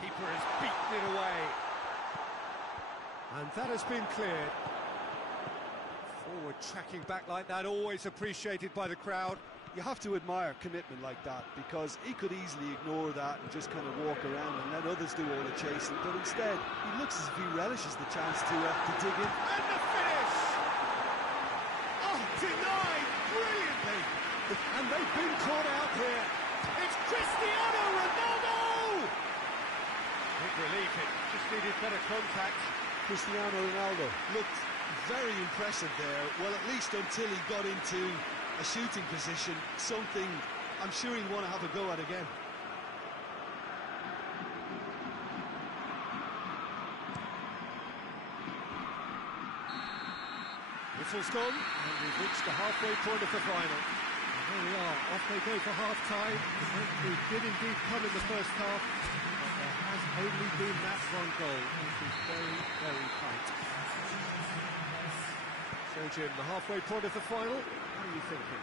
Keeper has beaten it away. And that has been cleared. Forward tracking back like that, always appreciated by the crowd. You have to admire commitment like that, because he could easily ignore that and just kind of walk around and let others do all the chasing, but instead, he looks as if he relishes the chance to dig in. And the finish! Oh, denied brilliantly! And they've been caught out here. It's Cristiano Ronaldo! Big relief, it just needed better contact. Cristiano Ronaldo Looked very impressive there, well, at least until he got into a shooting position, something I'm sure he'll want to have a go at again. Whistle's gone, and we've reached the halfway point of the final. And there we are, off they go for half-time. We did indeed come in the first half, but there has only been that one goal, which is very, very tight. So, Jim, the halfway point of the final, what are you thinking?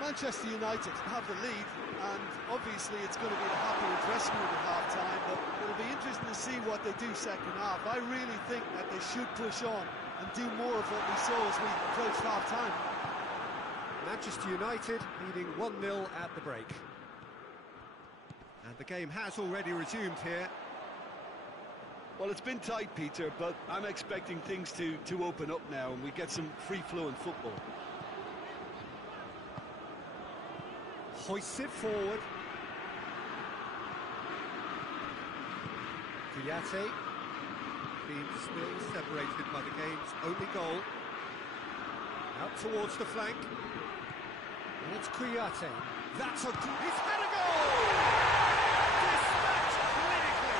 Manchester United have the lead, and obviously it's going to be a happy rescue at half-time, but it'll be interesting to see what they do second half. I really think that they should push on and do more of what we saw as we approached half-time. Manchester United leading 1-0 at the break. And the game has already resumed here. Well, it's been tight, Peter, but I'm expecting things to open up now and we get some free-flowing football. Hoists it forward. Kouyaté being still separated by the game's only goal. Out towards the flank. And it's Kouyaté. That's a... He's had a goal! Dispatched clinically!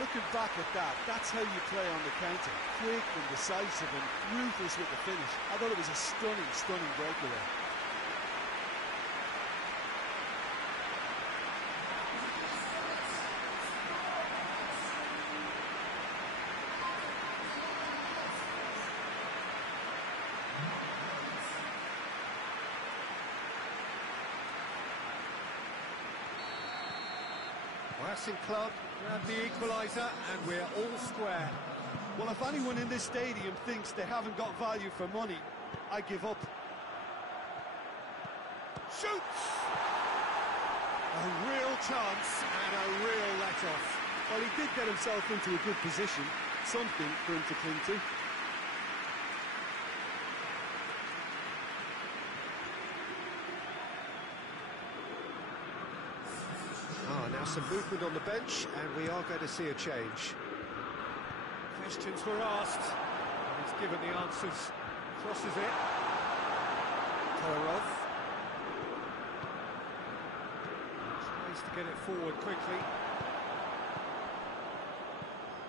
Looking back at that, that's how you play on the counter. Quick and decisive and ruthless with the finish. I thought it was a stunning, stunning breakaway. Racing Club grab the equaliser and we're all square. Well, if anyone in this stadium thinks they haven't got value for money, I give up. Shoots! A real chance and a real let-off. Well, he did get himself into a good position, something for him to cling to. Now some movement on the bench, and we are going to see a change. Questions were asked, and he's given the answers. Crosses it. Kolarov. Tries to get it forward quickly.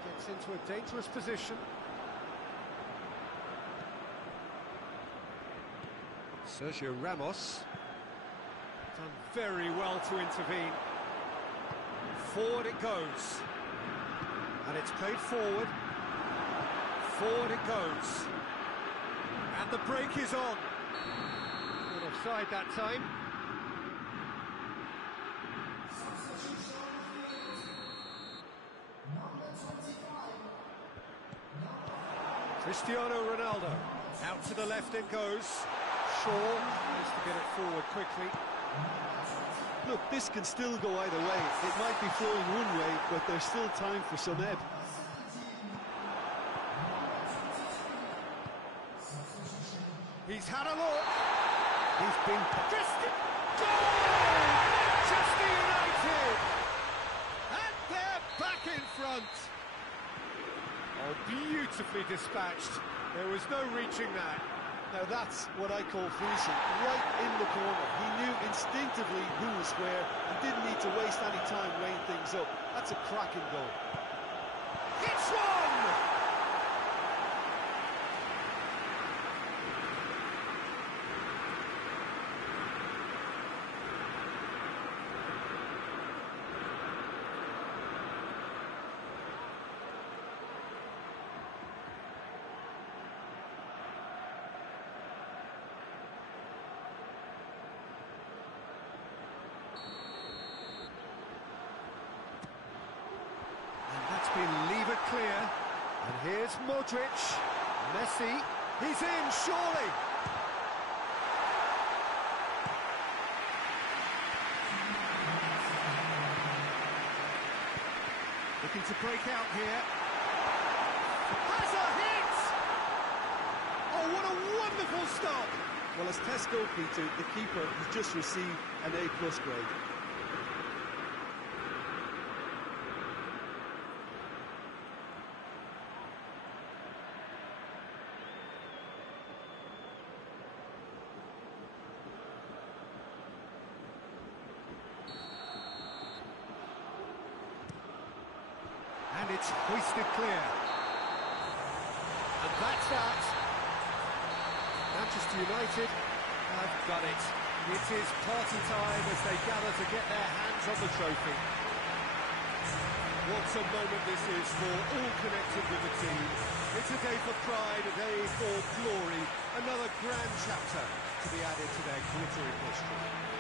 Gets into a dangerous position. Sergio Ramos. Done very well to intervene. Forward it goes, and it's played forward. Forward it goes, and the break is on. Not offside that time. Cristiano Ronaldo, out to the left it goes. Shaw tries to get it forward quickly. Look, this can still go either way. It might be flowing one way, but there's still time for some ebb. He's had a look. He's been... Goal! Manchester United! And they're back in front. Oh, beautifully dispatched. There was no reaching that. Now that's what I call finishing, right in the corner. He knew instinctively who was where and didn't need to waste any time weighing things up. That's a cracking goal. It's one! Been levered clear, and here's Modric. Messi, he's in, surely. Looking to break out here. Has a hit! Oh, what a wonderful stop! Well, as test goalkeeper, the keeper has just received an A+ grade. And it's hoisted clear. And that's that. Manchester United have done it. It is party time as they gather to get their hands on the trophy. What a moment this is for all connected with the team. It's a day day for pride, a day for glory, another grand chapter to be added to their glittering history.